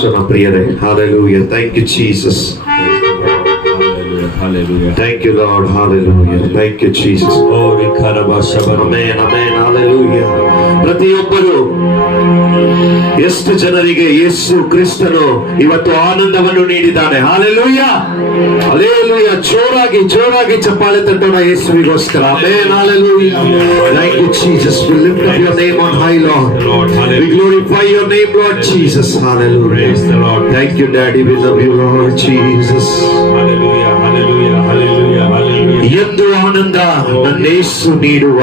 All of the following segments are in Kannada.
ಸ್ತೋತ್ರಿಸೋಣ ಪ್ರಿಯರೇ. Hallelujah. Thank you Jesus. Hallelujah. Thank you Lord. Hallelujah. Thank you Jesus. Amen. Amen. Hallelujah. ಪ್ರತಿಯೊಬ್ಬರು ಎಷ್ಟು ಜನರಿಗೆ ಯೇಸು ಕ್ರಿಸ್ತನು ಇವತ್ತು ಆನಂದವನ್ನು ನೀಡಿದ್ದಾನೆ. Hallelujah. Hallelujah. ಜೋರಾಗಿ ಚಪ್ಪಾಳೆ ತಟ್ಟೋಣ ಯೇಸುವಿಗೋಸ್ಕರ. Amen. Hallelujah. Thank you Jesus. We lift up your name on high Lord. We glorify your name Lord Jesus. Hallelujah. Praise the Lord. Thank you Daddy. We love you Lord Jesus. Hallelujah. Hallelujah. Hallelujah. Hallelujah. ಎಂದು ಆನಂದ ನನ್ನೇಸು ನೀಡುವ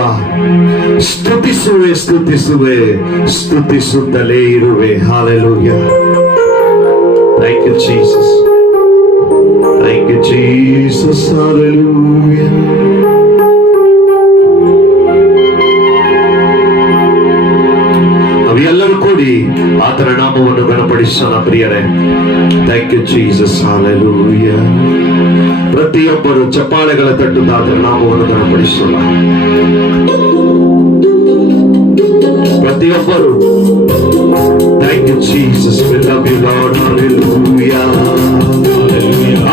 ಸ್ತುತಿಸುತ್ತಲೇ ಇರುವೆ. Hallelujah. Thank you Jesus. Thank you Jesus. Hallelujah. ನಾವೆಲ್ಲರೂ ಕೂಡಿ ಆತನ ನಾಮವನ್ನು ಗಣಪಡಿಸೋಣ ಪ್ರಿಯರೇ. Thank you Jesus. Hallelujah. ಪ್ರತಿಯೊಬ್ಬರು ಚಪ್ಪಾಳೆಗಳ ತಟ್ಟುತ್ತಾ ಆತನ ನಾಮವನ್ನು ಗಣಪಡಿಸೋಣ. ಪ್ರತಿಯೊಬ್ಬರು. Thank you Jesus. We love you Lord. Hallelujah.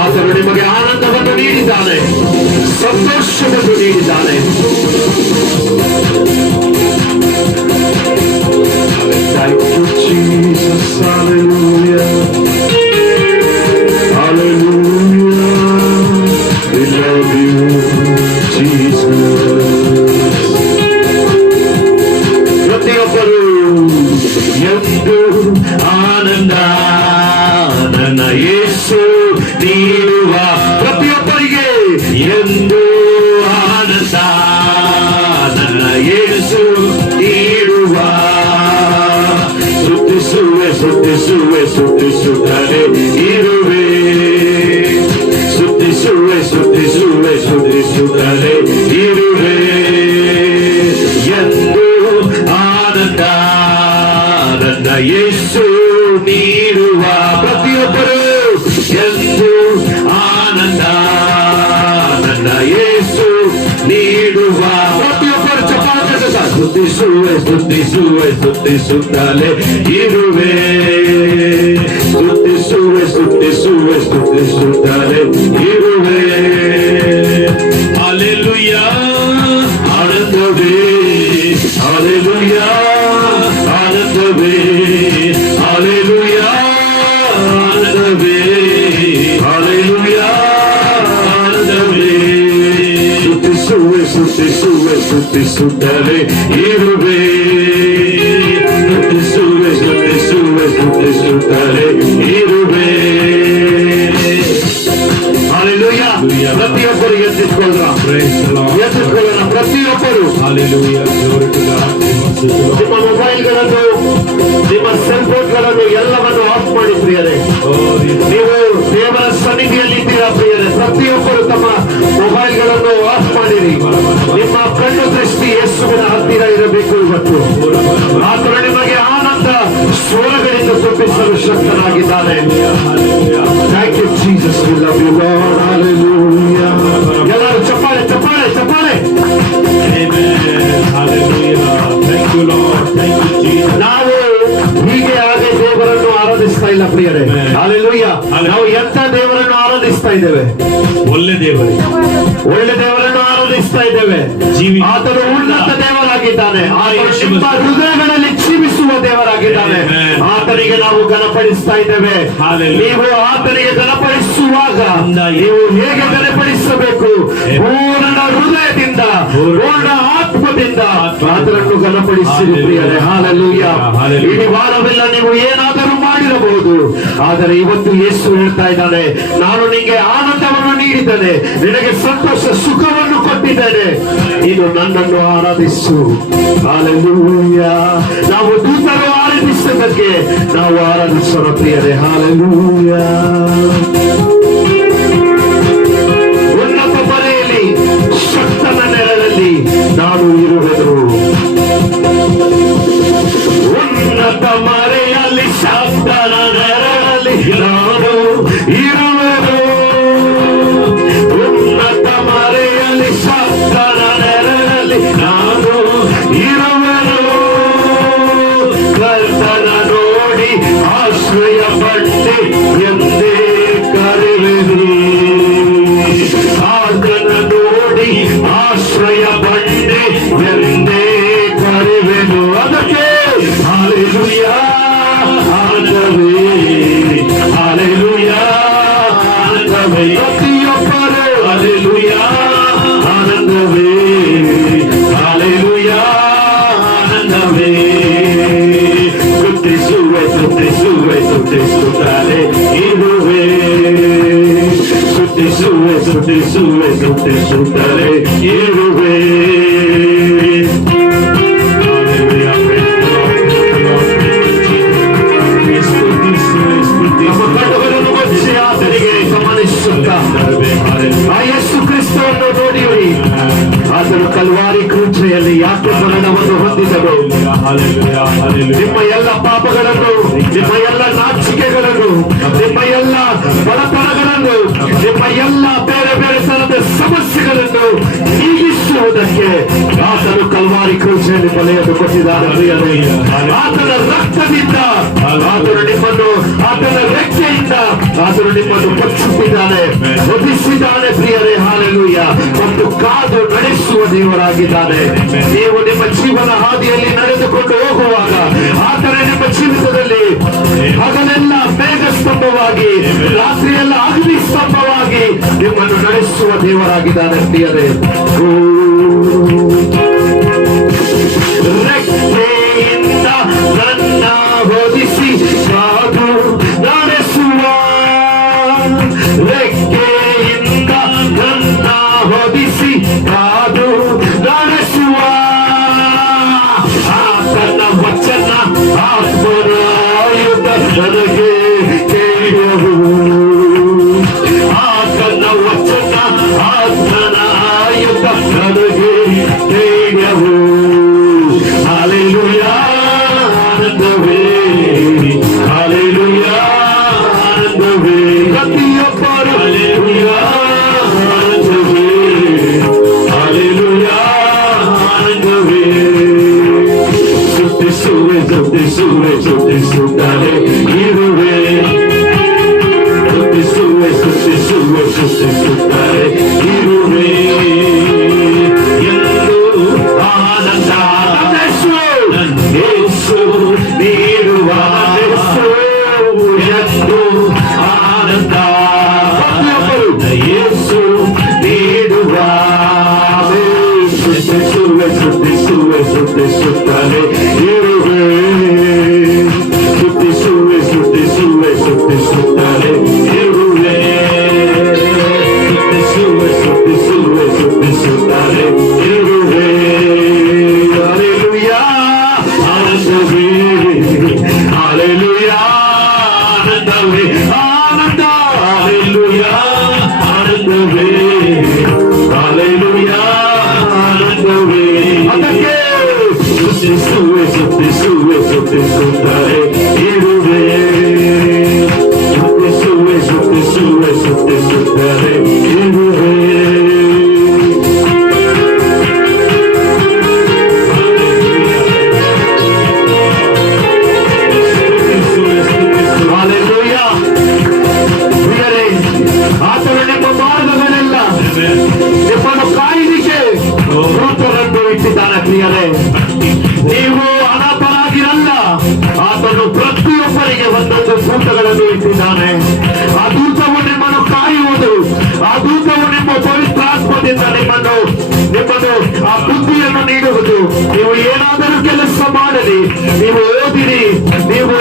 ಆತನು ನಿಮಗೆ ಆನಂದವನ್ನು ನೀಡಿದ್ದಾನೆ, ಸಂತೋಷವನ್ನು ನೀಡಿದ್ದಾನೆ. Thank you Jesus. Hallelujah. Hallelujah. We love you Jesus. ಪ್ರತಿಯೊಬ್ಬರು ಎಂದು ಆನಂದ ನನ್ನ ಯೇಸು ನೀಡುವ, ಪ್ರತಿಯೊಬ್ಬರಿಗೆ ಎಂದು ಆನಂದ ನನ್ನ ಯೇಸು ನೀಡುವ, ಸ್ತುತಿಸುತ್ತಲೇ ಇರುವೆ, ಸ್ತುತಿಸುತ್ತಲೇ ಇರುವೆ ಎಂದು ಆನಂದ ನನ್ನ ಯೇಸು ನೀಡುವ. ಪ್ರತಿಯೊಬ್ಬರು ಎಂದು ಆನಂದ ನನ್ನ ಯೇಸು ನೀಡುವ, ಪ್ರತಿಯೊಬ್ಬರು ಚಪ್ಪಾಳೆ ಸ್ತುತಿಸುತ್ತಲೇ ಇರುವೆ, ಸ್ತುತಿಸುತ್ತಲೇ ಇರುವೆ. Hallelujah. ಆನಂದವೇ, Hallelujah. ಆನಂದವೇ, Hallelujah. ಆನಂದವೇ, Hallelujah. ಆನಂದವೇ. ಸ್ತುತಿಸುತ್ತಲೇ ಇರುವೆ, ಸ್ತುತಿಸುತ್ತಲೇ ಇರುವೆ. Hallelujah. ಪ್ರತಿಯೊಬ್ಬರು ಎದ್ದಿಟ್ಕೊಳ್ಳೋಣ, ಪ್ರತಿಯೊಬ್ಬರು. Hallelujah. Glory to God. ನಿಮ್ಮ ಮೊಬೈಲ್ಗಳನ್ನು, ನಿಮ್ಮ ಸೆಲ್ ಫೋನ್ಗಳನ್ನು ಎಲ್ಲವನ್ನು ಆಫ್ ಮಾಡಿ ಪ್ರಿಯರೇ. ನೀವು ದೇವರ ಸನ್ನಿಧಿಯಲ್ಲಿ ಇದ್ದೀರಾ ಪ್ರಿಯರೇ. ಪ್ರತಿಯೊಬ್ಬರು ತಮ್ಮ ಮೊಬೈಲ್ಗಳನ್ನು ಆಫ್ ಮಾಡಿರಿ. ನಿಮ್ಮ ಕಣ್ಣು ದೃಷ್ಟಿ ಯೇಸುವಿನ ಹತ್ತಿರ ಇರಬೇಕು ಇವತ್ತು. ಆತನು ನಿಮಗೆ ಆನಂದ ಸ್ವರಗಳಿಂದ ತುಂಬಿಸಲು ಶಕ್ತನಾಗಿದ್ದಾನೆ. Thank you Jesus. We love you Lord. Hallelujah. ಎಲ್ಲರೂ ಚಪ್ಪಾಳೆ. Hallelujah. Thank you Lord. Thank you Jesus. ನಾವು ಹೀಗೆ ಹಾಗೆ ದೇವರನ್ನು ಆರಾಧಿಸ್ತಾ ಇಲ್ಲ ಪ್ರಿಯರೇ. Hallelujah. ನಾವು ಎಂತ ದೇವರನ್ನು ಆರಾಧಿಸ್ತಾ ಇದ್ದೇವೆ? ಒಳ್ಳೆ ದೇವರನ್ನು ಆರಾಧಿಸ್ತಾ ಇದ್ದೇವೆ. ಆತನು ಉನ್ನತ ದೇವರಾಗಿದ್ದಾನೆ. ನಿಮ್ಮ ಹೃದಯಗಳಲ್ಲಿ ಜೀವಿಸುವ ದೇವರಾಗಿದ್ದಾನೆ. ಆತನಿಗೆ ನಾವು ಘನಪಡಿಸ್ತಾ ಇದ್ದೇವೆ. ನೀವು ಆತನಿಗೆ ಘನಪಡಿಸುವಾಗ ನೀವು ಹೇಗೆ ಘನಪಡಿಸಬೇಕು? ಪೂರ್ಣ ಹೃದಯದಿಂದ, ಪೂರ್ಣ ಆತ್ಮದಿಂದ ಆತನನ್ನು ಘನಪಡಿಸಿರಿ ಪ್ರಿಯರೇ. Hallelujah. ಇಡೀ ವಾರವೆಲ್ಲ ನೀವು ಏನಾದರೂ ಮಾಡಿರಬಹುದು, ಆದರೆ ಇವತ್ತು ಯೇಸು ಹೇಳ್ತಾ ಇದ್ದಾನೆ, ನಾನು ನಿನಗೆ ಆನಂದವನ್ನು ನೀಡಿದ್ದೇನೆ, ನಿನಗೆ ಸಂತೋಷ ಸುಖವನ್ನು ಕೊಟ್ಟಿದ್ದೇನೆ, ನೀನು ನನ್ನನ್ನು ಆರಾಧಿಸು. Hallelujah. ನಾವು ದೂತರು ಆರಾಧಿಸಿದ್ದಕ್ಕೆ ನಾವು ಆರಾಧಿಸೋಣ ಪ್ರಿಯರೇ. Hallelujah. ಉನ್ನತ ಬರೆಯಲ್ಲಿ ಶಕ್ತನ ನೆರಳಲ್ಲಿ ನಾನು ಇರುವೆನು. ಉನ್ನತ ಮರೆಯಲ್ಲಿ ಶಕ್ತನ ನೆರಳಲ್ಲಿ ನಾನು ಇರುವೆನು. ಉನ್ನತ ಮರೆಯಲ್ಲಿ ಶಕ್ತನ ನೆರಳಲ್ಲಿ ನಾನು ಇರುವೆನು. ಕರ್ತನ ನೋಡಿ ಆಶ್ರಯ ಬಂಡೆ ಎಂದೇ ಕರೆಯುವೆನು. ಆತನ ನೋಡಿ ಆಶ್ರಯ ಬಂಡೆ ಎಂದೇ ಕರೆಯುವೆನು. ಅದಕ್ಕೆ ಹಾಲೆಲೂಯಾ ಆನಂದವೇ, ಹಾಲೆಲೂಯಾ ಆನಂದವೇ. ಪ್ರತಿಯೊಬ್ಬರು ಹಾಲೆಲೂಯಾ ಆನಂದವೇ, ಹಾಲೆಲೂಯಾ ಆನಂದವೇ. ಸ್ತುತಿಸುವೆ ಸ್ತುತಿಸುವೆ ಸ್ತುತಿಸುತ್ತಾರೆ ಇರುವೆ. ಸ್ತುತಿಸುವೆ ಸ್ತುತಿಸುವೆ ಸ್ತುತಿಸುತ್ತಾರೆ ಇರುವೆ. ನಮ್ಮ ಕಣ್ಣುಗಳನ್ನು ಮುಚ್ಚಿ ಆತನಿಗೆ ಗಮನಿಸುತ್ತಾ ಆ ಯೇಸು ಕ್ರಿಸ್ತವನ್ನು ನೋಡಿರಿ. ಆತನು ಕಲ್ವಾರಿ ಕ್ರೂಜೆಯಲ್ಲಿ ಯಾಕೆ ಮರಣವನ್ನು ಹೊಂದಿದನು? ನಿಮ್ಮ ಎಲ್ಲ ಪಾಪಗಳನ್ನು, ನಿಮ್ಮ ಎಲ್ಲ ನಾಚಿಕೆಗಳನ್ನು, ನಿಮ್ಮ ಎಲ್ಲ ಬಡತನಗಳನ್ನು, ನಿಮ್ಮ ಎಲ್ಲ ಬೇರೆ ಬೇರೆ ತರದ ಸಮಸ್ಯೆಗಳನ್ನು ನೀಗಿಸುವುದಕ್ಕೆ ಆತನು ಕಲ್ವಾರಿ ಕ್ರೂಜೆಯಲ್ಲಿ ಬಲೆಯನ್ನು ಕೊಟ್ಟಿದ್ದಾನೆ ಪ್ರಿಯರೇ. ಆತನ ರಕ್ತದಿಂದ ಆತನು ನಿಮ್ಮನ್ನು, ಆತನ ರೆಕ್ಕೆಯಿಂದ ಆತನು ನಿಮ್ಮನ್ನು ಪಚ್ಚಿಸಿದ್ದಾನೆ, ಹೊದಿಸಿದ್ದಾನೆ ಪ್ರಿಯರೇ. ಹಾಲೆಲೂಯ. ಮತ್ತು ಕಾದು ನಡೆಸುವ ದೇವರಾಗಿದ್ದಾನೆ. ನೀವು ನಿಮ್ಮ ಜೀವನ ಹಾದಿಯಲ್ಲಿ ನಡೆದುಕೊಂಡು ಹೋಗುವಾಗ ಆತನೇ ನಿಮ್ಮ ಜೀವಿತದಲ್ಲಿ ಹಗಲೆಲ್ಲ ಮೇಘ ಸ್ತಂಭವಾಗಿ, ರಾತ್ರಿಯೆಲ್ಲ ಅಗ್ನಿ ಸ್ತಂಭವಾಗಿ ನಿಮ್ಮನ್ನು ನಡೆಸುವ ದೇವರಾಗಿದ್ದಾನೆ ಪ್ರಿಯರೇ. ರೆಕ್ಕೆಯಿಂದ ನನ್ನ ಹೊದಿಸಿ ಕಾದು ನಡೆಸುವ, ರೆಕ್ಕೆಯಿಂದ ನನ್ನ ಹೊದಿಸಿ ಕಾದು ನಡೆಸುವ. ಆತನ ವಚನ ಆತ್ಮನ ಆಯುಧ ನನಗೆ ಕೇಳವು. ಆತನ ವಚನ ಆತ್ಮನ ಆಯುಧ ನನಗೆ ಕೇಳವು. ಹಾಲೆಲೂಯಾ ಆನಂದವೇ, ಹಾಲೆಲೂಯಾ ಆನಂದವೇ. ಪ್ರತಿಯೊಬ್ಬರು ಹಾಲೆಲೂಯಾ ಆನಂದವೇ, ಹಾಲೆಲೂಯಾ ಆನಂದವೇ. ಸ್ತುತಿಸುವೆ ಸ್ತುತಿಸುವೆ ಸ್ತುತಿಸುತ್ತಾರೆ ಇರುವೆ. ಸ್ತುತಿಸುವೆ ಸ್ತುತಿಸುವೆ ಸ್ತುತಿಸುತ್ತಾರೆ ಇರುವೆ. ಎಂದು ಆನಂದ ಯೇಸು ನೀಡುವ ಎಂದು ಆನಂದ. ಯೇಸು ನೀಡುವ. ಸ್ತುತಿಸುವೆ ಸ್ತುತಿಸುವೆ ಸ್ತುತಿಸುತ್ತಾರೆ ಇರುವೆ. ಸ್ತುತಿಸುವೆ ಸ್ತುತಿಸುವೆ ಸ್ತುತಿಸುತ್ತಾರೆ ಇರುವೆ. ಸ್ತುತಿಸುವೆ ಸ್ತುತಿಸುವೆ ಸ್ತುತಿಸುತ್ತಾರೆ ಇರುವೆ. ಹಾಲೆಲೂಯಾ ಆನಂದವೇ, ಹಾಲೆಲೂಯಾ ಆನಂದವೇ, ಆನಂದ. ಹಾಲೆಲೂಯಾ ಆನಂದವೇ, ಹಾಲೆಲೂಯಾ ಆನಂದವೇ. ಅದಕ್ಕೆ ಸ್ತುತಿಸುವೆ ಸ್ತುತಿಸುವೆ ಸ್ತುತಿಸುತ್ತಾರೆ ಇರುವೆ. ಸ್ತುತಿಸುವೆ ಸ್ತುತಿಸುವೆ ಸ್ತುತಿಸುತ್ತಾರೆ ಇರುವೆ. ಹಾಲೆಲೂಯಾ. ಪ್ರಿಯರೇ, ಆತನು ನಿಮ್ಮ ಮಾರ್ಗಗಳೆಲ್ಲ ನಿಮ್ಮನ್ನು ಕಾಯ್ದಿಕ್ಕೆ ದೂತರನ್ನು ಇಟ್ಟಿದ್ದಾನೆ ಪ್ರಿಯರೇ. ನೀವು ಅನಾಥರಾಗಿರಲ್ಲ. ಆತನು ಪ್ರತಿಯೊಬ್ಬರಿಗೆ ಒಂದೊಂದು ದೂತಗಳನ್ನು ಇಟ್ಟಿದ್ದಾನೆ. ಆ ದೂತವು ನಿಮ್ಮನ್ನು ಕಾಯುವುದು. ಆ ದೂತವು ನಿಮ್ಮ ಪವಿತ್ರಾತ್ಮದಿಂದ ನಿಮ್ಮನ್ನು ಆ ಬುದ್ಧಿಯನ್ನು ನೀಡುವುದು. ನೀವು ಏನಾದರೂ ಕೆಲಸ ಮಾಡಲಿ, ನೀವು ಓದಿರಿ, ನೀವು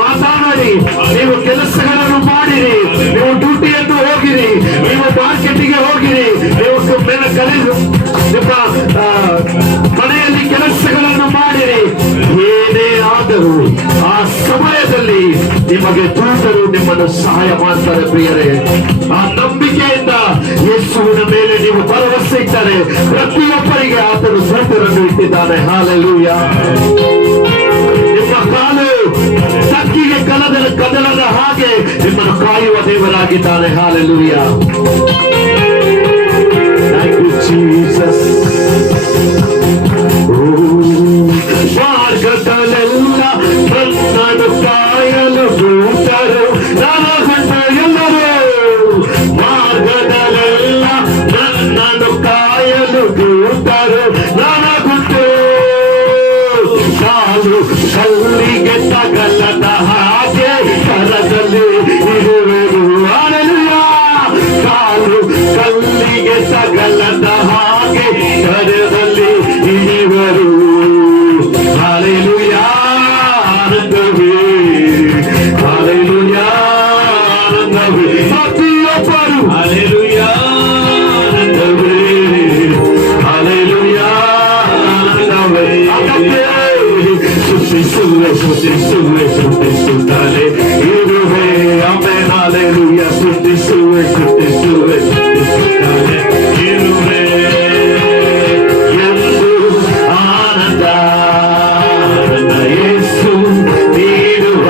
ಮಾತನಾಡಿ, ನೀವು ಕೆಲಸಗಳನ್ನು ಮಾಡಿರಿ, ನೀವು ಡ್ಯೂಟಿಯನ್ನು ಹೋಗಿರಿ, ನೀವು ಮಾರ್ಕೆಟಿಗೆ ಹೋಗಿರಿ, ನೀವು ನಿಮ್ಮ ಮನೆಯಲ್ಲಿ ಕೆಲಸಗಳನ್ನು ಮಾಡಿರಿ. ಏನೇ ಆದರೂ ಆ ಸಮಯದಲ್ಲಿ ನಿಮಗೆ ದೂತರು ನಿಮ್ಮನ್ನು ಸಹಾಯ ಮಾಡ್ತಾರೆ ಪ್ರಿಯರೇ. ಆ ನಂಬಿಕೆಯಿಂದ ಯೇಸುವಿನ ಮೇಲೆ ನೀವು ಭರವಸೆ ಇಟ್ಟರೆ ಪ್ರತಿಯೊಬ್ಬರಿಗೆ ಆತನು ದೂತರನ್ನು ಇಟ್ಟಿದ್ದಾನೆ. ಹಾಲೆಲೂಯಾ. ನಿಮ್ಮ ಕಾಲು ತಕ್ಕಿಗೆ ಕದಲದ ಹಾಗೆ ನಿಮ್ಮನ್ನು ಕಾಯುವ ದೇವರಾಗಿದ್ದಾನೆ. ಹಾಲೆಲೂಯಾ. Thank you, Jesus. ಮಾರ್ಗದಲ್ಲೆಲ್ಲ ನನ್ನನ್ನು ಕಾಯಲು ದೂತರು ಕರದಲ್ಲಿ ಇರುವೆನು. ಹಲ್ಲೆಲೂಯಾ. ಕಾಲು ಕಲ್ಲಿಗೆ ತಗಲದ ಹಾಗೆ ಕರದಲ್ಲಿ ಇರುವರು. ಹಲ್ಲೆಲೂಯಾ. ಆನಂದವೇ, ಹಲ್ಲೆಲೂಯಾ, ಆನಂದವೇ. ಪ್ರತಿಯೊಬ್ಬರು ಹಲ್ಲೆಲೂಯಾ, ಆನಂದವೇ, ಹಲ್ಲೆಲೂಯಾ, ಆನಂದವೇ. ಅದಕ್ಕೆ ಸ್ತುತಿಸುವೆ ಸ್ತುತಿಸುವೆ ಸ್ತುತಿಸುತ್ತಲೇ ಇರುವೆ. ಆಮೆನ್. ಹಲ್ಲೆಲೂಯಾ. ಸ್ತುತಿಸುವೆ ಸ್ತುತಿಸುವೆ ಸ್ತುತಿಸುತ್ತಲೇ ಇರುವೆ ಎಂದು ಆನಂದ ನನ್ನ ಯೇಸು ನೀಡುವ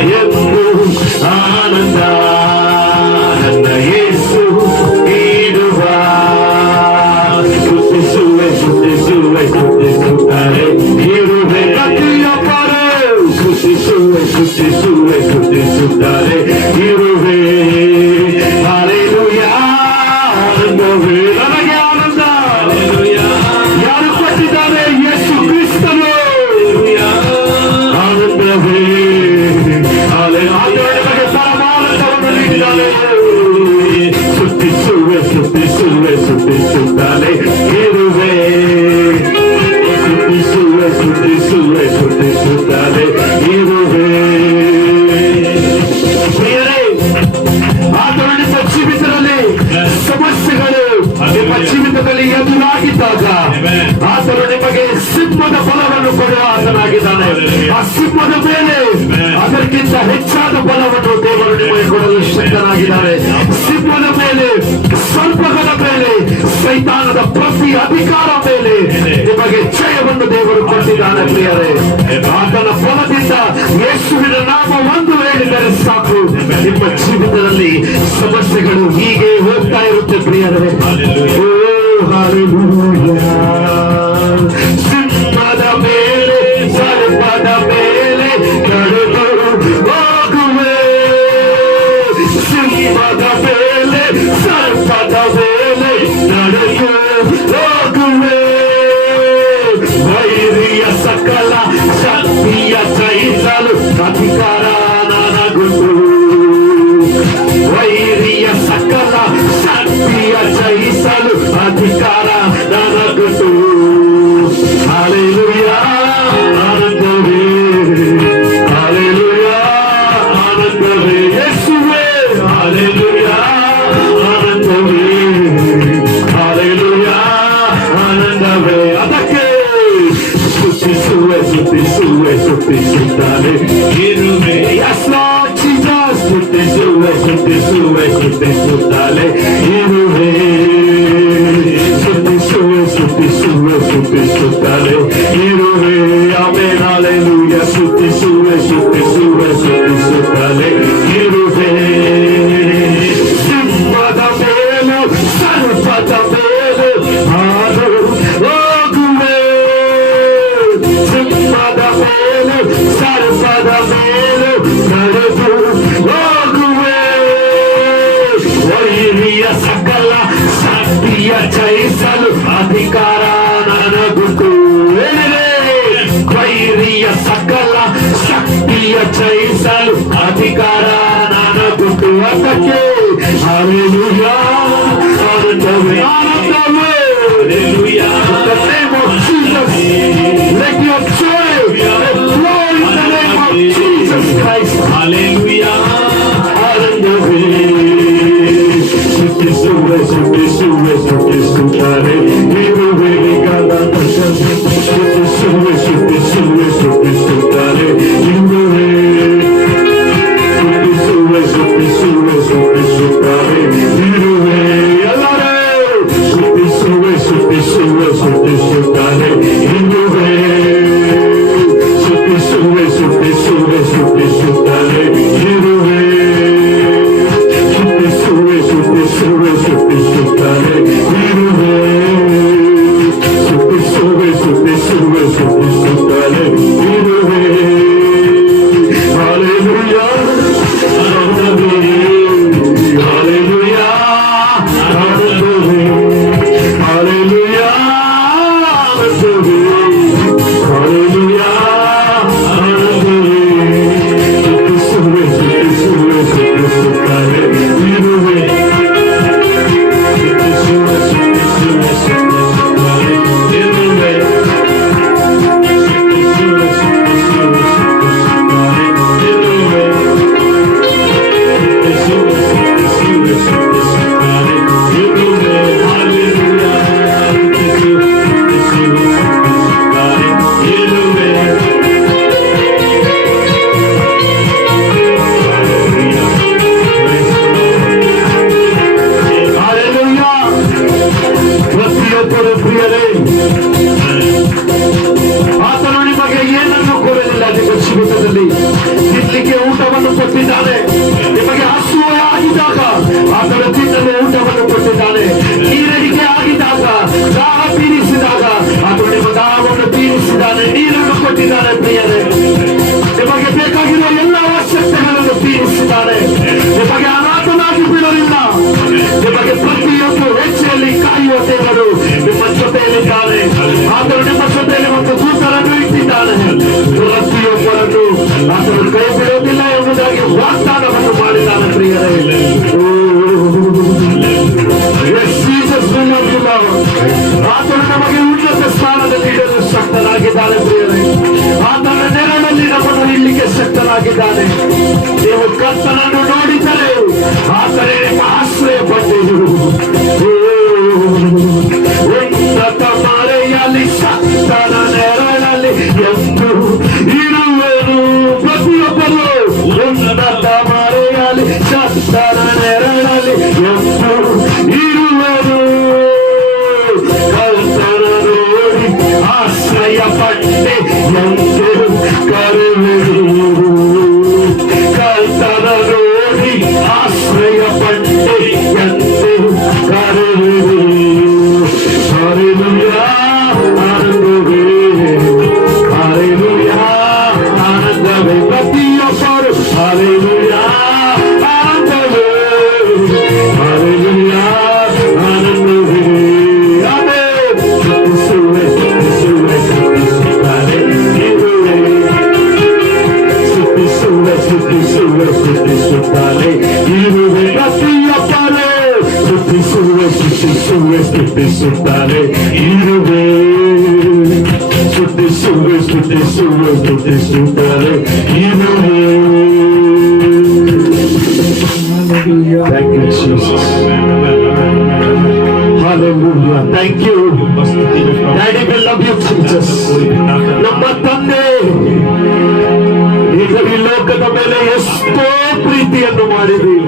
ಎಂದು ಆನಂದ ನನ್ನ ಯೇಸು ನೀಡುವ. ಸ್ತುತಿಸುವೆ ಸ್ತುತಿಸುವೆ ಸ್ತುತಿಸುತ್ತಾರೆ ಇರುವೆ. ಪ್ರತಿಯೊಬ್ಬರು ಸ್ತುತಿಸುವೆ ಸ್ತುತಿಸುವೆ ಸ್ತುತಿಸುತ್ತಾರೆ ಇರುವೆ. ಹಲ್ಲೆಲೂಯಾ. ಆನಂದವೇ, ನನಗೆ ಆನಂದ. ಯಾರು ಕೊಟ್ಟಿದ್ದಾರೆ? ಯೇಸು ಕ್ರಿಸ್ತನು. ಆನಂದವೇ, ನಮಗೆ ಪರಮಾನಂದವನ್ನು ನೀಡಿದ್ದಾನೆ. ಸ್ತುತಿಸುವೆ ಸ್ತುತಿಸುವೆ ಸ್ತುತಿಸುತ್ತಾನೆ ಇರುವೆ. ಸ್ತುತಿಸುವೆ ಸ್ತುತಿಸುವೆ ಸ್ತುತಿಸುತ್ತಾನೆ ಇರುವೆ. ಪ್ರಿಯರೇ, ಆಧುನಿಕ ಜೀವಿತದಲ್ಲಿ ಸಮಸ್ಯೆಗಳು ನಿಮ್ಮ ಜೀವಿತದಲ್ಲಿ ಎದುರಾಗಿದ್ದಾಗ ಆತನು ನಿಮಗೆ ಸಿಂಹದ ಬಲವನ್ನು ಕೊಡುವ ಆತನಾಗಿದ್ದಾನೆ. ಆ ಸಿಂಹದ ಮೇಲೆ ಅದಕ್ಕಿಂತ ಹೆಚ್ಚಾದ ಬಲವನ್ನು ದೇವರು ನಿಮಗೆ ಕೊಡಲು ಶಕ್ತನಾಗಿದ್ದಾರೆ. ಸಿಂಹದ ಮೇಲೆ, ಸರ್ಪಗಳ ಮೇಲೆ, ಸೈತಾನದ ಪ್ರತಿ ಅಧಿಕಾರ ಮೇಲೆ ನಿಮಗೆ ಜಯವನ್ನು ದೇವರು ಕೊಟ್ಟಿದ್ದಾನೆ. ಪ್ರಿಯರೇ, ಆತನ ಬಲದಿಂದ ಯೇಸುವಿನ ನಾಮ ಒಂದು ಹೇಳಿದರೆ ಸಾಕು, ನಿಮ್ಮ ಜೀವಿತದಲ್ಲಿ ಸಮಸ್ಯೆಗಳು ಹೀಗೆ ಹೋಗ್ತಾ ಇರುತ್ತೆ. ಪ್ರಿಯರೇ, ಓ ಹಲ್ಲೆಲೂಯಾ. ಸಿಂಹದ ಮೇಲೆ, ಸರ್ಪದ ಮೇಲೆ ನಡೆದು ಹೋಗುವೆ. ಸಿಂಹದ ಮೇಲೆ, ಸರ್ಪದ ಮೇಲೆ ನಡೆದು ಹೋಗುವೆ. ವೈರಿಯ ಸಕಲ ಶಕ್ತಿಯ ಜಯಿಸಲು ಅಧಿಕಾರ ನನಗುಂಟು. ವೈರಿಯ ಸಕಲ ಶಕ್ತಿಯ ಜಯಿಸಲು ಅಧಿಕಾರ ನನಗುಂಟು. ಹಲ್ಲೆಲೂಯಾ. ಆನಂದವೇ, ಹಲ್ಲೆಲೂಯಾ, ಆನಂದವೇ. ಯೇಸುವೇ. ಹಲ್ಲೆಲೂಯಾ. ಆನಂದವೇ, ಹಲ್ಲೆಲೂಯಾ, ಆನಂದವೇ. ಅದಕ್ಕೆ ಸ್ತುತಿಸುವೆ ಸ್ತುತಿಸುವೆ ಸ್ತುತಿಸುತ್ತಾನೆ ಇರುವೆ. Yes Lord Jesus. ಸ್ತುತಿಸುವೆ ಸ್ತುತಿಸುವೆ ಸ್ತುತಿಸುತ್ತಾನೆ ಇರುವೆ. ಸ್ತುತಿಸುವೆ ಸ್ತುತಿಸುವೆ ಸ್ತುತಿಸುತ್ತಾನೆ ಇರುವೆ. ಆಮೆನ್. ಹಲ್ಲೆಲೂಯಾ. ಸ್ತುತಿಸುವೆ ಸ್ತುತಿಸುವೆ ಸ್ತುತಿಸುತ್ತಾನೆ ಇರುವೆ. ಸಿಂಹದ ಮೇಲೂ ಸರ್ಪದ ಮೇಲೂ ಹಾದು ಹೋಗುವೆ. ಸಿಂಹದ ಮೇಲೂ ಸರ್ಪದ ಮೇಲೂ ನಡೆದು ಹೋಗುವೆ. ವೈರಿಯ ಸಕಲ ಶಕ್ತಿಯ ಜಯಿಸಲು ಅಧಿಕಾರ ನನಗುಂಟು. ವೈರಿಯ ಸಕಲ ಶಕ್ತಿಯ ಜಯಿಸಲು ಅಧಿಕಾರ ನನಗುಂಟು. ಅದಕ್ಕೆ ಹಲ್ಲೆಲೂಯಾ. ಆನಂದವೇ, ಆನಂದವೇ. Hallelujah. In the name of Jesus, let your joy flow in the name of Jesus Christ. Hallelujah. ಆನಂದವೇ. ಸ್ತುತಿಸುವೆ ಸ್ತುತಿಸುವೆ ಸ್ತುತಿಸುತ್ತಾರೆ ಇರುವೆ. ಸ್ತುತಿಸುವೆ ಸ್ತುತಿಸುವೆ ಸ್ತುತಿಸುತ್ತಾರೆ ಇರುವೆ. ಸ್ತುತಿಸುವೆ ಸ್ತುತಿಸುವೆ ಸ್ತುತಿಸುತ್ತಾರೆ ಇರುವೆ. ಎಲ್ಲರೂ ಸ್ತುತಿಸುವೆ ಸ್ತುತಿಸುವೆ ಸ್ತುತಿಸುತ್ತಾರೆ ಇರುವೆ. ಸ್ತುತಿಸುವೆ ಸ್ತುತಿಸುವೆ ಸ್ತುತಿಸುತ್ತಾರೆ ಇರುವೆ. ಸ್ತುತಿಸುವೆ ಸ್ತುತಿಸುವೆ ಸ್ತುತಿಸುತ್ತಾರೆ ಇರುವೆ. ಕೊಟ್ಟಿದ್ದಾನೆ. ನಿಮಗೆ ಹಸುವೆ ಆಗಿದ್ದಾಗ ಆತನು ತಿನ್ನಲು ಊಟವನ್ನು ಕೊಟ್ಟಿದ್ದಾನೆ. ನೀರಡಿಕೆ ಆಗಿದ್ದಾಗ, ದಾಹ ತೀರಿಸಿದಾಗ ಆತನು ನಿಮ್ಮ ದಾಹವನ್ನು ತೀರಿಸಿದ್ದಾನೆ, ನೀರನ್ನು ಕೊಟ್ಟಿದ್ದಾನೆ ಪ್ರಿಯರೇ. ನಿಮಗೆ ಬೇಕಾಗಿರುವ ಎಲ್ಲ ಅವಶ್ಯಕತೆಗಳನ್ನು ತೀರಿಸಿದ್ದಾನೆ. ನಿಮಗೆ ಅನಾಥನಾಗಿ ಬಿಡಲಿಲ್ಲ. ನಿಮಗೆ ಪ್ರತಿಯೊಂದು ಹೆಜ್ಜೆಯಲ್ಲಿ ಕಾಯುವ ದೇವರು ನಿಮ್ಮ ಜೊತೆಯಲ್ಲಿದ್ದಾನೆ. ಆತನು ನಿಮ್ಮ ಜೊತೆಯಲ್ಲಿ ಒಂದು ದೂತರನ್ನು ಇಟ್ಟಿದ್ದಾನೆ. ಪ್ರತಿಯೊಬ್ಬರನ್ನು ಆತನು ಕೈ ಬಿಡುವುದಿಲ್ಲ ಎಂಬುದಾಗಿ ವಾಗ್ದಾನವನ್ನು ಮಾಡಿದ್ದಾನೆ ಪ್ರಿಯರೇ. ಆತನು ನಮಗೆ ಉನ್ನತ ಸ್ಥಾನದಲ್ಲಿ ಇಡಲು ಶಕ್ತನಾಗಿದ್ದಾನೆ ಪ್ರಿಯರೇ. ಆತನ ನೆರಳಲ್ಲಿ ನಮ್ಮನ್ನು ಇಡ್ಲಿಕ್ಕೆ ಶಕ್ತನಾಗಿದ್ದಾನೆ. ನೀವು ಕರ್ತನನ್ನು ನೋಡಿದರೆ ಆತನೇ ನಿಮ್ಮ ಆಶ್ರಯ ಪಡೆಯುವುದು. ಉನ್ನತ ಮರೆಯಲ್ಲಿ ಶಕ್ತನ ನೆರಳಲ್ಲಿ ಎಂದು ಇರುವರು. ಪ್ರತಿಯೊಬ್ಬರು ಉನ್ನತ ಮರೆಯಲ್ಲಿ ಶಕ್ತನ ನೆರಳಲ್ಲಿ ಎಂದು ಇರುವರು. ಕರ್ತನ ನೋಡಿ ಆಶ್ರಯ ಪಟ್ಟೆ ಎಂದು ಕರೆಯುವರು. ಕರ್ತನ ನೋಡಿ ಆಶ್ರಯ ಪಟ್ಟೆ ಎಂದು ಕರೆಯುವರು. ಹಲ್ಲೆಲೂಯಾ, ಆನಂದವೇ, ಹಲ್ಲೆಲೂಯಾ, ಆನಂದವೇ. ಪ್ರತಿಯೊಬ್ಬರು ಹಲ್ಲೆಲೂಯಾ, ಆನಂದವೇ, ಹಲ್ಲೆಲೂಯಾ, ಆನಂದವೇ. ಆಮೆನ್. ಸ್ತುತಿಸುವೆ, ಸ್ತುತಿಸುವೆ, ಸ್ತುತಿಸುತ್ತಾರೆ ಇರುವೆ. ಸ್ತುತಿಸುವೆ, ಸ್ತುತಿಸುವೆ, ಸ್ತುತಿಸುತ್ತಾರೆ ಇರುವೆ. ಪ್ರತಿಯೊಬ್ಬರು ಸ್ತುತಿಸುವೆ, ಸ್ತುತಿಸುವೆ, ಸ್ತುತಿಸುತ್ತಾರೆ ಇರುವೆ. ಸ್ತುತಿಸುವೆ, ಸ್ತುತಿಸುವೆ, ಸ್ತುತಿಸುತ್ತಾರೆ ಇರುವೆ. Thank you, Jesus. Hallelujah. Thank you. Daddy will love you, Jesus. ನಮ್ಮ ತಂದೆ ಈಗ ಈ ಲೋಕದ ಮೇಲೆ ಎಷ್ಟೋ ಪ್ರೀತಿಯನ್ನು ಮಾಡಿದ್ವಿ.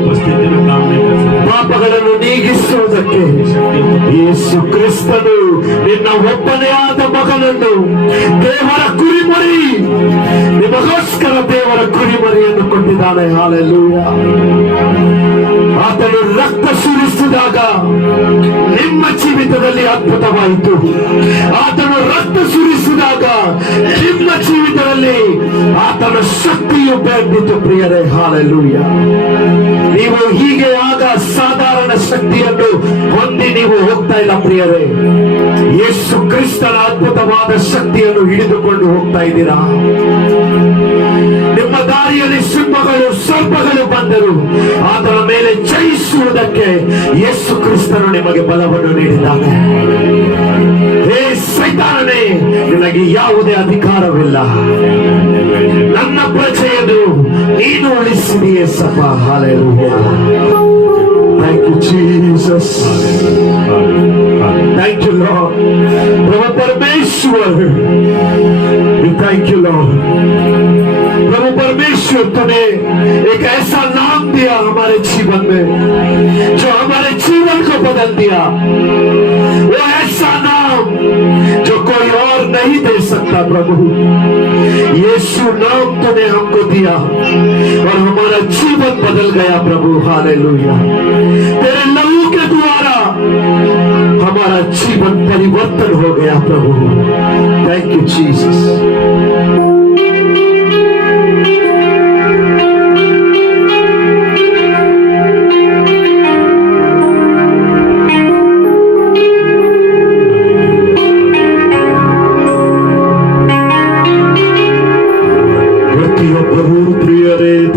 ಪಾಪಗಳನ್ನು ನೀಗಿಸುವುದಕ್ಕೆ ಯೇಸು ಕ್ರಿಸ್ತನು ನಿನ್ನ ಒಬ್ಬನೇ ಆದ ಮಗನನ್ನು, ದೇವರ ಕುರಿಮರಿ, ನಿಮಗೋಸ್ಕರ ದೇವರ ಕುರಿಮರಿಯನ್ನು ಕೊಟ್ಟಿದ್ದಾನೆ. ಹಲ್ಲೆಲೂಯಾ. ಆತನು ರಕ್ತ ಸುರಿಸಿದಾಗ ನಿಮ್ಮ ಜೀವಿತದಲ್ಲಿ ಅದ್ಭುತವಾಯಿತು. ಆತನು ರಕ್ತ ಸುರಿಸಿದಾಗ ನಿಮ್ಮ ಜೀವಿತದಲ್ಲಿ ಆತನ ಶಕ್ತಿಯು ಬೆಳೆದಿತ್ತು ಪ್ರಿಯರೇ. ಹಲ್ಲೆಲೂಯಾ. ನೀವು ಹೀಗೆ ಆಗ ಸಾಧಾರಣ ಶಕ್ತಿಯನ್ನು ಹೊಂದಿ ನೀವು ಹೋಗ್ತಾ ಇಲ್ಲ ಪ್ರಿಯರೇ. ಯೇಸು ಕ್ರಿಸ್ತನ ಅದ್ಭುತವಾದ ಶಕ್ತಿಯನ್ನು ಹಿಡಿದುಕೊಂಡು ಹೋಗ್ತಾ ಇದ್ದೀರಾ. ನಿಮ್ಮ ದಾರಿಯಲ್ಲಿ ಸಿಂಹಗಳು, ಸರ್ಪಗಳು ಬಂದರು, ಆತನ ಮೇಲೆ ಜಯಿಸುವುದಕ್ಕೆ ಯೇಸು ಕ್ರಿಸ್ತನು ನಿಮಗೆ ಬಲವನ್ನು ನೀಡಿದ್ದಾನೆ. ಹೇ ಸೈತಾನನೇ, ನಿನಗೆ ಯಾವುದೇ ಅಧಿಕಾರವಿಲ್ಲ. ನನ್ನ ಪ್ರಜೆಯನ್ನು ನೀನು ಉಳಿಸಿದೆಯೇ ಸಪ. Hallelujah. Thank you, Jesus. Thank you, Lord. प्रभु परमेश्वर, we thank you, Lord. प्रभु परमेश्वर, तूने एक ऐसा नाम दिया हमारे जीवन में जो हमारे जीवन को बदल दिया. वो ऐसा नाम जो कोई और नहीं दे सकता प्रभु. यीशु नाम तूने हमको दिया और हमारा जीवन बदल गया प्रभु. हालेलुया. तेरे लहू के द्वारा हमारा जीवन परिवर्तन हो गया प्रभु. Thank you Jesus.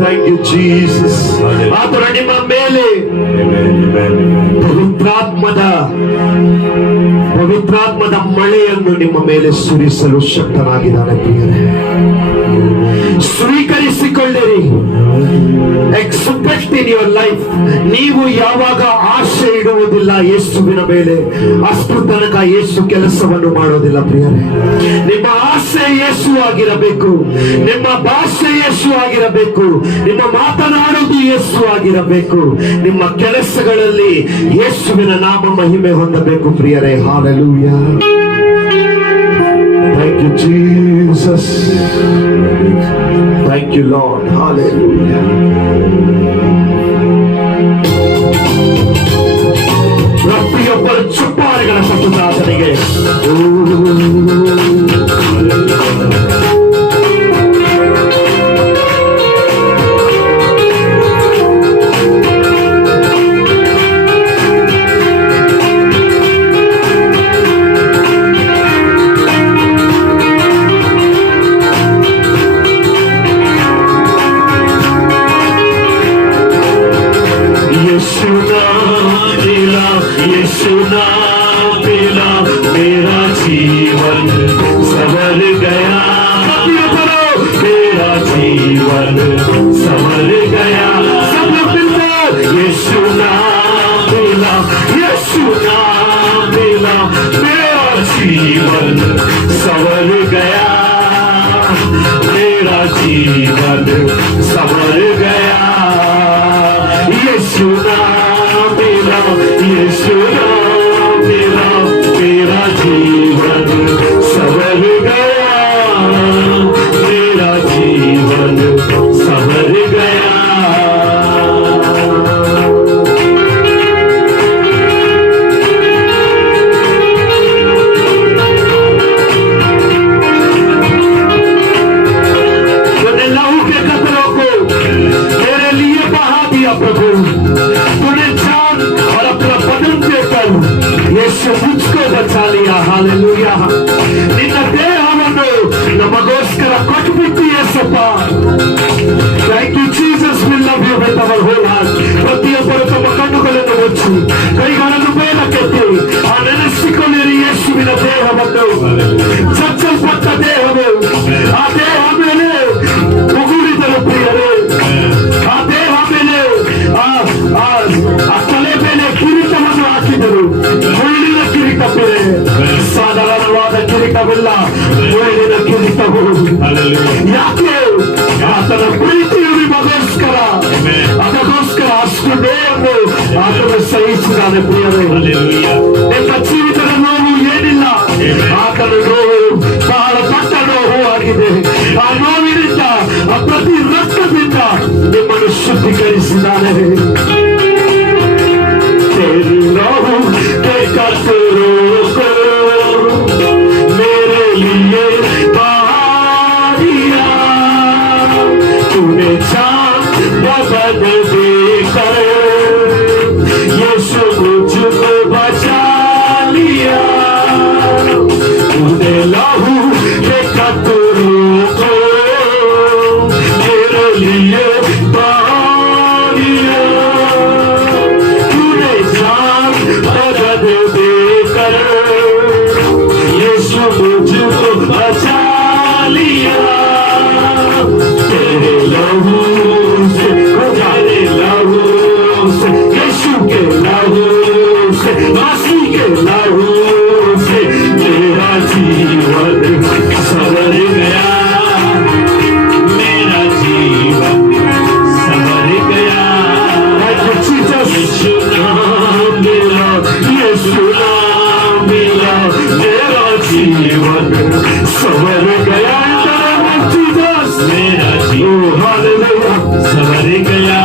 Thank you, Jesus. ಆತನು ನಿಮ್ಮ ಮೇಲೆ ಪವಿತ್ರಾತ್ಮದ ಮಳೆಯನ್ನು ನಿಮ್ಮ ಮೇಲೆ ಸುರಿಸಲು ಶಕ್ತನಾಗಿದ್ದಾನೆ ಪ್ರಿಯರೇ. ಸ್ವೀಕರಿಸಿಕೊಳ್ಳಿರಿ. Expect in your life. ನೀವು ಯಾವಾಗ ಆಶೆ ಇಡುವುದಿಲ್ಲ ಯೇಸುವಿನ ಮೇಲೆ, ಅಷ್ಟು ತನಕ ಯೇಸು ಕೆಲಸವನ್ನು ಮಾಡೋದಿಲ್ಲ ಪ್ರಿಯರೇ. ನಿಮ್ಮ ಆಸೆ ಯೇಸು ಆಗಿರಬೇಕು, ನಿಮ್ಮ ಭಾಷೆ ಯೇಸು ಆಗಿರಬೇಕು, ನಿಮ್ಮ ಮಾತನಾಡುವುದು ಯೇಸು ಆಗಿರಬೇಕು, ನಿಮ್ಮ ಕೆಲಸಗಳಲ್ಲಿ ಯೇಸುವಿನ ನಾಮ ಮಹಿಮೆ ಹೊಂದಬೇಕು ಪ್ರಿಯರೇ. Hallelujah. Thank you, Jesus. Thank you, Lord. Hallelujah. ಪ್ರತಿಯೊಬ್ಬರ ಚುಪ್ಪಾಳಿಗಳ ಸತ್ತುದಾಸನಿಗೆ यीशु नाम मिला मेरा जीवन संवर गया, मेरा जीवन संवर गया। सब लोग मिलकर यीशु नाम मिला, यीशु नाम मिला मेरा जीवन संवर गया, मेरा जीवन संवर गया। यीशु नाम मिला, यीशु नाम मिला मेरा जीवन संवर गया, मेरा जीवन संवर गया। तूने लहू के कतरों को मेरे लिए बहा दिया प्रभु, तूने जान और अपना बदन देकर यीशु मुझको बचा लिया। हालेलुया। ನಿನ್ನ ದೇಹವನ್ನು ನಮಗೋಸ್ಕರ ಕೊಟ್ಟುಬಿಟ್ಟು Yesappa. Thank you Jesus, we love you with our whole heart. ಪ್ರತಿಯೊಬ್ಬರು ತಮ್ಮ ಕಣ್ಣುಗಳನ್ನು ಮುಚ್ಚಿ ಕೈಗಳನ್ನು ಮೇಲಕ್ಕೆತ್ತಿ ಆ ನೆನೆಸಿಕೊಳ್ಳಿರಿ ಯೇಸುವಿನ ದೇಹವನ್ನು, ಚಚ್ಚಲ್ಪಟ್ಟ ದೇಹವು, ಆ ದೇಹ ಮೇಲೆ ಉಗುಳಿದರು ಪ್ರಿಯರೇ, ಆ ದೇಹ ಮೇಲೆ ಆ ತಲೆ ಮೇಲೆ ಕಿರೀಟವನ್ನು ಹಾಕಿದರು, ಮುಳ್ಳಿನ ಕಿರೀಟವಿದೆ, ಸಾಧಾರಣವಾದ ಕಿರೀಟವಿಲ್ಲ, ಮುಳ್ಳಿನ ಕಿರೀಟವು. ಯಾಕೆ? ಆತನ ಪ್ರೀತಿಯು ನಿಮಗೋಸ್ಕರ, ಅದಕ್ಕೋಸ್ಕರ ಅಷ್ಟು ನೋವನ್ನು ಆತನು ಸಹಿಸಿದ್ದಾನೆ ಪ್ರಿಯರೇ. ನಿಮ್ಮ ಜೀವಿತದ ನೋವು ಏನಿಲ್ಲ, ಆತನ ನೋವು ಬಹಳ ದೊಡ್ಡ ನೋವು ಆಗಿದೆ. ಆ ನೋವಿನಿಂದ, ಆ ಪ್ರತಿ ರಕ್ತದಿಂದ ನಿಮ್ಮನ್ನು ಶುದ್ಧೀಕರಿಸಿದ್ದಾನೆ. तेरी लहू के कतरों को मेरे लिए बहा दिया, तूने जान बदन देकर यीशु मुझको बचा लिया। तूने लहू के कतरों को मेरे लिए बहा दिया, बदन देकर यीशु मुझको बचा लिया। तेरे लहू से, तेरे लहू से, यीशु के लहू से, मसीह के लहू से मेरा जीवन संवर गया, मेरा जीवन संवर गया। यीशु नाम मिला, यीशु नाम मिला मेरा जीवन संवर गया। मेरा जीवन संवर गया।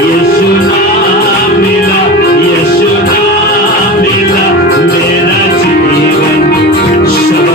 यीशु नाम मिला, यीशु नाम मिला मेरा जीवन संवर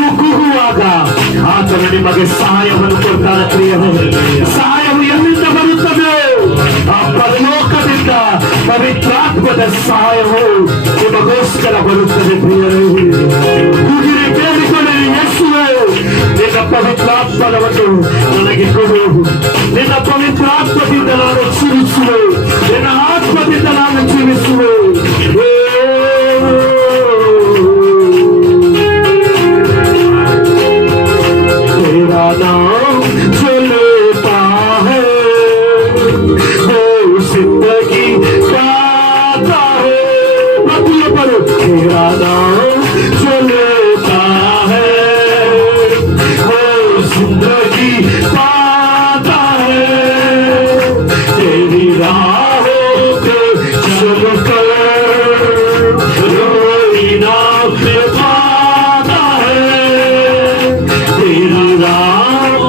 ನೀವು ಕೂಗುವಾಗ ಆತನು ನಿಮಗೆ ಸಹಾಯವನ್ನು ಕೊಡ್ತಾನೆ ಪ್ರಿಯರೇ. ಸಹಾಯವು ಎಲ್ಲಿಂದ ಬರುತ್ತದೆ? ಆ ಪರಲೋಕದಿಂದ ಪವಿತ್ರಾತ್ಮದ ಸಹಾಯವು ನಿಮಗೋಸ್ಕರ ಬರುತ್ತದೆ ಪ್ರಿಯರೇ. ಕೂಗಿರಿ, ಬೇಡಿಕೊಳ್ಳಿರಿ, ಯೇಸುವೇ ನಿನ್ನ ಪವಿತ್ರಾತ್ಮವನ್ನು ನನಗೆ ಕೊಡು. ನಿನ್ನ ಪವಿತ್ರಾತ್ಮದಿಂದ ನಾನು ಜೀವಿಸುವೆ, ನಿನ್ನ ಆತ್ಮದಿಂದ ನಾನು ಜೀವಿಸುವೆ. तेरा नाम चलता है, वो जिंदगी पाता है. पर तेरा नाम चलता है, वो जिंदगी पाता है. तेरी राहों पे चलकर रोई नाम पाता है. तेरी राह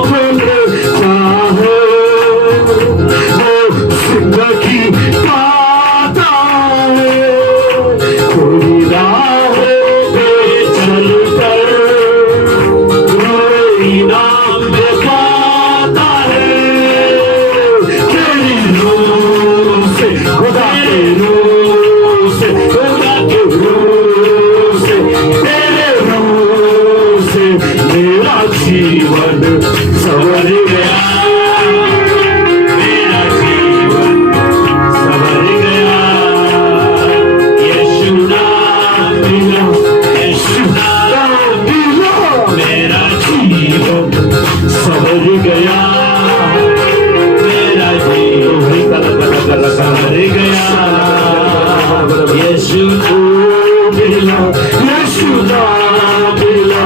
चलता है, वो जिंदगी पाता है. तेरी राह पे चलकर रोई नाम पाता है. तेरी रूह से खुदा के रूह से, खुदा के रूह से, तेरे रूह से मेरा जीवन संवर गया. मेरा जीवन संवर गया. यीशु नाम मिला, यीशु नाम मिला, मेरा जीवन संवर गया. मेरा जीवन संवर गया. यीशु नाम मिला, यीशु नाम मिला,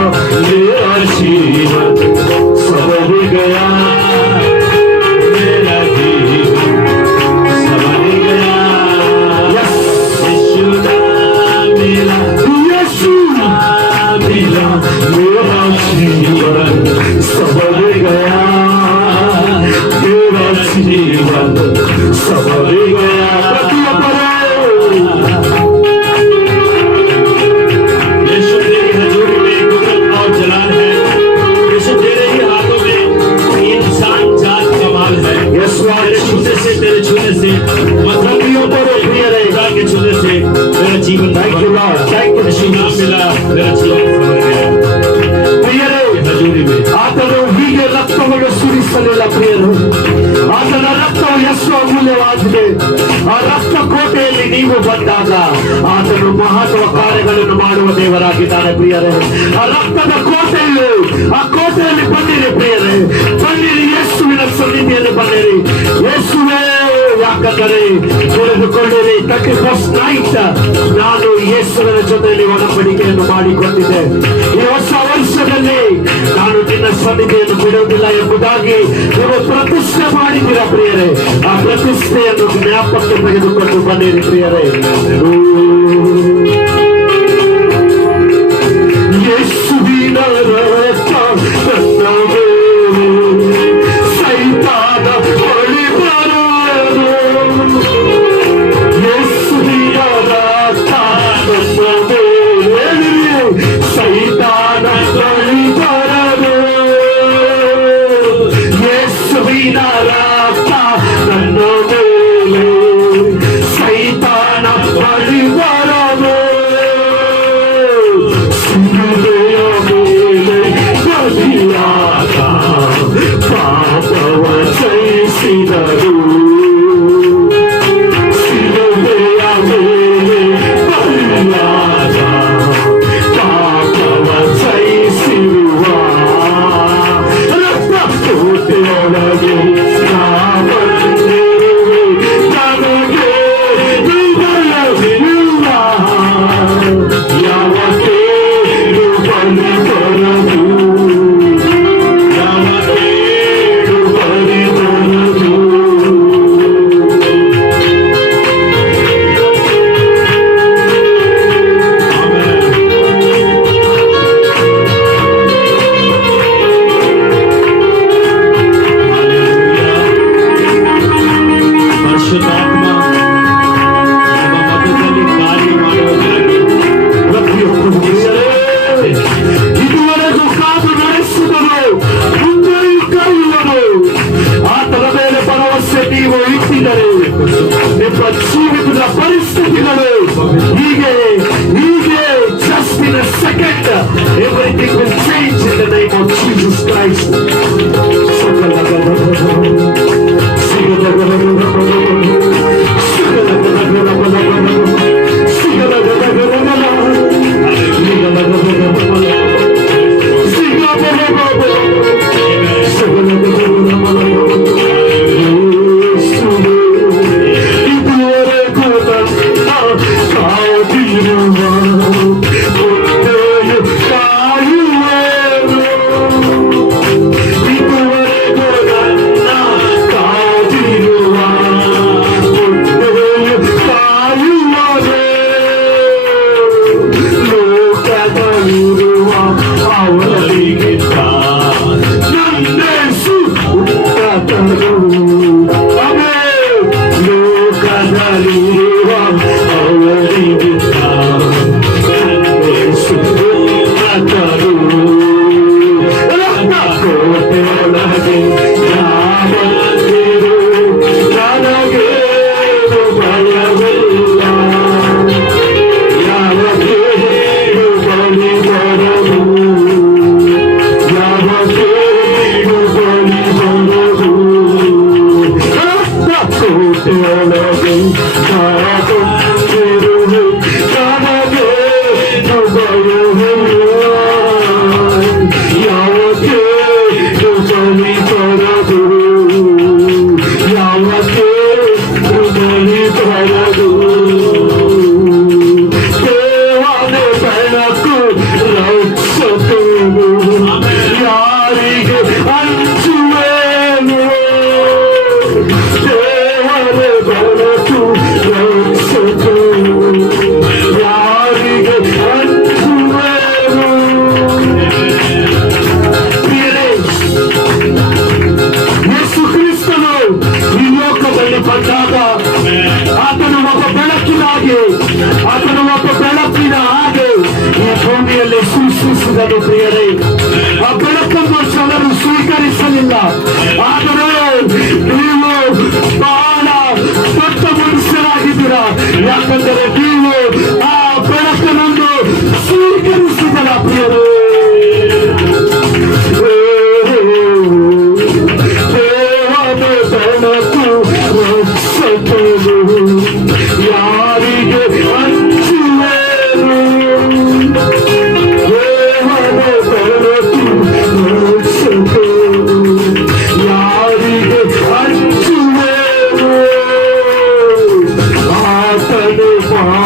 मेरा जीवन संवर गया. मेरा जीवन संवर गया. यीशु नाम मिला, यीशु नाम मिला, मेरा जीवन संवर गया. मेरा जीवन संवर गया. यीशु तेरी हजूरी में कुदरत और जलाल है. यीशु तेरे ही हाथों में इंसान जात कमाल है. तेरे छूने से, तेरे छूने से, मतलबियों पर खुदा के छूने से मेरा जीवन यीशु नाम मिला, मेरा जीवन संवर गया. प्रियರೇ, ಹಜೂರಿ में ಆತನು ಹೀಗೆ ರಕ್ತವನ್ನು ಸುರಿಸಲಿಲ್ಲ ಪ್ರಿಯರು. ಆತನ ರಕ್ತವು ಎಷ್ಟು ಅಮೂಲ್ಯವಾಗಿದೆ. ಆ ರಕ್ತ ಕೋಟೆಯಲ್ಲಿ ನೀವು ಬಂದಾಗ ಆತನು ಮಹತ್ವ ಕಾರ್ಯಗಳನ್ನು ಮಾಡುವ ದೇವರಾಗಿದ್ದಾನೆ ಪ್ರಿಯರೇ. ಆ ರಕ್ತದ ಕೋಟೆಯು, ಆ ಕೋಟೆಯಲ್ಲಿ ಬನ್ನಿರಿ ಪ್ರಿಯರೇ, ಬನ್ನಿರಿ, ಯೇಸುವಿನ ಸನ್ನಿಧಿಯಲ್ಲಿ ಬನ್ನಿರಿ. ಯೇಸುವೇ, ಯಾಕಂದರೆ ತಿಳಿದುಕೊಳ್ಳಿರಿ, 31st ನೈಟ್ ನಾನು ಯೇಸುವಿನ ಜೊತೆಯಲ್ಲಿ ಒಡಂಬಡಿಕೆಯನ್ನು ಮಾಡಿಕೊಂಡಿದ್ದೆ. ಈ ಹೊಸ ವರ್ಷದಲ್ಲಿ ನಾನು ನಿನ್ನ ಸನ್ನಿಧಿಯನ್ನು ಬಿಡುವುದಿಲ್ಲ ಎಂಬುದಾಗಿ ನೀವು ಪ್ರತಿಷ್ಠೆ ಮಾಡಿದ್ದೀರ ಪ್ರಿಯರೇ. ಆ ಪ್ರತಿಷ್ಠೆಯನ್ನು ಜ್ಞಾಪಕಕ್ಕೆ ತೆಗೆದುಕೊಂಡು ಬನ್ನಿರಿ ಪ್ರಿಯರೇ. ಯೇಸುವಿನ ರಕ್ತ ನನ್ನ ಮೇಲೆ ಸೈತಾನ ಹೊಳಿಬಾರದು. ಯೇಸುವಿನ ರಕ್ತ ನನ್ನ ಮೇಲೆ ಸೈತಾನ ಹೊಳಿಬಾರದು. ಯೇಸುವಿನ ರಕ್ತ ನನ್ನ ಮೇಲೆ ಸೈತಾನ ಹೊಳಿಬಾರದು. of Jesus Christ. ಪ್ರಿಯರೇ, ಆ ಬೆಳಕನ್ನು ಜನರು ಸ್ವೀಕರಿಸಲಿಲ್ಲ. ಆದರೆ ನೀವು ಬಹಳ ದೊಡ್ಡ ಮನುಷ್ಯರಾಗಿದ್ದೀರಾ, ಯಾಕಂದರೆ ನೀವು ಆ ಬೆಳಕನ್ನು ಸ್ವೀಕರಿಸಿದರ ಪ್ರಿಯರೇ.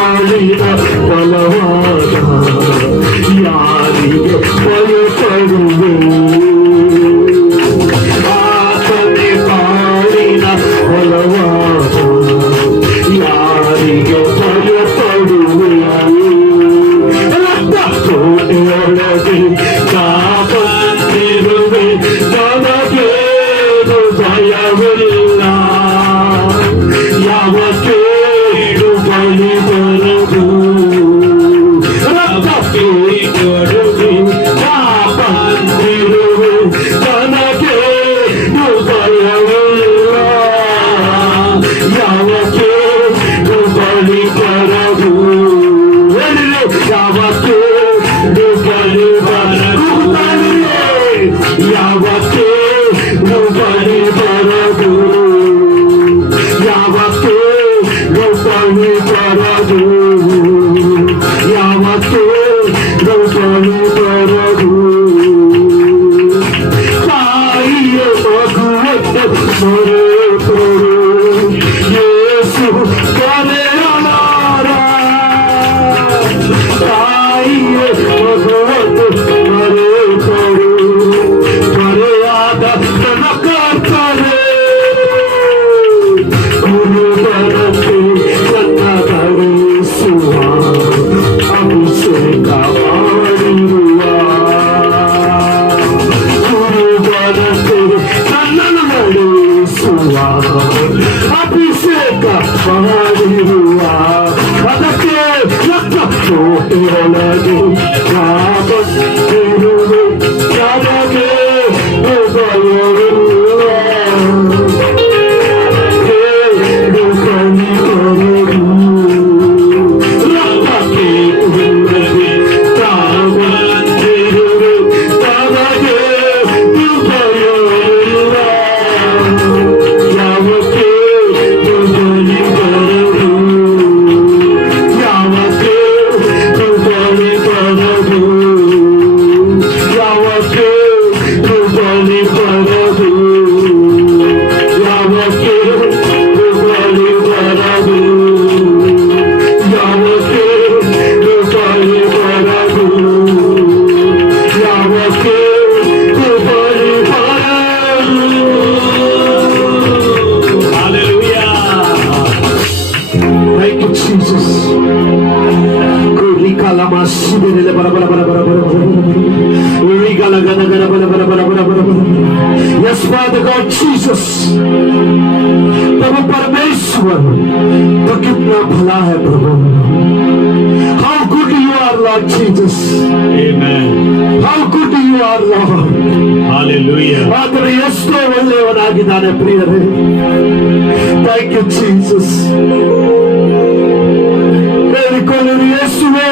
ಯಾರಿಗೆ ಬಲವಾದ ಯಾರಿಗೆ ಭಯಪಡುವೆ, ಆತನೇ ಕಾಳಿನ ಬಲವಾದ ಯಾರಿಗೆ ಭಯಪಡುವೆ. ಕೋಟೆಯೊಳಗೆ ಕಾಪಂದಿರುವೆ, ನನಗೇನು ಭಯವಿಲ್ಲ. ಯಾವ ಕೇಡು ಬಳಿ ಬರದು, ಕಾಪಂದಿರುವೆ, ನನಗೇನು ಭಯವಿಲ್ಲ. ಯಾವ ಕೇಡು ಬಳಿ ಬರದು, ಯಾವ ಕೇಡು ಬಳಿ ಬರದು, ಯಾವ ಕೇಡು ಬಳಿ ಬರದು, ಯಾವ ಕೇಡು ಬಳಿ ಬರದು, ಯಾವ ಕೇಡು ಬಳಿ ಬರದು. ತಾಯಿಯ ಮಗುವನ್ನು ಮರೆತರು, ಯೇಸು ಕರೆಯಲಾರ. ತಾಯಿಯ ಮಗುವನ್ನು ಮರೆತರು, ಮರೆಯಾದ ತನಕ Yes, Father God Jesus, प्रभु परमेश्वर तो कितना भला है प्रभु. How good you are, Lord Jesus. Amen. How good you are, Lord. Hallelujah. ಆತನು ಎಷ್ಟೋ ಒಳ್ಳೆಯವನಾಗಿದ್ದಾನೆ ಪ್ರಿಯರೇ. Thank you, Jesus. ಹೇಳಿಕೊಳ್ಳಿರಿ ಯೇಸುವೇ,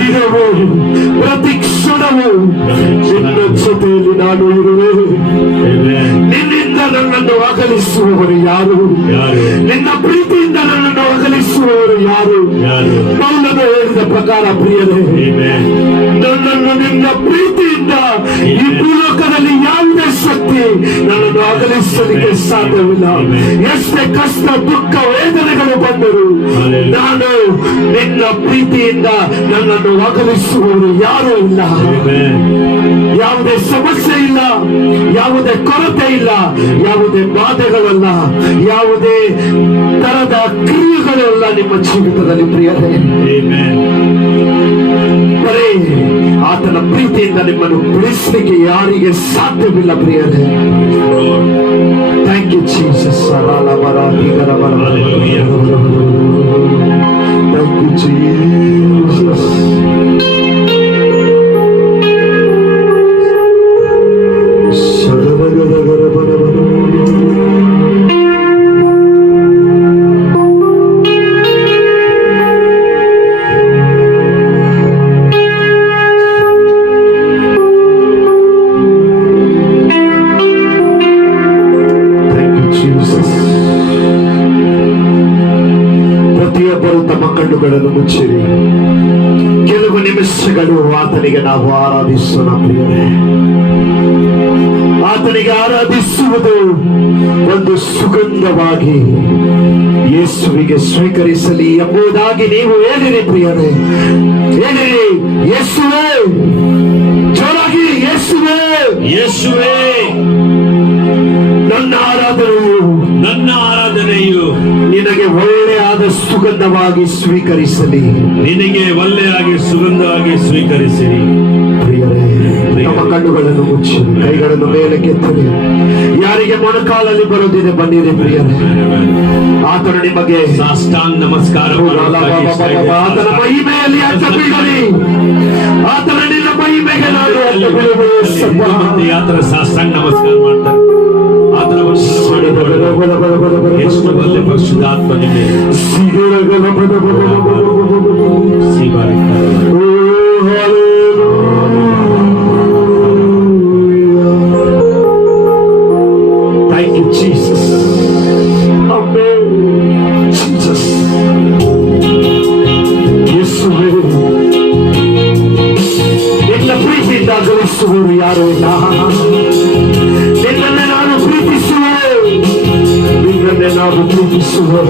ದಿನವೂ ಪ್ರತಿ ಕ್ಷಣವೂ ನಿನ್ನ ಜೊತೆಯಲ್ಲಿ ನಾನು ಇರುವೆ. Amen. ನಿನ್ನಿಂದ ನನ್ನನ್ನು ಅಗಲಿಸುವವರು ಯಾರು? ನಿನ್ನ ಪ್ರೀತಿಯಿಂದ ನನ್ನನ್ನು ಅಗಲಿಸುವವರು ಯಾರು? ಪೌಲನು ಹೇಳಿದ ಪ್ರಕಾರ ಪ್ರಿಯರೇ, Amen. ನನ್ನನ್ನು ನಿನ್ನ ಪ್ರೀತಿಯಿಂದ ಈ ಭೂಲೋಕದಲ್ಲಿ ಯಾವುದೇ ಶಕ್ತಿ ನನ್ನನ್ನು ಅಗಲಿಸಲಿಕ್ಕೆ ಸಾಧ್ಯವಿಲ್ಲ. ಎಷ್ಟೇ ಕಷ್ಟ, ದುಃಖ, ವೇದನೆಗಳು ಬಂದರು ನಾನು ನಿನ್ನ ಪ್ರೀತಿಯಿಂದ ನನ್ನನ್ನು ಅಗಲಿಸುವವರು ಯಾರೂ ಇಲ್ಲ. ಯಾವುದೇ ಸಮಸ್ಯೆ ಇಲ್ಲ, ಯಾವುದೇ ಕೊರತೆ ಇಲ್ಲ, ಯಾವುದೇ ಬಾಧೆಗಳಲ್ಲ, ಯಾವುದೇ ತರದ ಕ್ರಿಯೆಗಳೆಲ್ಲ ನಿಮ್ಮ ಜೀವಿತದಲ್ಲಿ ಪ್ರಿಯರೇ. ಬರೀ ಆತನ ಪ್ರೀತಿಯಿಂದ ನಿಮ್ಮನ್ನು ಬಿಡಿಸಲಿಕ್ಕೆ ಯಾರಿಗೆ ಸಾಧ್ಯವಿಲ್ಲ ಪ್ರಿಯರೇ. Thank you Jesus. Thank you Jesus. ಕಣ್ಣುಗಳನ್ನು ಮುಚ್ಚಿರಿ. ಕೆಲವು ನಿಮಿಷಗಳು ಆತನಿಗೆ ನಾವು ಆರಾಧಿಸೋಣ ಪ್ರಿಯರೇ. ಆತನಿಗೆ ಆರಾಧಿಸುವುದು ಒಂದು ಸುಗಂಧವಾಗಿ ಯೇಸುವಿಗೆ ಸ್ವೀಕರಿಸಲಿ ಎಂಬುದಾಗಿ ನೀವು ಹೇಳಿರಿ ಪ್ರಿಯರೇ. ಹೇಳಿರಿ, ಯೇಸುವೇ, ಜೋರಾಗಿ ಯೇಸುವೇ, ಯೇಸುವೇ, ನನ್ನ ಆರಾಧನೆಯು ನಿನಗೆ ಒಳ್ಳೆಯಾದ ಸುಗಂಧವಾಗಿ ಸ್ವೀಕರಿಸಲಿ. ನಿನಗೆ ಒಳ್ಳೆಯಾಗಿ ಸುಗಂಧವಾಗಿ ಸ್ವೀಕರಿಸಿರಿ. ಪ್ರಿಯರೇ, ನಮ್ಮ ಕಣ್ಣುಗಳನ್ನು ಮುಚ್ಚಿ ಕೈಗಳನ್ನು ಮೇಲೆ ಕೆತ್ತರಿ. ಯಾರಿಗೆ ಮೊಣಕಾಲಲ್ಲಿ ಬರೋದಿದೆ ಬನ್ನಿರಿ ಪ್ರಿಯರೇ. ಆತನು ನಿಮಗೆ ಸಾಷ್ಟಾಂಗ ನಮಸ್ಕಾರ ಆತನ ಮಹಿಮೆಯಲ್ಲಿ ಅರ್ಥ ಬೀಳಲಿ. ಆತನ ನಿನ್ನ ಮಹಿಮೆಗೆ ನಾನು ಆತನ ಸಾಷ್ಟಾಂಗ ನಮಸ್ಕಾರ ಮಾಡ್ತಾರೆ. ಎಷ್ಟು ಬಲ್ಲೆ ಪರಿಶುದ್ಧಾತ್ಮ ನಿಮಗೆ Thank you, Jesus. Amen. Jesus. ಯೇಸುವೇ, ನಿನ್ನ ಪ್ರೀತಿಯಿಂದ ಅಗಲಿಸುವವರು ಯಾರು ಇಲ್ಲ. ನಿನ್ನನ್ನೇ ನಾನು ಪ್ರೀತಿಸುವೆ, ನಿನ್ನನ್ನೇ ನಾವು ಪ್ರೀತಿಸುವೆ.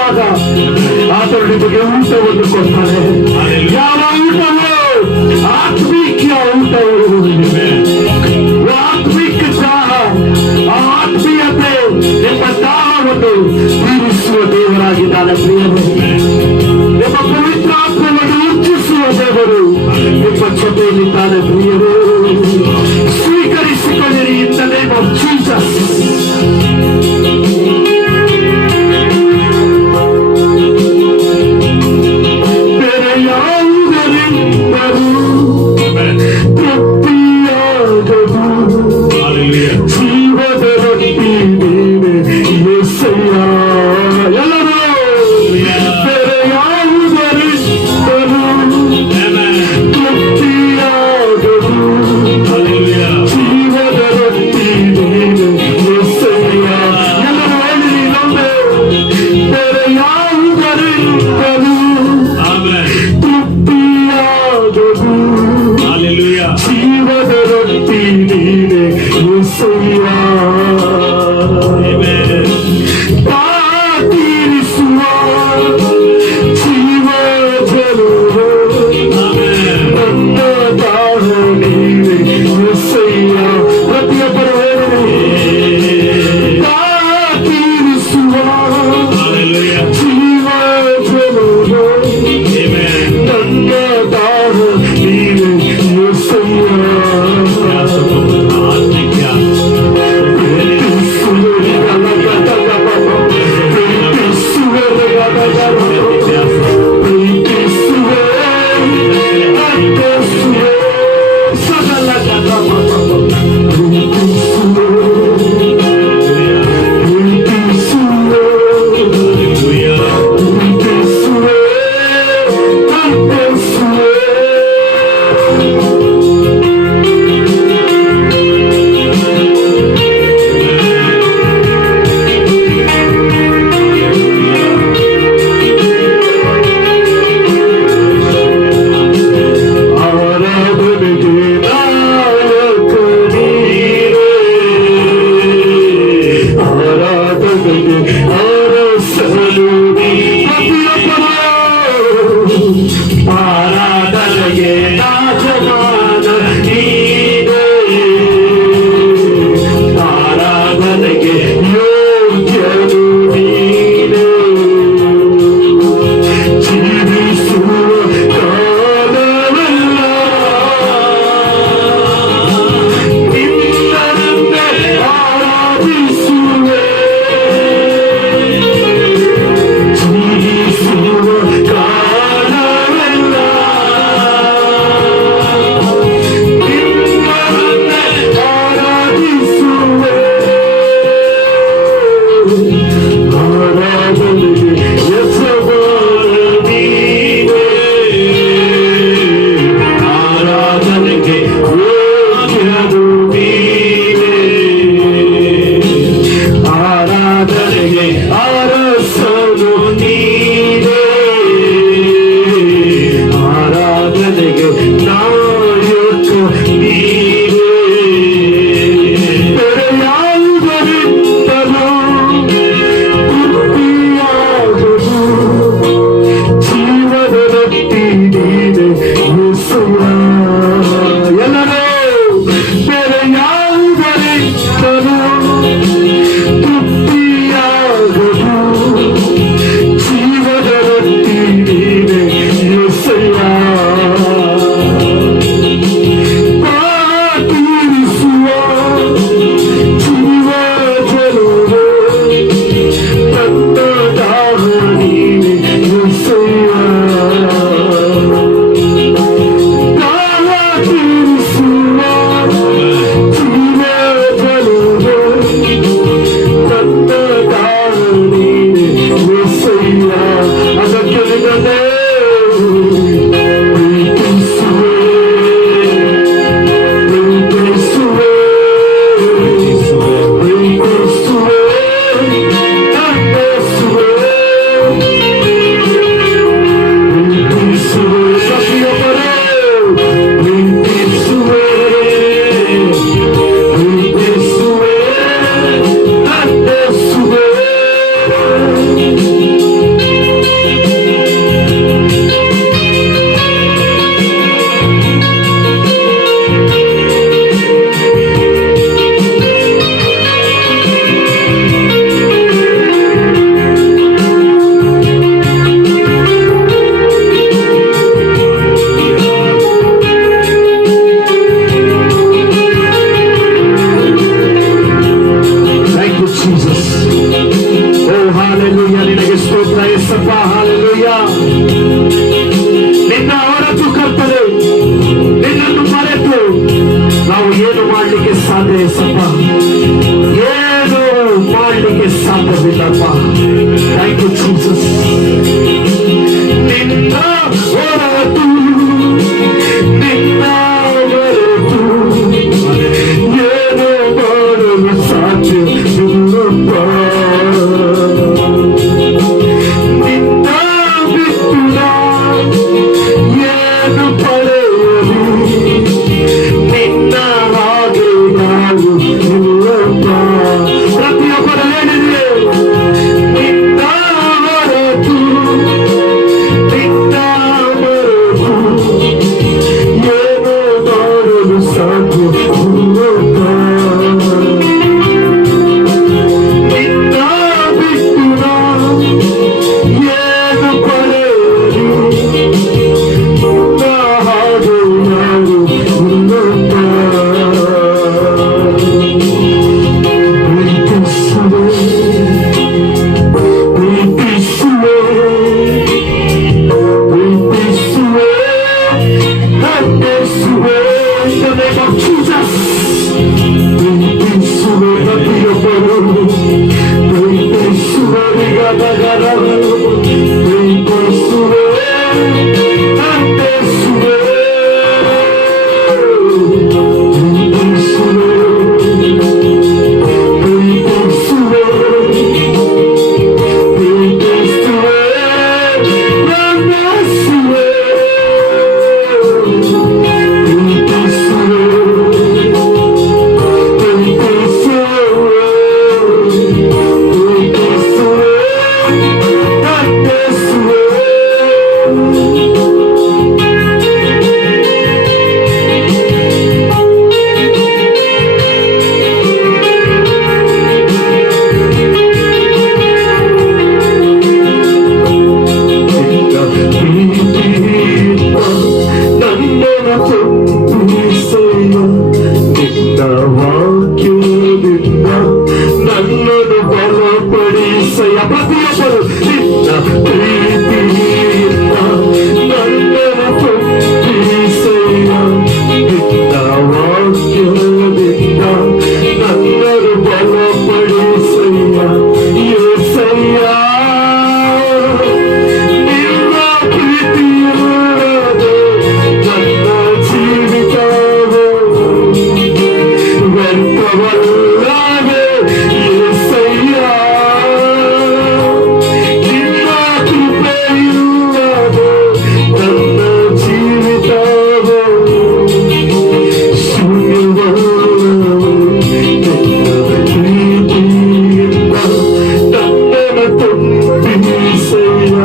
ಮಾಡುವಾಗ ಆತನು ನಿಮಗೆ ಊಟವನ್ನು ಕೊಡ್ತಾನೆ. ಯಾವ ಊಟವು? ಆತ್ಮೀಯ ಊಟವು. ಆತ್ಮಿಕ ದಾಹ, ಆ ಆತ್ಮೀಯತೆ ನಿಮ್ಮ ದಾಹವನ್ನು ತೀರಿಸುವ ದೇವರಾಗಿದ್ದಾನೆ ಪ್ರಿಯರೇ. ನಿಮ್ಮ ಪವಿತ್ರಾತ್ಮವನ್ನು ಹೆಚ್ಚಿಸುವ ದೇವರು ನಿಮ್ಮ ಜೊತೆಯಲ್ಲಿದ್ದಾನೆ ಪ್ರಿಯರೇ. ಸ್ವೀಕರಿಸಿಕೊಳ್ಳಿರಿ in the name of Jesus. ಬೇರೆ ಯಾವುದರಿಂದಲೂ ತೃಪ್ತಿಯಾಗದು. ಜೀವದ ರೊಟ್ಟಿ ನೀನೆ యేసయ్య. ಎಲ್ಲರೂ ಬೇರೆ ಯಾವುದರಿಂದಲೂ ತೃಪ್ತಿಯಾಗದು. ಜೀವದ ರೊಟ್ಟಿ ನೀನೆ యేసయ్య. ಎಲ್ಲರೂ ಹೇಳಿರಿ ನೊಂದೆ. ಬೇರೆ ಯಾವುದರಿಂದಲೂ ತೃಪ್ತಿಯಾಗದು. ಜೀವದ ರೊಟ್ಟಿ ನೀನೆ యేసయ్య. ತೀರಿಸುವ ಜೀವಜಲವು ನನ್ನ ದಾಹ ನೀನೆ యేసయ్య. ಪ್ರತಿಯೊಬ್ಬರು ಹೇಳಿರಿ. ತೀರಿಸುವ ಜೀವಜಲವು ನನ್ನ ದಾಹ ನೀನೆ యేసయ్ಯ. ಏಸಪ್ಪ ಹಾಲೆಲೂಯ. ನಿನ್ನ ಹೊರತು ಕರ್ತನೆ, ನಿನ್ನನ್ನು ಮರೆತು ನಾವು ಏನು ಮಾಡಲಿಕ್ಕೆ ಸಾಧ್ಯ ಏಸಪ್ಪ? ಏನು ಮಾಡಲಿಕ್ಕೆ ಸಾಧ್ಯವಿಲ್ಲಪ್ಪ. Thank you Jesus. ನಿನ್ನ ಹೊರತು, ನಿನ್ನ ಮರೆತು ಏನು ಮಾಡಲು ಸಾಧ್ಯವಿಲ್ಲಪ್ಪ. ನಿನ್ನ ಬಿಟ್ಟು ಏನು ಪಡೆಯಲು, ನಿನ್ನ ಹಾಗೆ ನಾವು ಇಲ್ಲಪ್ಪ. ಪ್ರತಿಯೊಬ್ಬರು ಹೇಳಿದ್ರೆ ನಿನ್ನ ಹೊರತು, ನಿನ್ನ ಮರೆತು ಏನು ಮಾಡಲು ಸಾಧ್ಯವಿಲ್ಲಪ್ಪ. ನಿನ್ನ ಬಿಟ್ಟು ಏನು ಪಡೆಯಲು, ನಿನ್ನ ಹಾಗೆ ನಾವು ಇಲ್ಲಪ್ಪ. ಪ್ರೀತಿಸುವೆ, ಪ್ರೀತಿಸುವೆ, ಪ್ರೀತಿಸುವೆ, ನಂಬಿಸುವೆ. In the name of Jesus. ಪ್ರೀತಿಸುವೆ ಪ್ರತಿಯೊಬ್ಬರು, ಪ್ರೀತಿಸುವೆ ಗದಗರರು, ಪ್ರೀತಿಸುವೆ, ನಂಬಿಸುವೆ, ಪ್ರೀತಿಸುವೆ, ಪ್ರೀತಿಸುವೆ, ಪ್ರೀತಿಸುವೆ, ನಂಬಿಸುವೆ, ನಿನ್ನ ವಾಕ್ಯದಿಂದ ನನ್ನನ್ನು ಬಲಪಡಿಸಯ್ಯ. ಪ್ರತಿಯೊಬ್ಬರು ನಿನ್ನ ಪ್ರೀತಿಯಿಂದ ನನ್ನನ್ನು ತುಂಬಿಸಯ್ಯ. ನಿನ್ನ ವಾಕ್ಯದಿಂದ ನನ್ನನ್ನು ಬಲಪಡಿಸಯ್ಯ. ಏಸಯ್ಯ, ನಿನ್ನ ಪ್ರೀತಿಯಿಲ್ಲದೆ ನನ್ನ ಜೀವಿತವು ವ್ಯರ್ಥವಲ್ಲವೇ. ಏಸಯ್ಯ, ನಿನ್ನ ಕೃಪೆಯಿಲ್ಲದೆ ನನ್ನ ಜೀವಿತವು ಶೂನ್ಯವಲ್ಲವೇ. ನಿನ್ನ ಪ್ರೀತಿಯಿಂದ ನನ್ನನ್ನು ತುಂಬಿಸಯ್ಯ.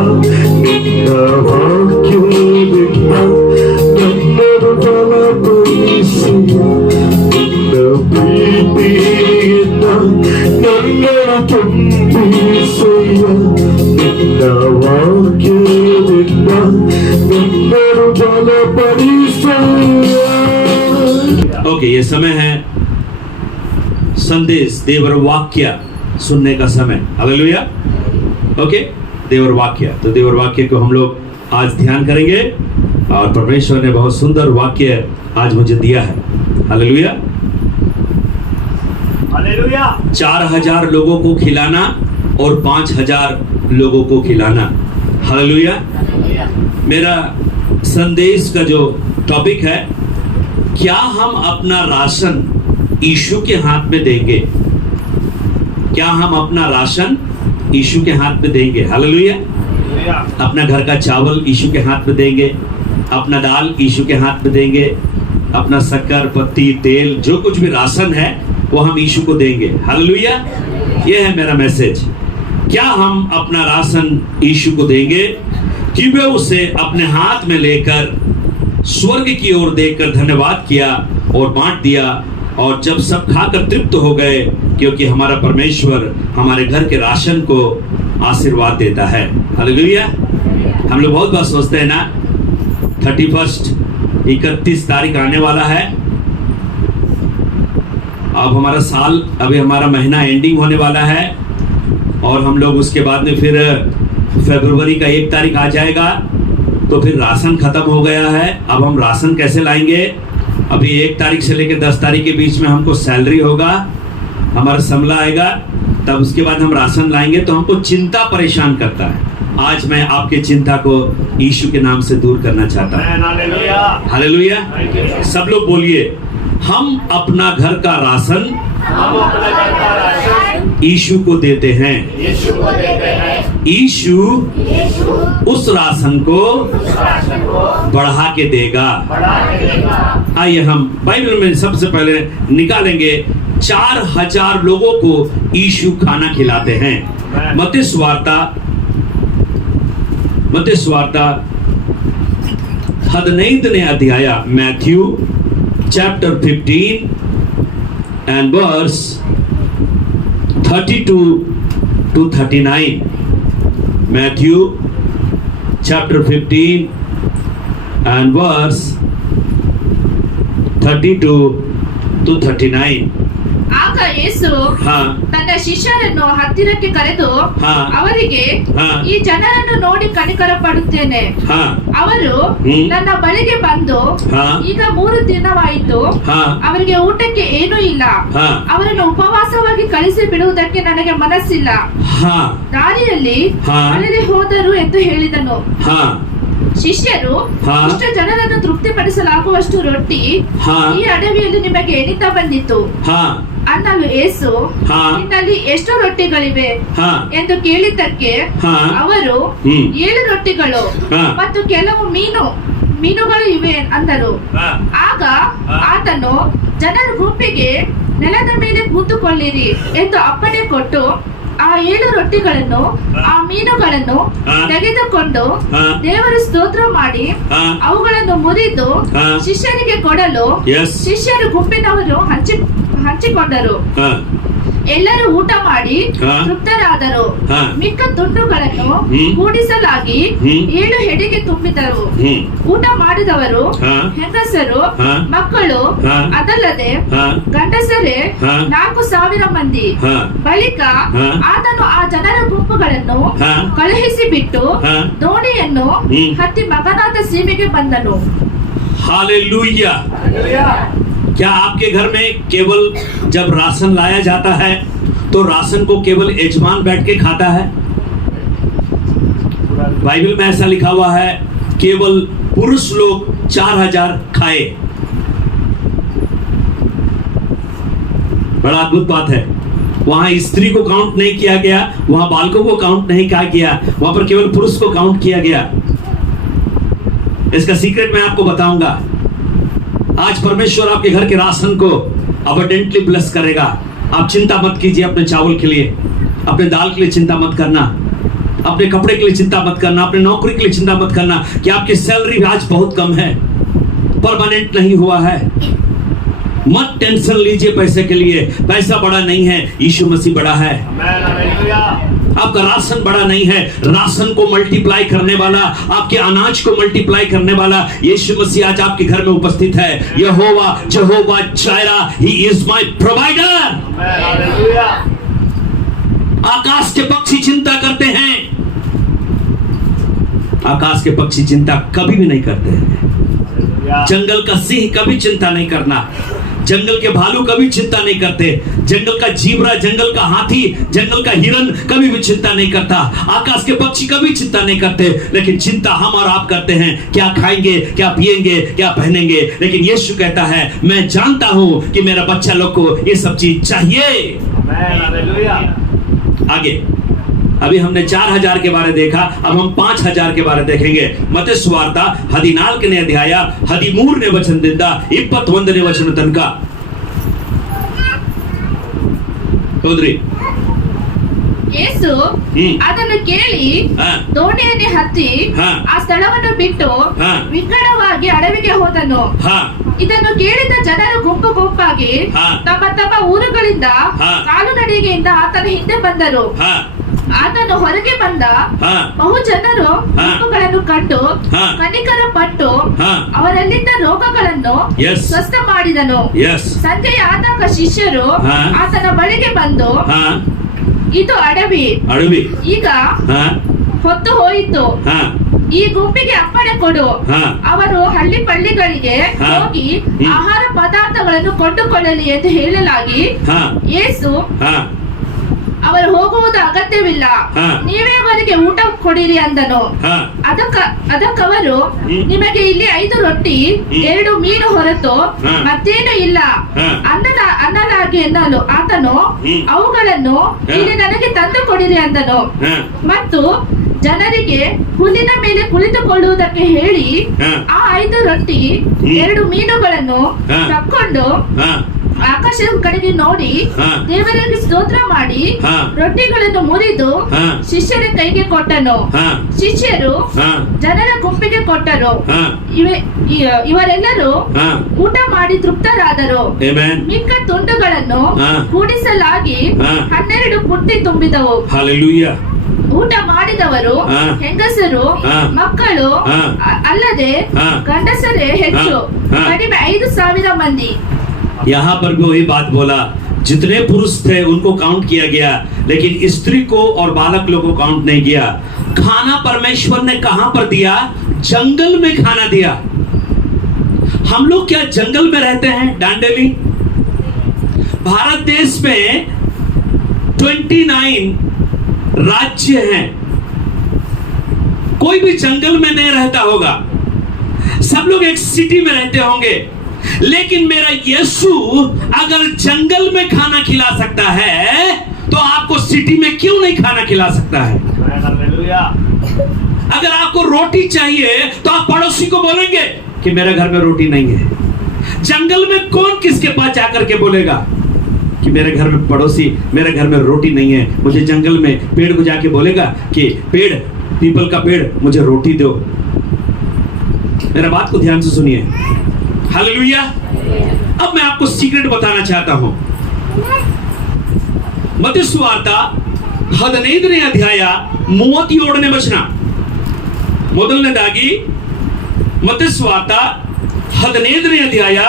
ನಿನ್ನ ವಾಕ್ಯದಿಂದ ನನ್ನನ್ನು ಬಲಪಡಿಸಯ್ಯ. ನಿನ್ನ ಪ್ರೀತಿಯಿಂದ ನನ್ನನ್ನು ತುಂಬಿಸಯ್ಯ. ನಿನ್ನ ವಾಕ್ಯದಿಂದ ನನ್ನನ್ನು ಬಲಪಡಿಸಯ್ಯ. ओके, ये समय है संदेश देवर वाक्य सुनने का समय. हालेलुया. ओके, देवर वाक्य. तो देवर वाक्य को हम लोग आज ध्यान करेंगे और परमेश्वर ने बहुत सुंदर वाक्य आज मुझे दिया है. हालेलुया. 4000 लोगों को खिलाना और 5000 लोगों को खिलाना. हालेलुया. मेरा संदेश का जो टॉपिक है, क्या हम अपना राशन यीशु के हाथ में देंगे? क्या हम अपना राशन यीशु के हाथ में देंगे? हालेलुया. अपना घर का चावल यीशु के हाथ में देंगे, अपना दाल यीशु के हाथ में देंगे, अपना शक्कर, पत्ती, तेल, जो कुछ भी राशन है वो हम यीशु को देंगे. हालेलुया. ये है मेरा मैसेज. क्या हम अपना राशन यीशु को देंगे कि वे उसे अपने हाथ में लेकर स्वर्ग की ओर देखकर धन्यवाद किया और बांट दिया, और जब सब खाकर तृप्त हो गए, क्योंकि हमारा परमेश्वर हमारे घर के राशन को आशीर्वाद देता है. हालेलुया. हम लोग बहुत बार सोचते हैं ना, 31 तारीख आने वाला है, अब हमारा साल, अभी हमारा महीना एंडिंग होने वाला है, और हम लोग उसके बाद में फिर फरवरी का 1 तारीख आ जाएगा तो फिर राशन खत्म हो गया है। अब हम राशन कैसे लाएंगे? अभी 1 तारीख से लेकर 10 तारीख के बीच में हमको सैलरी होगा, हमारा समला आएगा, तब उसके बाद हम राशन लाएंगे। तो हमको चिंता परेशान करता है। आज मैं आपके चिंता को यीशु के नाम से दूर करना चाहता हूँ। हालेलुया। सब लोग बोलिए, हम अपना घर का राशन यीशु को देते हैं। यीशु उस राशन को बढ़ा के देगा। आइए हम बाइबल में सबसे पहले निकालेंगे 4000 लोगों को यीशु खाना खिलाते हैं। मत्ती सुवार्ता 15ನೇ ಅಧ್ಯಾಯ, Matthew chapter 15 and verse 32 to 39. Matthew chapter 15 and verse 32 to 39. ಆಗ ಯೇಸು ಹಾ ತನ್ನ ಶಿಷ್ಯರನ್ನು ಹತ್ತಿರಕ್ಕೆ ಕರೆದು ಹಾ. ಅವರಿಗೆ, ಹಾ. ಈ ಜನರನ್ನು ನೋಡಿ ಕನಿಕರ ಪಡುತ್ತೇನೆ. ಹಾ ಅವರು ಹ್ಮ್. ನನ್ನ ಬಳಿಗೆ ಬಂದು ಹಾ. ಈಗ 3 ದಿನವಾಯಿತು, ಹಾ ಅವರಿಗೆ ಊಟಕ್ಕೆ ಏನೂ ಇಲ್ಲ. ಹಾ ಅವರನ್ನು ಉಪವಾಸವಾಗಿ ಕಳಿಸಿ ಬಿಡುವುದಕ್ಕೆ ನನಗೆ ಮನಸ್ಸಿಲ್ಲ. ಹಾ ದಾರಿಯಲ್ಲಿ ಹಾ. ಅಳಿದು ಹೋದರು ಎಂದು ಹೇಳಿದನು. ಹಾ ಶಿಷ್ಯರು, ಹಾ. ಇಷ್ಟು ಜನರನ್ನು ತೃಪ್ತಿಪಡಿಸಲಾಗುವಷ್ಟು ರೊಟ್ಟಿ ಹಾ. ಈ ಅಡವಿಯಲ್ಲಿ ನಿಮಗೆ ಎನಿತಾ ಬಂದಿತ್ತು ಹಾ ಅನ್ನಲು ಯೇಸು, ಹಾ. ನಿನ್ನಲ್ಲಿ ಎಷ್ಟು ರೊಟ್ಟಿಗಳಿವೆ ಹಾ ಎಂದು ಕೇಳಿದ್ದಕ್ಕೆ ಹಾ. ಅವರು, ಹ್ಮ್. 7 ರೊಟ್ಟಿಗಳು ಹಾ. ಮತ್ತು ಕೆಲವು ಮೀನುಗಳು ಇವೆ ಅಂದರು. ಹಾ. ಆಗ ಹಾ. ಆತನು ಜನರ ಗುಂಪಿಗೆ ನೆಲದ ಮೇಲೆ ಕೂತುಕೊಳ್ಳಿರಿ ಎಂದು ಅಪ್ಪಣೆ ಕೊಟ್ಟು ಆ 7 ರೊಟ್ಟಿಗಳನ್ನು ಆ ಮೀನುಗಳನ್ನು ಹಾ. ತೆಗೆದುಕೊಂಡು ಹಾ. ದೇವರು ಸ್ತೋತ್ರ ಮಾಡಿ ಹಾ. ಅವುಗಳನ್ನು ಮುರಿದು ಹಾ. ಶಿಷ್ಯರಿಗೆ ಕೊಡಲು ಎಸ್ ಶಿಷ್ಯರು ಗುಂಪಿನವರು ಹಂಚಿಕೊಂಡರು. ಹಾ ಎಲ್ಲರೂ ಊಟ ಮಾಡಿ ಹಾ. ತೃಪ್ತರಾದರು. ಹಾ. ಮಿಕ್ಕ ತುಂಡುಗಳನ್ನು ಹ್ಮ್. ಕೂಡಿಸಲಾಗಿ ಹ್ಮ್. 7 ಹೆಡಿಗೆ ತುಂಬಿದರು. ಹ್ಮ್. ಊಟ ಮಾಡಿದವರು ಹಾ. ಹೆಂಗಸರು, ಹಾ. ಮಕ್ಕಳು, ಹಾ. ಅದಲ್ಲದೆ ಹಾ. ಗಂಡಸರೇ ಹಾ. 4,000 ಮಂದಿ. ಹಾ. ಬಳಿಕ ಹಾ. ಆತನು ಆ ಜನರ ಗುಂಪುಗಳನ್ನು ಹಾ. ಕಳುಹಿಸಿ ಬಿಟ್ಟು ಹಾ. ದೋಣಿಯನ್ನು ಹ್ಮ್. ಹತ್ತಿ ಮಗನಾದ ಸೀಮೆಗೆ ಬಂದನು. हालेलुया। क्या आपके घर में केवल जब राशन लाया जाता है तो राशन को केवल यजमान बैठ के खाता है? बाइबल में ऐसा लिखा हुआ है, केवल पुरुष लोग 4000 खाए। बड़ा अद्भुत बात है। वहां स्त्री को काउंट नहीं किया गया, वहां बालकों को काउंट नहीं किया गया, वहां पर केवल पुरुष को काउंट किया गया। इसका सीक्रेट मैं आपको बताऊंगा। आज परमेश्वर आपके घर के राशन को अबंडेंटली ब्लेस करेगा। आप चिंता मत कीजिए अपने चावल के लिए, अपने दाल के लिए चिंता मत करना, अपने कपड़े के लिए चिंता मत करना, अपने नौकरी के लिए चिंता मत करना कि आपकी सैलरी आज बहुत कम है, परमानेंट नहीं हुआ है। मत टेंशन लीजिए पैसे के लिए। पैसा बड़ा नहीं है, यीशु मसीह बड़ा है। आपका राशन बड़ा नहीं है, राशन को मल्टीप्लाई करने वाला, आपके अनाज को मल्टीप्लाई करने वाला यीशु मसीह आज आपके घर में उपस्थित है। यहोवा Jehovah Jireh, he is my provider. आकाश के पक्षी चिंता करते हैं, आकाश के पक्षी चिंता कभी भी नहीं करते हैं। जंगल का सिंह कभी चिंता नहीं करना, जंगल के भालू कभी चिंता नहीं करते, जंगल का जीब्रा, जंगल का हाथी, जंगल का हिरन कभी भी चिंता नहीं करता, आकाश के पक्षी कभी चिंता नहीं करते। लेकिन चिंता हम और आप करते हैं, क्या खाएंगे, क्या पिएंगे, क्या पहनेंगे। लेकिन यीशु कहता है, मैं जानता हूं कि मेरा बच्चा लोग को ये सब चीज चाहिए। आगे अभी हमने 4000 के बारे देखा, अब हम 5000 के बारे देखेंगे। मत्ती ಸುವಾರ್ತ 14ನೇ ಅಧ್ಯಾಯ 13ನೇ ವಚನದಿಂದ 21ನೇ ವಚನ ತನಕ ಹೋದ್ರಿ. ಯೇಸು ಅದನ್ನು ಕೇಳಿ ಹಾ. ದೋಣಿಯನ್ನೇ ಹತ್ತಿ ಹಾ. ಆ ಸ್ಥಳವನ್ನು ಬಿಟ್ಟು ಹಾ. ವಿಂಗಡವಾಗಿ ಅಡವಿಗೆ ಹೋದನು. ಹಾ ಇದನ್ನು ಕೇಳಿದ ಜನರು ಗುಂಪು ಗುಂಪಾಗಿ ಹಾ. ತಮ್ಮ ತಮ್ಮ ಊರುಗಳಿಂದ ಹಾ. ಕಾಲುನಡಿಗೆಯಿಂದ ಆತನ ಹಿಂದೆ ಬಂದರು. ಹಾ ಆತನು ಹೊರಗೆ ಬಂದ ಹಾ. ಬಹು ಜನರು ಹಾ. ಗುಂಪುಗಳನ್ನು ಕಂಡು ಹಾ. ಕನಿಕರ ಪಟ್ಟು ಹಾ. ಅವರಲ್ಲಿದ್ದ ರೋಗಗಳನ್ನು Yes. ಸ್ವಸ್ಥ ಮಾಡಿದನು. ಎಸ್ ಸಂಜೆಯ ಆದಾಗ ಶಿಷ್ಯರು ಹಾ. ಆತನ ಬಳಿಗೆ ಬಂದು, ಹಾ ಇದು ಅಡವಿ, ಅಡವಿ ಈಗ ಹಾ ಹೊತ್ತು ಹೋಯಿತು. हाँ ಈ ಗುಂಪಿಗೆ ಅಪ್ಪಣೆ ಕೊಡು. हाँ ಅವರು ಹಳ್ಳಿ ಪಳ್ಳಿಗಳಿಗೆ ಹಾ. ಹೋಗಿ ಹ್ಮ್. ಆಹಾರ ಪದಾರ್ಥಗಳನ್ನು ಕೊಂಡುಕೊಳ್ಳಲಿ ಎಂದು ಹೇಳಲಾಗಿ हाँ ಯೇಸು हाँ ಅವರು ಹೋಗುವುದು ಅಗತ್ಯವಿಲ್ಲ, ಹಾ. ನೀವೇ ಅವರಿಗೆ ಊಟ ಕೊಡಿರಿ ಅಂದನು. हाँ ಅದಕ್ಕವರು ಹ್ಮ್. ನಿಮಗೆ ಇಲ್ಲಿ 5 ರೊಟ್ಟಿ ಹ್ಮ್. 2 ಮೀನು ಹೊರತು ಹಾ. ಮತ್ತೇನು ಇಲ್ಲ ಹಾ. ಅನ್ನಲಾಗಿ ಎನ್ನಲು ಆತನು ಹ್ಮ್. ಅವುಗಳನ್ನು ಹಾ. ಇಲ್ಲಿ ನನಗೆ ತಂದು ಕೊಡಿರಿ ಅಂದನು. हाँ ಮತ್ತು ಜನರಿಗೆ ಹುಲ್ಲಿನ ಮೇಲೆ ಕುಳಿತುಕೊಳ್ಳುವುದಕ್ಕೆ ಹೇಳಿ ಹಾ. ಆ 5 ರೊಟ್ಟಿ ಹ್ಮ್. 2 ಮೀನುಗಳನ್ನು ಹಾ. ತಕ್ಕೊಂಡು हाँ ಆಕಾಶದ ಕಡೆಗೆ ನೋಡಿ ಹಾ. ದೇವರಿಗೆ ಸ್ತೋತ್ರ ಮಾಡಿ ಹಾ. ರೊಟ್ಟಿಗಳನ್ನು ಮುರಿದು ಹಾ. ಶಿಷ್ಯರ ಕೈಗೆ ಕೊಟ್ಟನು. हाँ ಶಿಷ್ಯರು हाँ ಜನರ ಗುಂಪಿಗೆ ಕೊಟ್ಟರು. हाँ ಇವರೆಲ್ಲರೂ हाँ ಊಟ ಮಾಡಿ ತೃಪ್ತರಾದರು. Amen ಮಿಕ್ಕ ತುಂಡುಗಳನ್ನು ಹಾ. ಕೂಡಿಸಲಾಗಿ ಹಾ. 12 ಪುಟ್ಟಿ ತುಂಬಿದವು. Hallelujah ಊಟ ಮಾಡಿದವರು ಹಾ. ಹೆಂಗಸರು ಹಾ. ಮಕ್ಕಳು ಹಾ. ಅಲ್ಲದೆ ಹಾ. ಗಂಡಸರೇ ಹೆಚ್ಚು, ಹಾ. ಕಡಿಮೆ 5,000 ಮಂದಿ. यहाँ पर भी वही बात बोला, जितने पुरुष थे उनको काउंट किया गया, लेकिन स्त्री को और बालक लोगों को काउंट नहीं किया। खाना परमेश्वर ने कहां पर दिया? जंगल में खाना दिया। हम लोग क्या जंगल में रहते हैं? डांडेली भारत देश में 29 राज्य हैं, कोई भी जंगल में नहीं रहता होगा, सब लोग एक सिटी में रहते होंगे। लेकिन मेरा यीशु अगर जंगल में खाना खिला सकता है तो आपको सिटी में क्यों नहीं खाना खिला सकता है? अगर आपको रोटी चाहिए तो आप पड़ोसी को बोलेंगे कि मेरे घर में रोटी नहीं है। जंगल में कौन किसके पास जाकर के बोलेगा कि मेरे घर में पड़ोसी, मेरे घर में रोटी नहीं है? मुझे जंगल में पेड़ को जाके बोलेगा कि पेड़, पीपल का पेड़, मुझे रोटी दो। मेरा बात को ध्यान से सुनिए। हालेलुया। अब मैं आपको सीक्रेट बताना चाहता हूं। ಮತ್ತಾಯ ಸುವಾರ್ತ 15ನೇ ಅಧ್ಯಾಯ 37ನೇ ವಚನ. ಮೊದಲನೇದಾಗಿ ಮತ್ತಾಯ ಸುವಾರ್ತ 15ನೇ ಅಧ್ಯಾಯ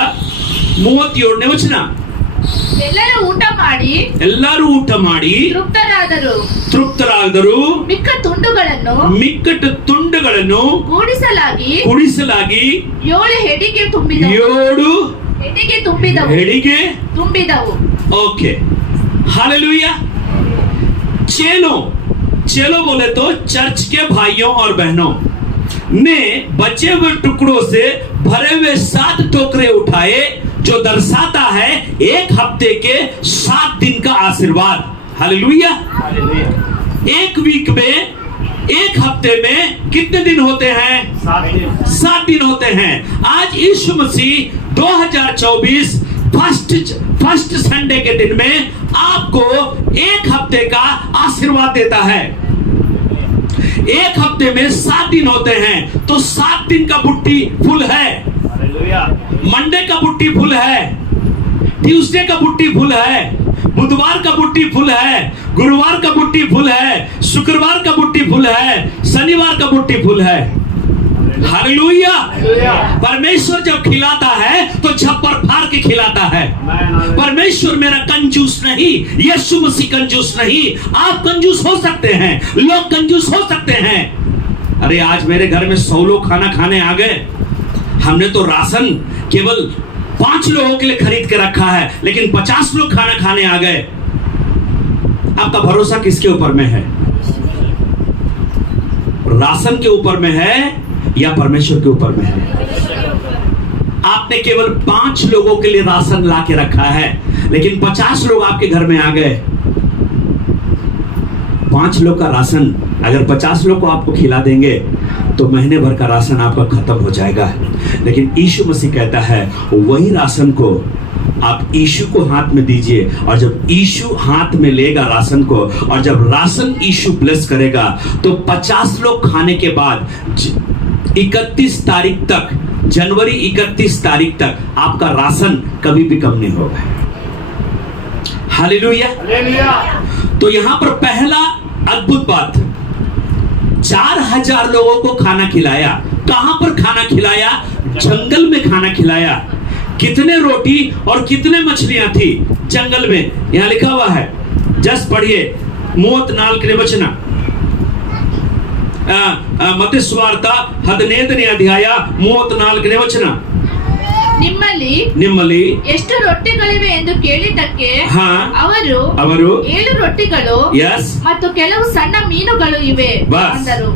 37ನೇ ವಚನ. ಎಲ್ಲರೂ ಊಟ ಮಾಡಿ ತೃಪ್ತರಾದರು, ಮಿಕ್ಕ ಮಿಕ್ಕಟ್ಟು ತುಂಡುಗಳನ್ನು ಕೂಡಿಸಲಾಗಿ 7 ಹೆಡಿಗೆ ತುಂಬಿದವು. Okay hallelujah. चेलो बोले तो चर्च के भाइयों और बहनों ने बचे हुए टुकड़ों से भरे हुए 7 टोकरे उठाए, जो दर्शाता है 1 हफ्ते के 7 दिन का आशीर्वाद। हालेलुया। 1 वीक में, 1 हफ्ते में कितने दिन होते हैं? 7 दिन होते हैं। आज यीशु मसीह 2024 फर्स्ट संडे के दिन में आपको 1 हफ्ते का आशीर्वाद देता है। 1 हफ्ते में 7 दिन होते हैं, तो 7 दिन का बुट्टी फुल है। मंडे का बुट्टी फुल है, ट्यूसडे का बुट्टी फुल है, बुधवार का बुट्टी फुल है, गुरुवार का बुट्टी फुल है, शुक्रवार का बुट्टी फुल है, शनिवार का बुट्टी फुल है। हालेलुया। परमेश्वर जब खिलाता है तो छप्पर फाड़ के खिलाता है। परमेश्वर मेरा कंजूस नहीं, यीशु मसीह कंजूस नहीं। आप कंजूस हो सकते हैं, लोग कंजूस हो सकते हैं। अरे आज मेरे घर में 100 लोग खाना खाने आ गए, हमने तो राशन केवल 5 लोगों के लिए खरीद के रखा है, लेकिन 50 लोग खाना खाने आ गए। आपका भरोसा किसके ऊपर में है? राशन के ऊपर में है या परमेश्वर के ऊपर में है? आपने केवल 5 लोगों के लिए राशन ला के रखा है, लेकिन 50 लोग आपके घर में आ गए। 5 लोग का राशन अगर 50 लोग को आपको खिला देंगे तो महीने भर का राशन आपका खत्म हो जाएगा। लेकिन यीशु मसीह कहता है वही राशन को आप यीशु को हाथ में दीजिए, और जब यीशु हाथ में लेगा राशन को, और जब राशन यीशु ब्लेस करेगा, तो 50 लोग खाने के बाद 31 तारीख तक, जनवरी 31 तारीख तक आपका राशन कभी भी कम नहीं होगा। हालेलुया। तो यहां पर पहला अद्भुत बात, 4000 लोगों को खाना खिलाया। कहां पर खाना खिलाया? जंगल में खाना खिलाया। कितने रोटी और कितने मछलियां थी जंगल में? यहां लिखा हुआ है, जस्ट पढ़िए 34 वचन। ಮತ್ತೆ ಸ್ವಾರ್ಥ 15ನೇ ಅಧ್ಯಾಯ 34ನೇ ವಚನ. ನಿಮ್ಮಲ್ಲಿ ಎಷ್ಟು ರೊಟ್ಟಿಗಳಿವೆ ಎಂದು ಕೇಳಿದ್ದಕ್ಕೆ ಹಾ, ಅವರು 7 ರೊಟ್ಟಿಗಳು ಯಸ್ ಮತ್ತು ಕೆಲವು ಸಣ್ಣ ಮೀನುಗಳು ಇವೆ बस। ಅಂದರು.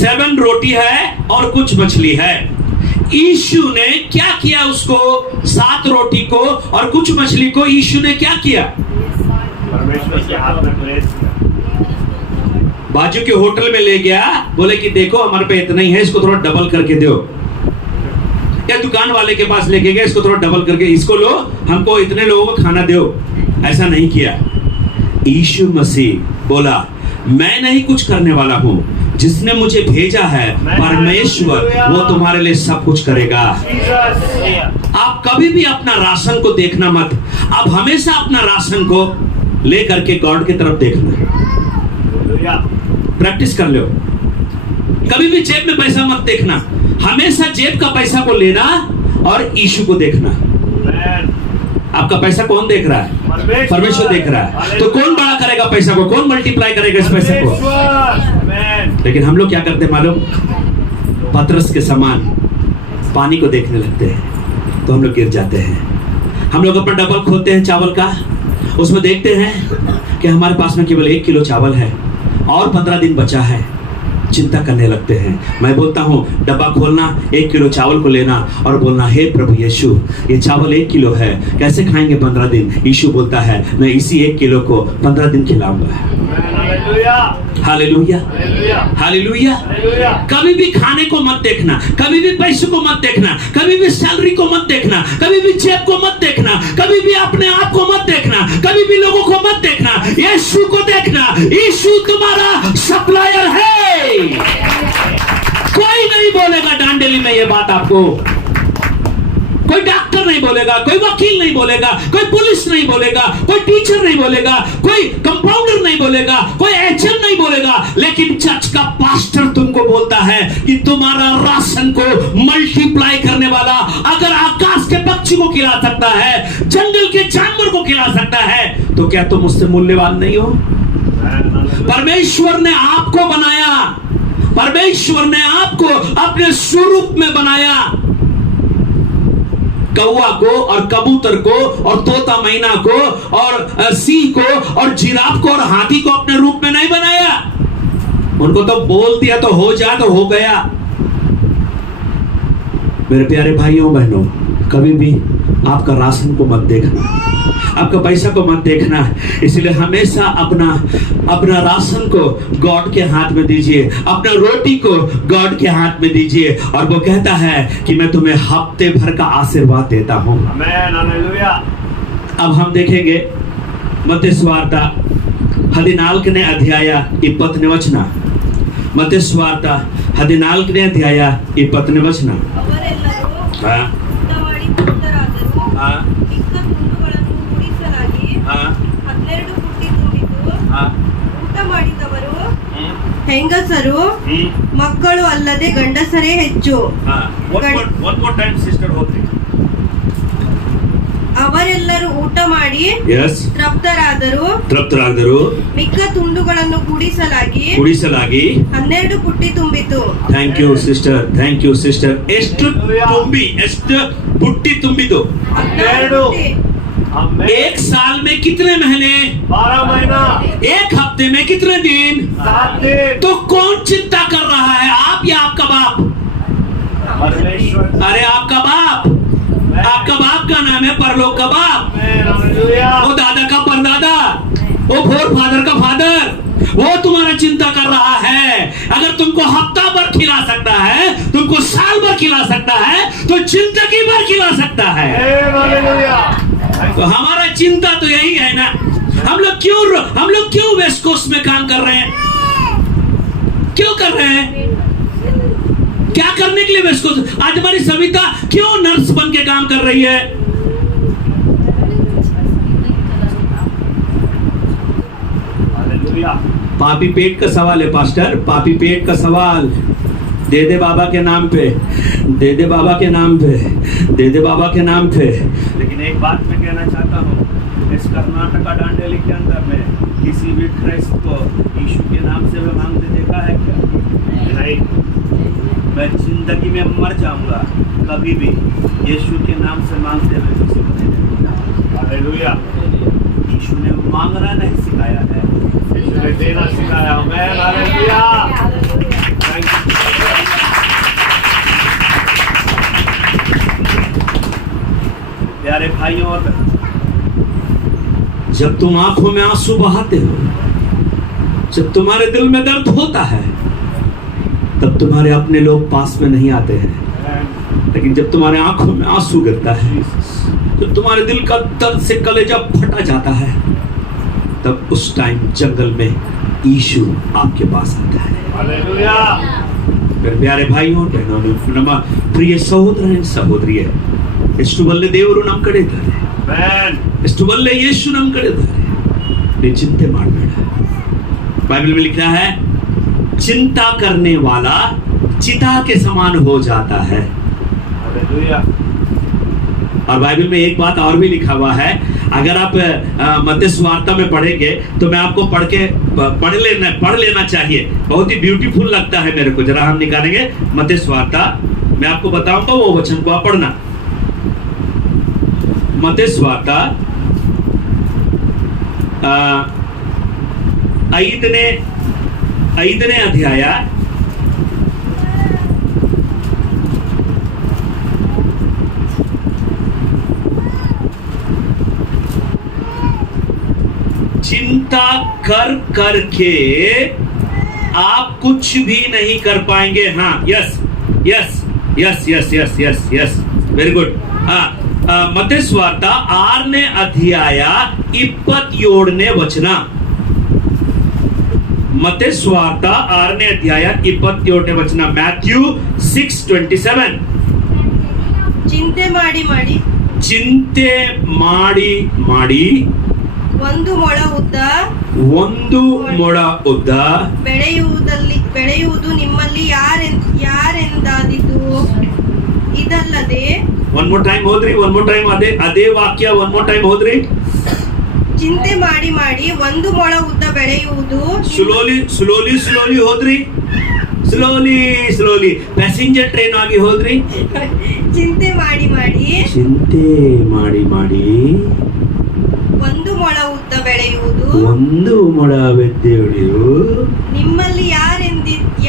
7 रोटी है और कुछ मछली है. यीशु ने क्या किया? उसको 7 रोटी को और कुछ मछली को यीशु ने क्या किया? परमेश्वर के हाथ में प्लेस किया. बाजू के होटल में ले गया, बोले कि देखो हमारे पे इतना ही है, इसको थोड़ा डबल करके दो. या दुकान वाले के पास लेके गए, इसको थोड़ा डबल करके इसको लो, हमको इतने लोगों को खाना दो. ऐसा नहीं किया. यीशु मसीह बोला मैं नहीं कुछ करने वाला हूं, जिसने मुझे भेजा है परमेश्वर, वो तुम्हारे लिए सब कुछ करेगा. आप कभी भी अपना राशन को देखना मत. आप हमेशा अपना राशन को लेकर के गॉड की तरफ देखना. प्रैक्टिस कर लो. कभी भी जेब में पैसा मत देखना. हमेशा जेब का पैसा को लेना और यीशु को देखना. आपका पैसा कौन देख रहा है? परमेश्वर देख रहा है. तो कौन बड़ा करेगा पैसा को? कौन मल्टीप्लाई करेगा इस पैसे को? लेकिन हम लोग क्या करते हैं मालूम? पतरस के समान पानी को देखने लगते हैं तो हम लोग गिर जाते हैं. हम लोग अपना डबल खोलते हैं चावल का, उसमें देखते हैं कि हमारे पास में केवल 1 किलो चावल है और 15 दिन बचा है. चिंता करने लगते हैं. मैं बोलता हूँ डब्बा खोलना, 1 किलो चावल को लेना और बोलना हे प्रभु यीशु, ये चावल 1 किलो है, कैसे खाएंगे 15 दिन? यीशु बोलता है मैं इसी 1 किलो को 15 दिन खिलाऊंगा. Hallelujah, hallelujah. कभी भी खाने को मत देखना, कभी भी पैसे को मत देखना, कभी भी सैलरी को मत देखना, कभी भी जेब को मत देखना, कभी भी अपने आप को मत देखना, कभी भी लोगों को मत देखना. यीशु को देखना. यीशु तुम्हारा सप्लायर है. कोई नहीं बोलेगा डांडेली में ये बात आपको. कोई डॉक्टर नहीं बोलेगा, कोई वकील नहीं बोलेगा, कोई पुलिस नहीं बोलेगा, कोई टीचर नहीं बोलेगा, कोई कंपाउंडर नहीं बोलेगा, कोई एजेंट नहीं बोलेगा. लेकिन चर्च का पास्टर तुमको बोलता है कि तुम्हारा राशन को मल्टीप्लाई करने वाला अगर आकाश के पक्षी को खिला सकता है, जंगल के जानवर को खिला सकता है, तो क्या तुम उससे मूल्यवान नहीं हो? परमेश्वर ने आपको बनाया, परमेश्वर ने आपको अपने स्वरूप में बनाया. कौवा को और कबूतर को और तोता मैना को और सिंह को और जिराफ को और हाथी को अपने रूप में नहीं बनाया. उनको तो बोल दिया तो हो जा, तो हो गया. मेरे प्यारे भाइयों बहनों, कभी भी आपका राशन को मत देखना, आपका पैसा को मत देखना. इसलिए हमेशा अपना राशन को गॉड के हाथ में दीजिए, अपना रोटी को गॉड के हाथ में दीजिए. और वो कहता है कि मैं तुम्हें हफ्ते भर का आशीर्वाद देता हूं. अब हम देखेंगे मत्ती सुवार्త 14ನೇ ಅಧ್ಯಾಯ 20ನೇ ವಚನ. ಮತ್ತೇ ಸುವಾರ್ತೆ 14ನೇ ಅಧ್ಯಾಯ 20ನೇ ವಚನ. ಹಾ, ಊಟ ಮಾಡಿ ತೃಪ್ತರಾದರು. ಹಾ, ಮಿಕ್ಕ ತುಂಡುಗಳನ್ನು ಕೂಡಿಸಲಾಗಿ ಹಾ, 12 ಪುಟ್ಟಿ ತುಂಬಿತು. ಹಾ. ಊಟ ಮಾಡಿದವರು ಹೆಂಗಸರು ಮಕ್ಕಳು ಅಲ್ಲದೆ ಗಂಡಸರೇ ಹೆಚ್ಚು. One more time, sister, ಹೋಗ್ರಿ. ಅವರೆಲ್ಲರೂ ಊಟ ಮಾಡಿ Yes. ತೃಪ್ತರಾದರು. ಮಿಕ್ಕ ತುಂಡುಗಳನ್ನು ಕೂಡಿಸಲಾಗಿ 12 ಪುಟ್ಟಿ ತುಂಬಿತು. Thank you sister, thank you sister. ಎಷ್ಟು ಬುಟ್ಟಿ ತುಂಬಿತು? 12 ಪುಟ್ಟಿ. एक साल में कितने महीने? 12 महीना. एक हफ्ते में कितने दिन? 7 दिन. तो कौन चिंता कर रहा है, आप या आपका बाप? परमेश्वर. अरे आपका बाप. आपका बाप का नाम है परलोक का बाप. वो दादा का परदादा, वो फोर फादर का फादर, वो तुम्हारा चिंता कर रहा है. अगर तुमको हफ्ता भर खिला सकता है, तुमको साल भर खिला सकता है, तो जिंदगी भर खिला सकता है. तो हमारा चिंता तो यही है ना. हम लोग क्यों वेस्ट कोस्ट में काम कर रहे हैं? क्यों कर रहे हैं? क्या करने के लिए वेस्ट कोस्ट? आज हमारी सविता क्यों नर्स बन के काम कर रही है? पापी पेट का सवाल है पास्टर, पापी पेट का सवाल. दे दे बाबा के नाम पे, दे दे बाबा के नाम पे, दे दे बाबा के नाम पे. लेकिन एक बात मैं कहना चाहता हूँ, इस कर्नाटका डांडेली के अंदर में किसी भी ख्रिस्त को यीशु के नाम से मैं मांगते देखा है क्या? नहीं। मैं जिंदगी में मर जाऊंगा, कभी भी यीशु के नाम से मांगते हुए किसी को नहीं देखा। हालेलुया। यीशु ने मांगना नहीं सिखाया है, यीशु ने देना सिखाया। आमेन। हालेलुया। Thank you. प्यारे भाइयों और बहनों, जब तुम आंखों में आंसू बहाते हो, जब तुम्हारे दिल में दर्द होता है, तब तुम्हारे अपने लोग पास में नहीं आते हैं। लेकिन जब तुम्हारे आंखों में आंसू गिरता है, जब तुम्हारे दिल का दर्द से कलेजा फटा जाता है, तब उस टाइम जंगल में यीशु आपके पास आता है। हालेलुया। मेरे प्यारे भाइयों और बहनों, ನಮ್ಮ ಪ್ರಿಯ ಸಹೋದರ ಸಹೋದರಿಯೇ, ಎಷ್ಟು ಒಳ್ಳೆ ದೇವರು ನಮ್ಮ ಕಡೆ ಇದ್ದಾರೆ, ಆಮೆನ್. ಎಷ್ಟು ಒಳ್ಳೆ ಯೇಸು ನಮ್ಮ ಕಡೆ ಇದ್ದಾರೆ. ನೀ ಚಿಂತೆ ಮಾಡಬೇಡ. बाइबल में लिखा है, चिंता करने वाला चिता के समान हो जाता है। हालेलुया। और बाइबल में एक बात और भी लिखा हुआ है, अगर आप मत्ती सुवार्ता में पढ़ेंगे तो मैं आपको पढ़ लेना चाहिए। बहुत ही ब्यूटीफुल लगता है मेरे को। जरा हम निकालेंगे मत्ती सुवार्ता, मैं आपको बताऊंगा वो वचन को आप पढ़ना। मत्ती सुवार्ता 5ನೇ ಅಧ್ಯಾಯ 'चिंता कर करके आप कुछ भी नहीं कर पाएंगे। हाँ, yes yes yes yes yes yes yes, very good. मत्ती सुवार्ತ 6ನೇ ಅಧ್ಯಾಯ 27ನೇ ವಚನ. मत्ती सुवार्ತ 6ನೇ ಅಧ್ಯಾಯ 27ನೇ ವಚನ. ಮ್ಯಾಥ್ಯೂ 6:27. ಚಿಂತೆ ಮಾಡಿ ಮಾಡಿ ಚಿಂತೆ ಮಾಡಿ ಮಾಡಿ ಒಂದು ಮೊಳ ಉದ್ದ ಬೆಳೆಯುವುದು ನಿಮ್ಮಲ್ಲಿ ಯಾರೆಂದಾದೀತು. ಇದಲ್ಲದೆ ಒನ್ ಮೋರ್ ಟೈಮ್ ಹೋದ್ರಿ, ಅದೇ ವಾಕ್ಯ ಒನ್ ಮೋರ್ ಟೈಮ್ ಹೋದ್ರಿ. ಚಿಂತೆ ಮಾಡಿ ಮಾಡಿ ಒಂದು ಮೊಳ ಉದ್ದ ಬೆಳೆಯುವುದು. ಸ್ಲೋಲಿ ಹೋದ್ರಿ, ಸ್ಲೋಲಿ ಪ್ಯಾಸೆಂಜರ್ ಟ್ರೈನ್ ಆಗಿ ಹೋದ್ರಿ. ಚಿಂತೆ ಮಾಡಿ ಮಾಡಿ ಒಂದು ಮೊಳ ಉದ್ದ ಬೆಳೆಯುವುದು. ನಿಮ್ಮಲ್ಲಿ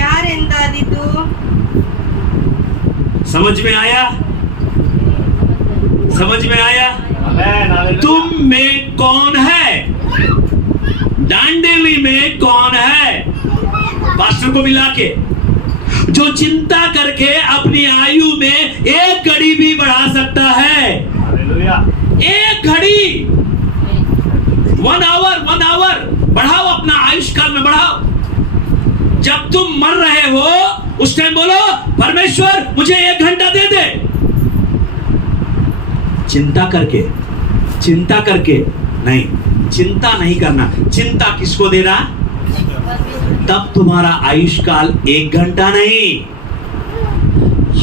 ಯಾರೆಂದಾದೀತು. समझ में आया? आमेन। हालेलुया। तुम में कौन है? डांडेली में कौन है? पास्टर को मिला के जो चिंता करके अपनी आयु में एक घड़ी भी बढ़ा सकता है। हालेलुया। एक घड़ी, 1 आवर बढ़ाओ, अपना आयुष्काल में बढ़ाओ। जब तुम मर रहे हो उस टाइम बोलो, परमेश्वर मुझे 1 घंटा दे दे। चिंता करके नहीं, चिंता नहीं करना। चिंता किसको दे रहा? तब तुम्हारा आयुष्काल 1 घंटा नहीं,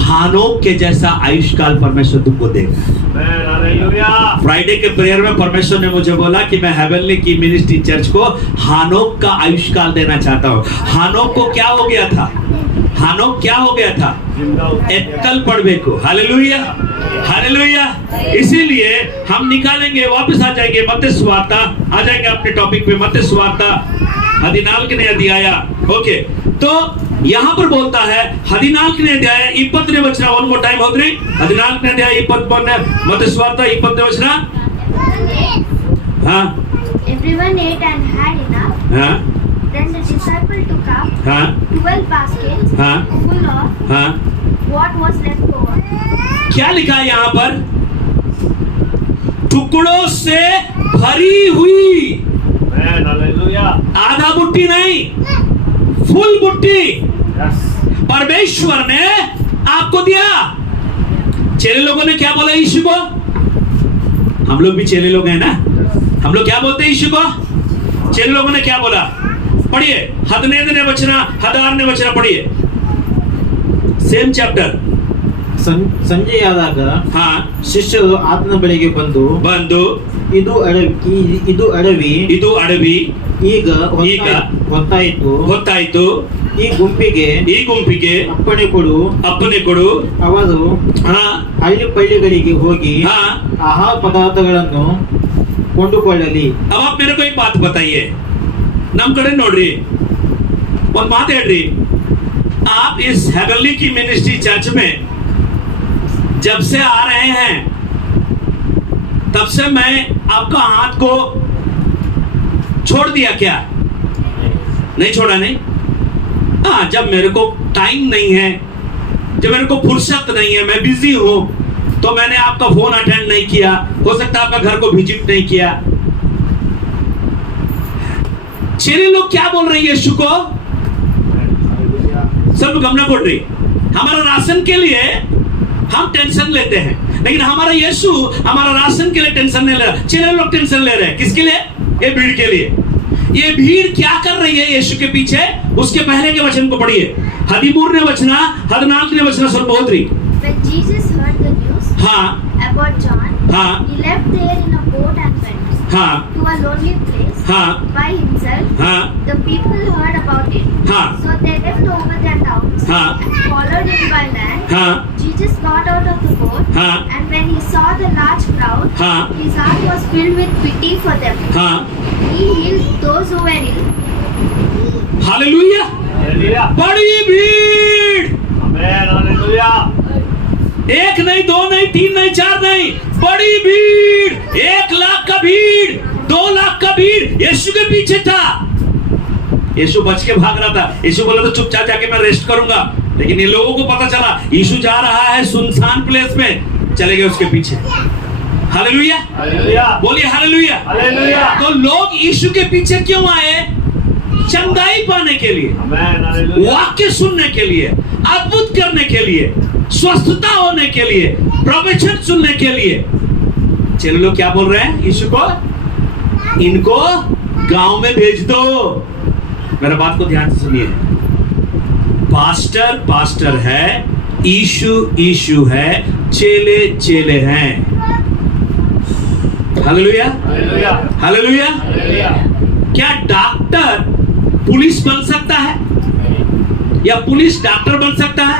हानोक के जैसा आयुष्काल परमेश्वर तुमको देगा। आमेन। हालेलुया। फ्राइडे के प्रेयर में परमेश्वर ने मुझे बोला कि मैं हेवनली की मिनिस्ट्री चर्च को हानोक का आयुष्काल देना चाहता हूँ। हानोक को क्या हो गया था? एत्तल पड़बेको। Hallelujah, hallelujah. इसीलिए हम निकालेंगे, वापस आ जाएंगे मत्ती सुवार्త, आ जाएंगे अपने टॉपिक पे। मत्ती सुवार्త 14ನೇ ಅಧ್ಯಾಯ. ओके, तो यहाँ पर बोलता है 14ನೇ ಅಧ್ಯಾಯ 20ನೇ ವಚನ. ಒನ್ ಮೋರ್ ಟೈಮ್ ಹೋದ್ರಿ. 14ನೇ ಅಧ್ಯಾಯ 21ನೇ ಮತ್ತಿ ಸುವಾರ್ತ 20ನೇ ವಚನ. हाँ Everyone ate and had enough. हाँ Then the disciple took up हाँ 12 baskets हाँ full of हाँ. what was left over. क्या लिखा है यहाँ पर? टुकड़ों से भरी हुई. आमेन। हालेलुया। आधा बुट्टी नहीं, फुल बुट्टी यस। परमेश्वर ने आपको दिया. चेले लोगों ने क्या बोला यीशु को? हम लोग भी चेले लोग हैं ना, हम लोग क्या बोलते हैं यीशु को? चेले लोगों ने क्या बोला? पढ़िए 15ನೇ ವಚನ 16ನೇ ವಚನ पढ़िए. Same chapter. ಸಂಜೆಯಾದಾಗ ಹಾ, ಶಿಷ್ಯರು ಆತನ ಬಳಿಗೆ ಬಂದು ಇದು ಅಡವಿ ಇದು ಅಡವಿ ಈಗ ಈಗ ಗೊತ್ತಾಯಿತು ಈ ಗುಂಪಿಗೆ ಅಪ್ಪಣೆ ಕೊಡು ಅವರು ಹಾ ಹಳ್ಳಿ ಪಳ್ಳಿಗಳಿಗೆ ಹೋಗಿ ಹಾ ಆಹಾರ ಪದಾರ್ಥಗಳನ್ನು ಕೊಂಡುಕೊಳ್ಳಲಿ. अब आप मेरे को एक बात बताइए, ನಮ್ ಕಡೆ ನೋಡ್ರಿ ಒಂದ್ ಮಾತು ಹೇಳ್ರಿ, आप इस हेवनली की मिनिस्ट्री चर्च में जब से आ रहे हैं तब से मैं आपका हाथ को छोड़ दिया क्या? नहीं छोड़ा नहीं? हाँ, जब मेरे को टाइम नहीं है, जब मेरे को फुर्सत नहीं है, मैं बिजी हूं, तो मैंने आपका फोन अटेंड नहीं किया, हो सकता है आपका घर को विजिट नहीं किया। चेले लोग क्या बोल रहे हैं यीशु को? सब गमना पड़ रही, हमारा राशन के लिए हम टेंशन लेते हैं, लेकिन हमारा यीशु हमारा राशन के लिए टेंशन नहीं ले रहा। चेले लोग टेंशन ले रहे हैं किसके लिए? ये भीड़ के लिए। ये भीड़ क्या कर रही है यीशु के पीछे? उसके पहले के वचन को पढ़िए, 13 वचना 14 वचना ಸ್ವಲ್ಪ ಓದ್ರಿ. When Jesus heard the news हाँ about John, हाँ he left there in a boat and went हाँ to a lonely place हाँ by himself. हाँ The people heard about it, हाँ so they left over their towns हाँ and followed him by land. हाँ Jesus got out of the boat, हाँ and when he saw the large crowd, हाँ his heart was filled with pity for them. हाँ He healed those who were ill. Hallelujah. बड़ी भीड़, एक नहीं, दो नहीं, 3 नहीं, 4 नहीं, बड़ी भीड़, 1 लाख का भीड़, 2 लाख का भीड़ यीशु के पीछे था। यीशु बच के भाग रहा था। यीशु बोला तो चुपचाप जाके मैं रेस्ट करूंगा, लेकिन ये लोगों को पता चला यीशु जा रहा है सुनसान प्लेस में, चले गए उसके पीछे। हालेलुया, बोलिए हालेलुया। तो लोग यीशु के पीछे क्यों आए? चंगाई पाने के लिए, वाक्य सुनने के लिए, अद्भुत करने के लिए, स्वस्थता होने के लिए, प्रवचन सुनने के लिए। चलो लोग क्या बोल रहे हैं यीशु को? इनको गांव में भेज दो। मेरा बात को ध्यान से सुनिए, पास्टर है, यीशु है, चेले हैं। Hallelujah, hallelujah. क्या डॉक्टर पुलिस बन सकता है या पुलिस डॉक्टर बन सकता है?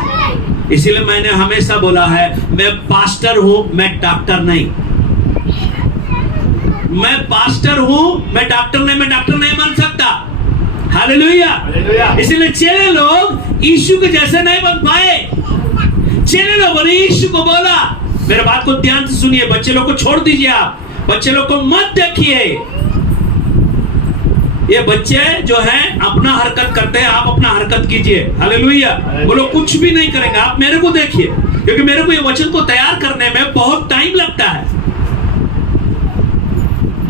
इसीलिए मैंने हमेशा बोला है, मैं पास्टर हूं, मैं डॉक्टर नहीं। मैं पास्टर हूं, मैं डॉक्टर नहीं बन सकता। हालेलुया। इसीलिए चेले लोग यीशु के जैसे नहीं बन पाए। चेले लोगों ने यीशु को बोला, मेरे बात को ध्यान से सुनिए, बच्चे लोग को छोड़ दीजिए, आप बच्चे लोग को मत देखिए। ये बच्चे जो हैं अपना हरकत करते हैं, आप अपना हरकत कीजिए। हालेलुया। वो लोग कुछ भी नहीं करेंगे, आप मेरे को देखिए, क्योंकि मेरे को ये वचन को तैयार करने में बहुत टाइम लगता है।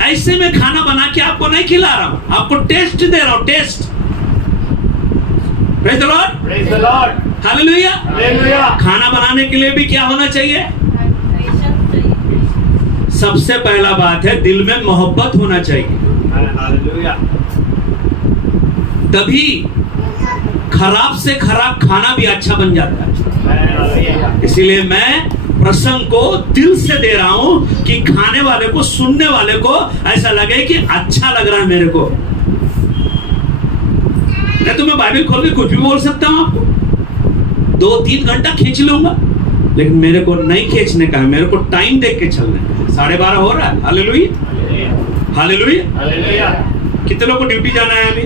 ऐसे में खाना बना के आपको नहीं खिला रहा हूं, आपको टेस्ट दे रहा हूं, test. Praise the Lord, hallelujah. खाना बनाने के लिए भी क्या होना चाहिए? सबसे पहला बात है दिल में मोहब्बत होना चाहिए, तभी खराब से खराब खाना भी अच्छा बन जाता है। इसीलिए मैं प्रसंग को दिल से दे रहा हूं कि खाने वाले को, सुनने वाले को ऐसा लगे कि अच्छा लग रहा है मेरे को। मैं तो मैं बाइबल खोल के कुछ भी बोल सकता हूं आपको, 2-3 घंटा खींच लूंगा, लेकिन मेरे को नहीं खींचने का है, मेरे को टाइम देख के चलना है। 12:30 हो रहा है। Hallelujah, hallelujah. कितने लोग को ड्यूटी जाना है? अभी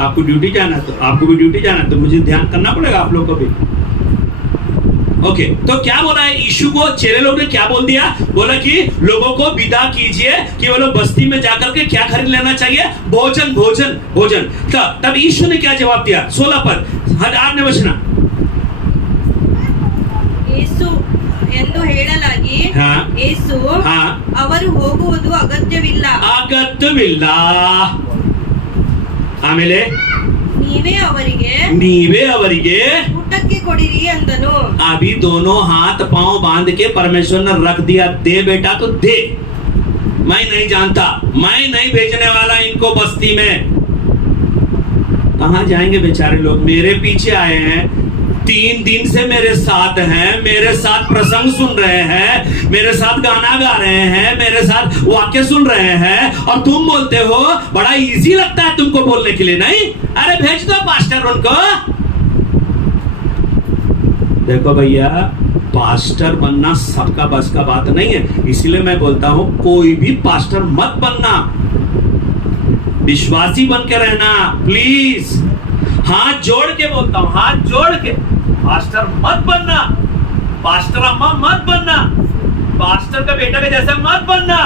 आपको ड्यूटी जाना है, तो आपको भी ड्यूटी जाना है, तो मुझे ध्यान करना पड़ेगा आप लोग को भी। ओके, तो क्या बोला है यीशु को? चेले लोग ने क्या बोल दिया? बोला कि लोगों को विदा कीजिए कि वो लोग बस्ती में जाकर के क्या खरीद लेना चाहिए? भोजन, भोजन, भोजन। तब यीशु ने क्या जवाब दिया? 16 पद 8ನೇ ವಚನ। ಯೇಸು ಎಂದು ಹೇಳಲಾಗಿ ಹಾ ಯೇಸು ಹಾ ಅವರು ಹೋಗುವುದು ಅಗತ್ಯವಿಲ್ಲ, ಅಗತ್ಯವಿಲ್ಲ, ಆಮೇಲೆ ನೀವೇ ಅವರಿಗೆ ಊಟಕ್ಕೆ ಕೊಡಿರಿ ಅಂದನು। अभी दोनों हाथ पांव बांध के परमेश्वर ने रख दिया, दे बेटा तो दे, मैं नहीं जानता, मैं नहीं भेजने वाला इनको बस्ती में। कहां जाएंगे बेचारे लोग? मेरे पीछे आए हैं, 3 दिन से मेरे साथ हैं, मेरे साथ प्रसंग सुन रहे हैं, मेरे साथ गाना गा रहे हैं, मेरे साथ वाक्य सुन रहे हैं, और तुम बोलते हो बड़ा इजी लगता है तुमको बोलने के लिए। नहीं, अरे भेज दो पास्टर उनको। देखो भैया, पास्टर बनना सबका बस का बात नहीं है, इसलिए मैं बोलता हूं कोई भी पास्टर मत बनना, विश्वासी बन के रहना प्लीज। हाथ जोड़ के बोलता हूं, हाथ जोड़ के, पास्टर मत बनना, पास्टर अम्मा मत बनना, पास्टर का बेटा के जैसे मत बनना,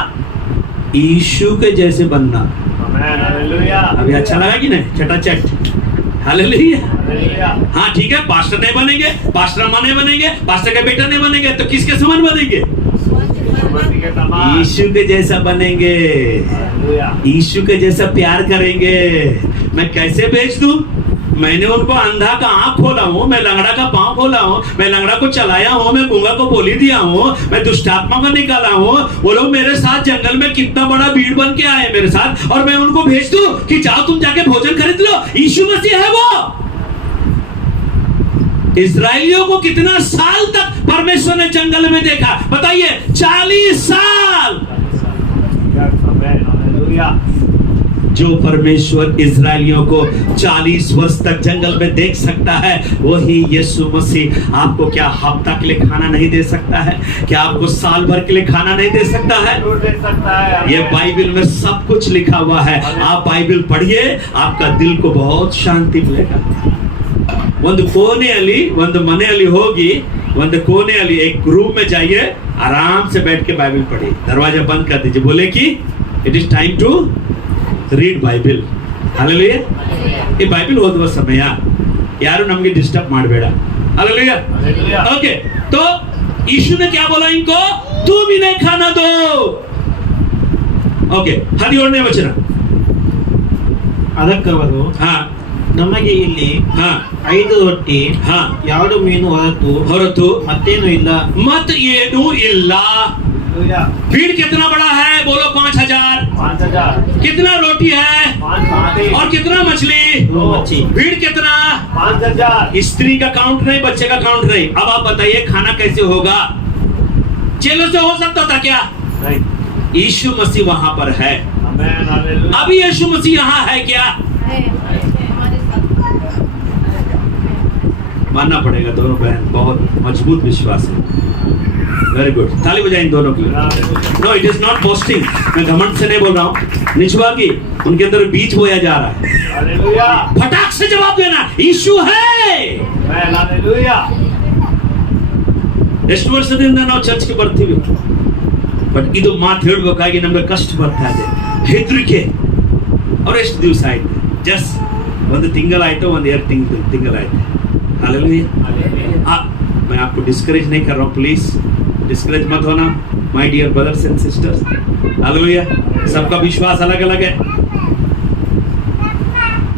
यीशु के जैसे बनना। अभी अच्छा लगा कि नहीं? चटाचट, हालेलुया। हाँ ठीक है, पास्टर नहीं बनेंगे, पास्टर अम्मा नहीं बनेंगे, पास्टर का बेटा नहीं बनेंगे, तो किसके समान बनेंगे? यीशु के जैसा बनेंगे, यीशु के जैसा प्यार करेंगे। मैं कैसे बेच दूं? मैंने उनको अंधा का आंख खोला हूं, मैं लंगड़ा का पांव खोला हूं, मैं लंगड़ा को चलाया हूं, मैं गूंगा को बोली दिया हूं, मैं दुष्टात्मा को निकाला हूं। वो लोग मेरे साथ जंगल में कितना बड़ा भीड़ बन के आए मेरे साथ, और मैं उनको भेज दूं कि जाओ तुम जाके भोजन खरीद लो। यीशु मसीह है वो। इस्राएलियों को कितना साल तक परमेश्वर ने जंगल में देखा? बताइए, 40 साल। जो परमेश्वर इस्राएलियों को 40 वर्ष तक जंगल में देख सकता है, वही यीशु मसीह आपको क्या हफ्ता के लिए खाना नहीं दे सकता है? क्या आपको साल भर के लिए खाना नहीं दे सकता है? ये बाइबल में सब कुछ लिखा हुआ है। आप बाइबल पढ़िए, आपका दिल को बहुत शांति मिलेगा। ಒಂದು ಕೋಣೆಯಲ್ಲಿ, ಒಂದು ಮನೆಯಲ್ಲಿ ಹೋಗಿ, ಒಂದು ಕೋಣೆಯಲ್ಲಿ एक रूम में जाइए, आराम से बैठ के बाइबल पढ़िए, दरवाजा बंद कर दीजिए, बोले कि it is time to read Bible. Hallelujah. ये बाइबल ಓದುವ ಸಮಯ, ಯಾರು ನಮಗೆ डिस्टर्ब ಮಾಡಬೇಡ। हालेलुया। ओके, तो यीशु ने क्या बोला इनको? तुम इन्हें खाना दो। ओके, 17ನೇ ವಚನ। ಅದಕ್ಕವರು ಹಾ, ನಮಗೆ ಇಲ್ಲಿ ಹಾ, 5 ರೊಟ್ಟಿ, ಹಾ, 2 ಮೀನು ಹೊರತು ಮತ್ತೇನು ಇಲ್ಲ। मत येनु इल्ला। भीड़ कितना बड़ा है? बोलो 5000। कितना रोटी है? और कितना मछली? 2 मच्छी। भीड़ कितना? 5000। स्त्री का काउंट नहीं, बच्चे का काउंट नहीं। अब आप बताइए खाना कैसे होगा? चेलों से हो सकता था क्या? यीशु मसीह वहां पर है। अभी यीशु मसीह यहाँ है क्या? मानना पड़ेगा, दोनों बहन बहुत मजबूत विश्वास है। वेरी गुड, ताली बजाएं इन दोनों के लिए। No, it is not boasting, मैं घमंड से नहीं बोल रहा हूँ, निचवा की उनके अंदर बीज बोया जा रहा है। फटाक से जवाब देना, यीशु है। ಎಷ್ಟು ವರ್ಷದಿಂದ ನಾವು ಚರ್ಚ್ಗೆ ಬರ್ತೀವಿ, ಬಟ್ ಇದು ಮಾತು ಹೇಳ್ಬೇಕಾಗಿ ನಮ್ಗೆ ಕಷ್ಟ ಬರ್ತಾ ಇದೆ, ಹೆದರಿಕೆ। ಅವ್ರು ಎಷ್ಟು ದಿವಸ ಆಯ್ತು? ಜಸ್ಟ್ 1 ತಿಂಗಳಾಯ್ತು, 1-2 ತಿಂಗಳಾಯ್ತು। हालेलुया। मैं आपको डिस्करेज नहीं कर रहा हूँ, प्लीज डिस्करेज मत होना my dear brothers and sisters. Hallelujah. सबका विश्वास अलग अलग है,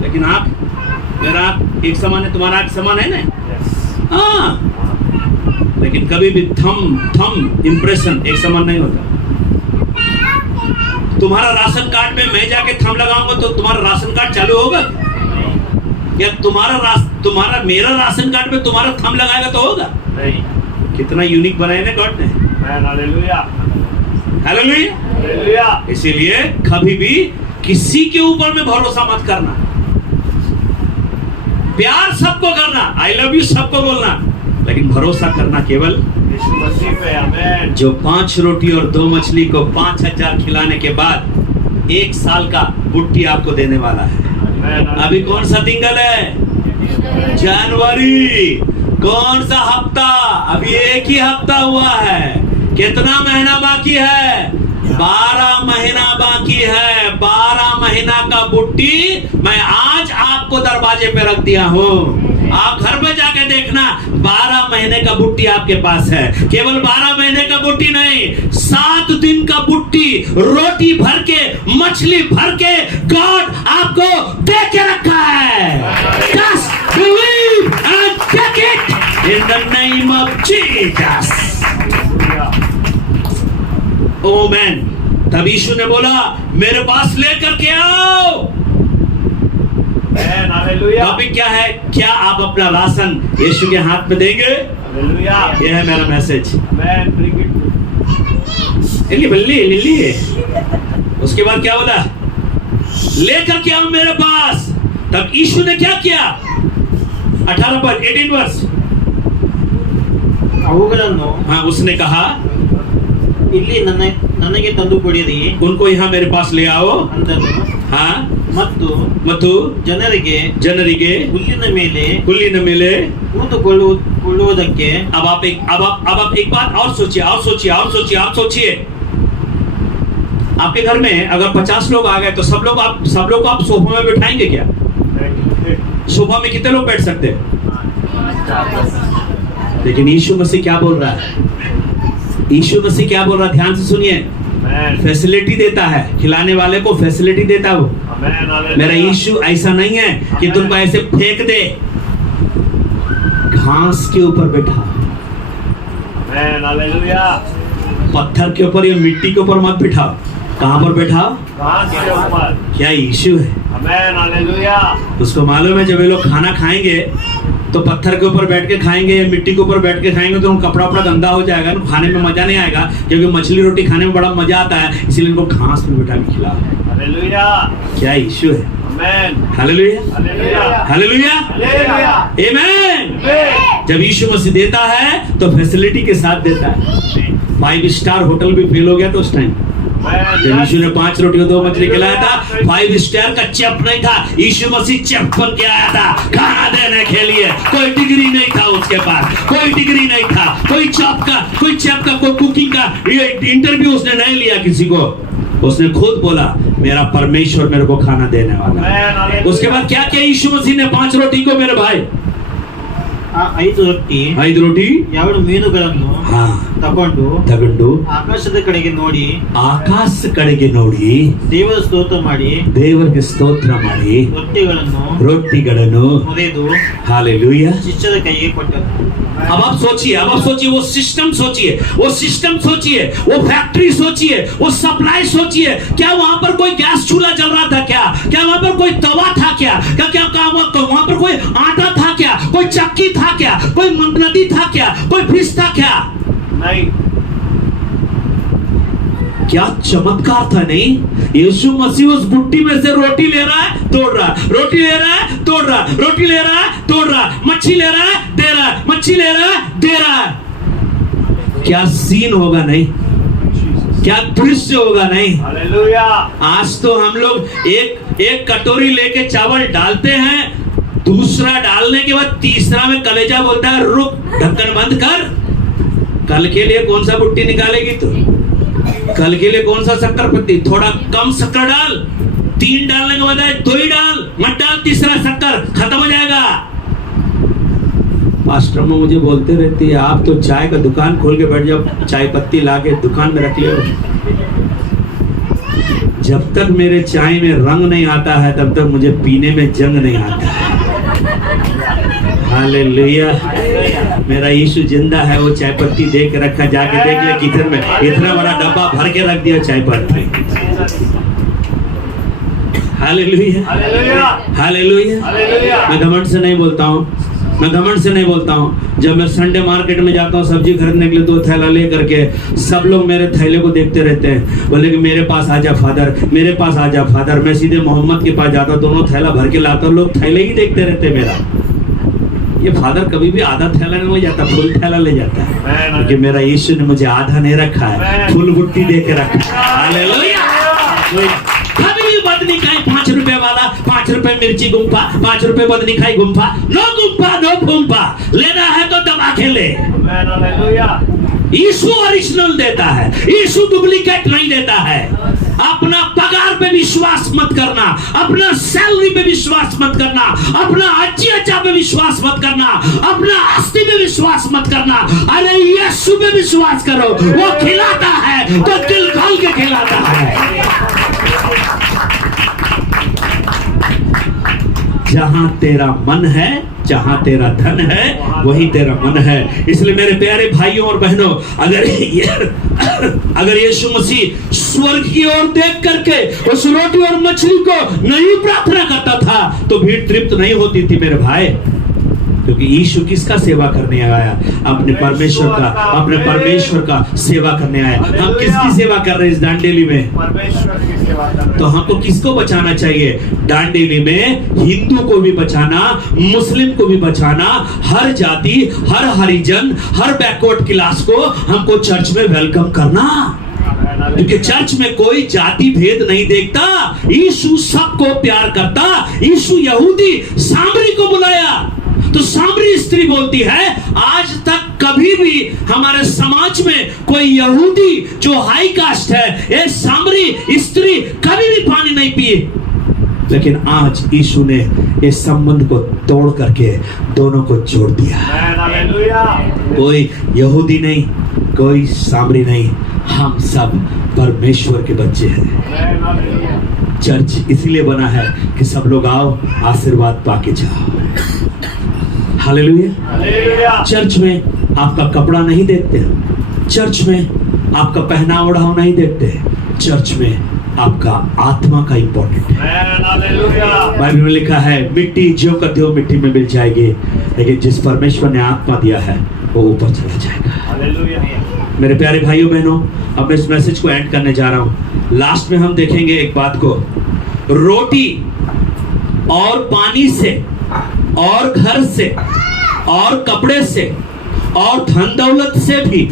लेकिन आप, मेरा आप एक समान है, तुम्हारा एक समान है ना? हाँ, लेकिन कभी भी थम इंप्रेशन एक समान नहीं होता। तुम्हारा राशन कार्ड में मैं जाके थम लगाऊंगा तो तुम्हारा राशन कार्ड चालू होगा? या तुम्हारा मेरा राशन कार्ड में तुम्हारा थंब लगाएगा तो होगा? नहीं। कितना यूनिक बनाया ना गॉड ने। हालेलुया। हालेलुया। इसीलिए कभी भी किसी के ऊपर में भरोसा मत करना, प्यार सबको करना, आई लव यू सबको बोलना, लेकिन भरोसा करना केवल यीशु मसीह पे। आमीन। जो 5 रोटी और 2 मछली को 5000 खिलाने के बाद 1 साल का बुट्टी आपको देने वाला है। अभी कौन सा तिंगल है? जनवरी। कौन सा हफ्ता? अभी 1 ही हफ्ता हुआ है। कितना महीना बाकी है? 12 महीना बाकी है। 12 महीना का बुट्टी मैं आज आपको दरवाजे पे रख दिया हूँ। आप घर में जाके देखना, 12 महीने का बुट्टी आपके पास है। केवल 12 महीने का बुट्टी नहीं, 7 दिन का बुट्टी, रोटी भर के, मछली भर के गॉड आपको दे के रखा है। Just believe and take it in the name of Jesus. Amen. तब यीशु ने बोला, मेरे पास लेकर के आओ। Amen. Hallelujah. टॉपिक क्या है? क्या आप अपना राशन यीशु के हाथ में देंगे? Hallelujah. यह है मेरा message. Amen. Bring it. Lillie. उसके बाद क्या बोला? लेकर के आओ मेरे पास। तब यीशु ने क्या किया? 18 वर्ष। ಅವುಗಳನ್ನು हाँ, उसने कहा ಇಲ್ಲಿ ನನಗೆ ತಂದು ಕೊಡಿರಿ उनको यहाँ मेरे पास ले आओ। ಅಂದನು हाँ, ಮತ್ತು ಜನರಿಗೆ ಹುಲ್ಲಿನ ಮೇಲೆ ಕೂತುಕೊಳ್ಳುವುದಕ್ಕೆ अब आप एक बात और सोचिए। आपके घर में अगर 50 लोग आ गए तो सब लोग को आप सोफा में बैठाएंगे क्या? सोफा में कितने लोग बैठ सकते हैं? लेकिन यीशु मसीह क्या बोल रहा है? ध्यान से सुनिए। Amen. फैसिलिटी देता है, खिलाने वाले को फैसिलिटी देता है वो। Amen. Hallelujah. मेरा यीशु ऐसा नहीं है कि तुमको ऐसे फेंक दे। घास के ऊपर बैठा, Amen. Hallelujah. पत्थर के ऊपर या मिट्टी के ऊपर मत बैठाओ। कहां पर बैठाओ? घास के ऊपर। क्या यीशु है? Amen. Hallelujah. उसको मालूम है जब ये लोग खाना खाएंगे तो पत्थर के ऊपर बैठ के खाएंगे या मिट्टी के ऊपर बैठ के खाएंगे तो उनका कपड़ा गंदा हो जाएगा, उनको खाने में मजा नहीं आएगा। क्योंकि मछली रोटी खाने में बड़ा मजा आता है, इसीलिए उनको घास में बैठा के खिलाओ। Hallelujah. क्या यीशु है? Amen. Hallelujah, Hallelujah. Hallelujah, Hallelujah. आमेन। Amen. जब यीशु मसीह देता है तो फैसिलिटी के साथ देता है। 5 स्टार होटल भी फेल हो गया तो उस टाइम जब यीशु ने 5 रोटी और 2 मछली खिलाया था, 5 स्टार का चेफ नहीं था, यीशु मसीह चेफ बन के आया था खाना देने के लिए। कोई डिग्री नहीं था उसके पास, कोई डिग्री नहीं था, कोई चेफ का कोई कुकिंग का इंटरव्यू उसने नहीं लिया किसी को। उसने खुद बोला मेरा परमेश्वर मेरे को खाना देने वाला है। Amen. Hallelujah. उसके बाद क्या किया यीशु मसीह ने? 5 रोटी को मेरे भाई, ಆ 5 ರೊಟ್ಟಿ 5 रोटी 2 ಮೀನುಗಳನ್ನು हाँ ತಗೊಂಡು ಆಕಾಶದ ಕಡೆಗೆ ನೋಡಿ ಆಕಾಶ ಕಡೆಗೆ ನೋಡಿ ದೇವರ ಸ್ತೋತ್ರ ಮಾಡಿ ದೇವರಿಗೆ ಸ್ತೋತ್ರ ಮಾಡಿ ರೊಟ್ಟಿಗಳನ್ನು ಮುರಿದು हालेलुया। ಶಿಷ್ಯರ ಕೈಗೆ ಕೊಟ್ಟರು। अब आप सोचिए वो सिस्टम सोचिए, वो फैक्ट्री सोचिए, वो सप्लाई सोचिए। क्या वहां पर कोई गैस चूल्हा जल रहा था? क्या वहां पर कोई तवा था? क्या वहां पर कोई आटा था? क्या कोई चक्की था? क्या कोई नदी था? क्या कोई फिश था? क्या नहीं। क्या चमत्कार था? नहीं, यीशु मसीह उस बुट्टी में से रोटी ले रहा है, तोड़ रहा है, रोटी ले रहा है, तोड़ रहा है, रोटी ले रहा है, तोड़ रहा है, मच्छी ले रहा है, दे रहा है, मच्छी ले रहा है, दे रहा है। क्या सीन होगा? नहीं, क्या दृश्य होगा? नहीं। Hallelujah. आज तो हम लोग एक कटोरी लेके चावल डालते हैं, दूसरा डालने के बाद तीसरा में कलेजा बोलता है रुक, ढक्कन बंद कर। कल के लिए कौन सा बुट्टी निकालेगी तू? कल के लिए कौन सा शक्कर पत्ती? थोड़ा कम शक्कर डाल, 3 डालने के बजाय 2 ही डाल, मत डाल तीसरा शक्कर, खत्म हो जाएगा। मास्टर में मुझे बोलते रहती है आप तो चाय का दुकान खोल के बैठ जाओ, चाय पत्ती ला के दुकान में रख ले। जब तक मेरे चाय में रंग नहीं आता है तब तक मुझे पीने में जंग नहीं आता है। हालेलुया। मेरा यीशु जिंदा है, वो चाय पत्ती दे के रखा, जाके देख ले किचन में इतना बड़ा डब्बा भर के रख दिया चाय पत्ती। Hallelujah, Hallelujah. हालेलुया। Hallelujah. मैं घमंड से नहीं बोलता हूँ, जब मैं संडे मार्केट में जाता हूँ सब्जी खरीदने के लिए तो थैला ले करके सब लोग मेरे थैले को देखते रहते हैं, बोले कि मेरे पास आजा फादर, मेरे पास आजा फादर। मैं सीधे मोहम्मद के पास जाता हूँ, दोनों थैला भर के लाता हूँ, लोग थैले ही देखते रहते हैं मेरा। ये फादर कभी भी आधा थैला नहीं ले जाता, फुल थैला ले जाता है, क्योंकि मेरा यीशु ने मुझे आधा नहीं रखा है, फुल बुट्टी दे के रखा है। हालेलुया। कभी भी बदनी खाई 5 रुपए वाला, 5 रुपए मिर्ची गुम्फा, 5 रुपए बदनी खाई गुम्फा, नो गुम्फा नो फुम्फा, लेना है तो दबा के ले। Amen. Hallelujah. यीशु ओरिजिनल देता है, यीशु डुप्लीकेट नहीं देता है। अपना पगार पे विश्वास मत करना, अपना सैलरी पे विश्वास मत करना, अपना अच्छा पे विश्वास मत करना, अपना आस्ती पे विश्वास मत करना। अरे यीशु पे विश्वास करो, वो खिलाता है तो दिल खोल के खिलाता है। जहां तेरा मन है, जहां तेरा धन है, वही तेरा मन है। इसलिए मेरे प्यारे भाइयों और बहनों, अगर यीशु मसीह स्वर्ग की ओर देख करके उस रोटी और मछली को नहीं प्रार्थना करता था तो भीड़ तृप्त नहीं होती थी मेरे भाई, क्योंकि यीशु किसका सेवा करने आया? अपने परमेश्वर का सेवा करने आया। हम किसकी सेवा कर रहे हैं इस दांडेली में? परमेश्वर की सेवा कर रहे हैं। तो हमको किसको बचाना चाहिए? दांडेली में हिंदू को भी बचाना, मुस्लिम को भी बचाना, हर जाति, हर हरिजन, हर बैकवर्ड क्लास को हमको चर्च में वेलकम करना, क्योंकि चर्च में कोई जाति भेद नहीं देखता। यीशु सबको प्यार करता। यीशु यहूदी सामरी को बुलाया तो सामरी स्त्री बोलती है, आज तक कभी भी हमारे समाज में कोई यहूदी जो हाई कास्ट है, ये सामरी स्त्री कभी भी पानी नहीं पिए, लेकिन आज यीशु ने इस संबंध को तोड़ करके दोनों को जोड़ दिया। हालेलुया। कोई यहूदी नहीं, कोई सामरी नहीं, हम सब परमेश्वर के बच्चे हैं। हालेलुया। चर्च इसलिए बना है कि सब लोग आओ, आशीर्वाद पाके जाओ। हालेलुया। हालेलुया। चर्च में आपका कपड़ा नहीं देखते, चर्च में आपका पहनावा ओढ़ाव नहीं देखते, चर्च में आपका आत्मा का इंपॉर्टेंट है। हालेलुया। बाइबल में लिखा है, मिट्टी ज्यों का त्यों मिट्टी में मिल जाएगी, लेकिन जिस परमेश्वर ने आत्मा दिया है वो ऊपर चला जाएगा। हालेलुया। मेरे प्यारे भाइयों बहनों, अब मैं इस मैसेज को एंड करने जा रहा हूं। लास्ट में हम देखेंगे एक बात को, रोटी और पानी से और घर से और कपड़े से और धन दौलत से भी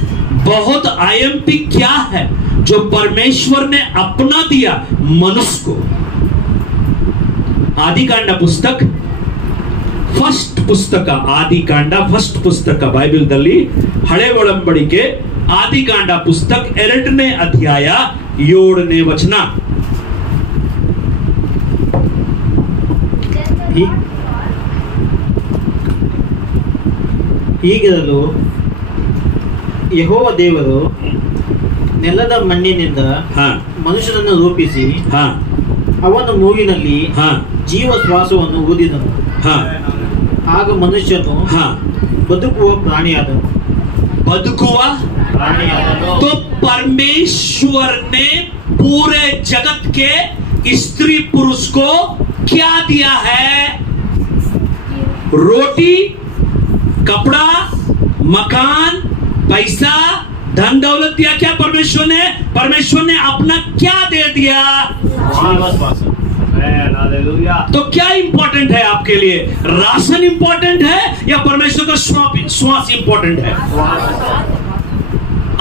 बहुत आईएमपी क्या है जो परमेश्वर ने अपना दिया मनुष्य को। आदिकांड पुस्तक फर्स्ट पुस्तक आदिकांड फर्स्ट पुस्तक बाइबलದಲ್ಲಿ ಹಳೆ ಒಡಂಬಡಿಕೆ ಆದಿಕಾಂಡ ಪುಸ್ತಕ 2ನೇ ಅಧ್ಯಾಯ 7ನೇ ವಚನ। ಹೀಗಿರಲು ಯೆಹೋವ ದೇವರು ನೆಲದ ಮಣ್ಣಿನಿಂದ ಹಾ ಮನುಷ್ಯನನ್ನು ರೂಪಿಸಿ ಹಾ ಅವನ ಮೂಗಿನಲ್ಲಿ ಹಾ ಜೀವ ಶ್ವಾಸವನ್ನು ಊದಿದನು. ಹಾ ಆಗ ಮನುಷ್ಯನು ಹಾ ಬದುಕುವ ಪ್ರಾಣಿಯಾದನು. बदुकुआ। ಪ್ರಾಣಿಯಾದನು. तो परमेश्वर ने पूरे जगत के स्त्री पुरुष को क्या दिया है? रोटी, कपड़ा, मकान, पैसा, धन दौलत दिया। क्या परमेश्वर ने अपना क्या दे दिया? ಜೀವ ಶ್ವಾಸ. हालेलुया। तो क्या इंपॉर्टेंट है आपके लिए? राशन इंपॉर्टेंट है या परमेश्वर का श्वास इंपॉर्टेंट है?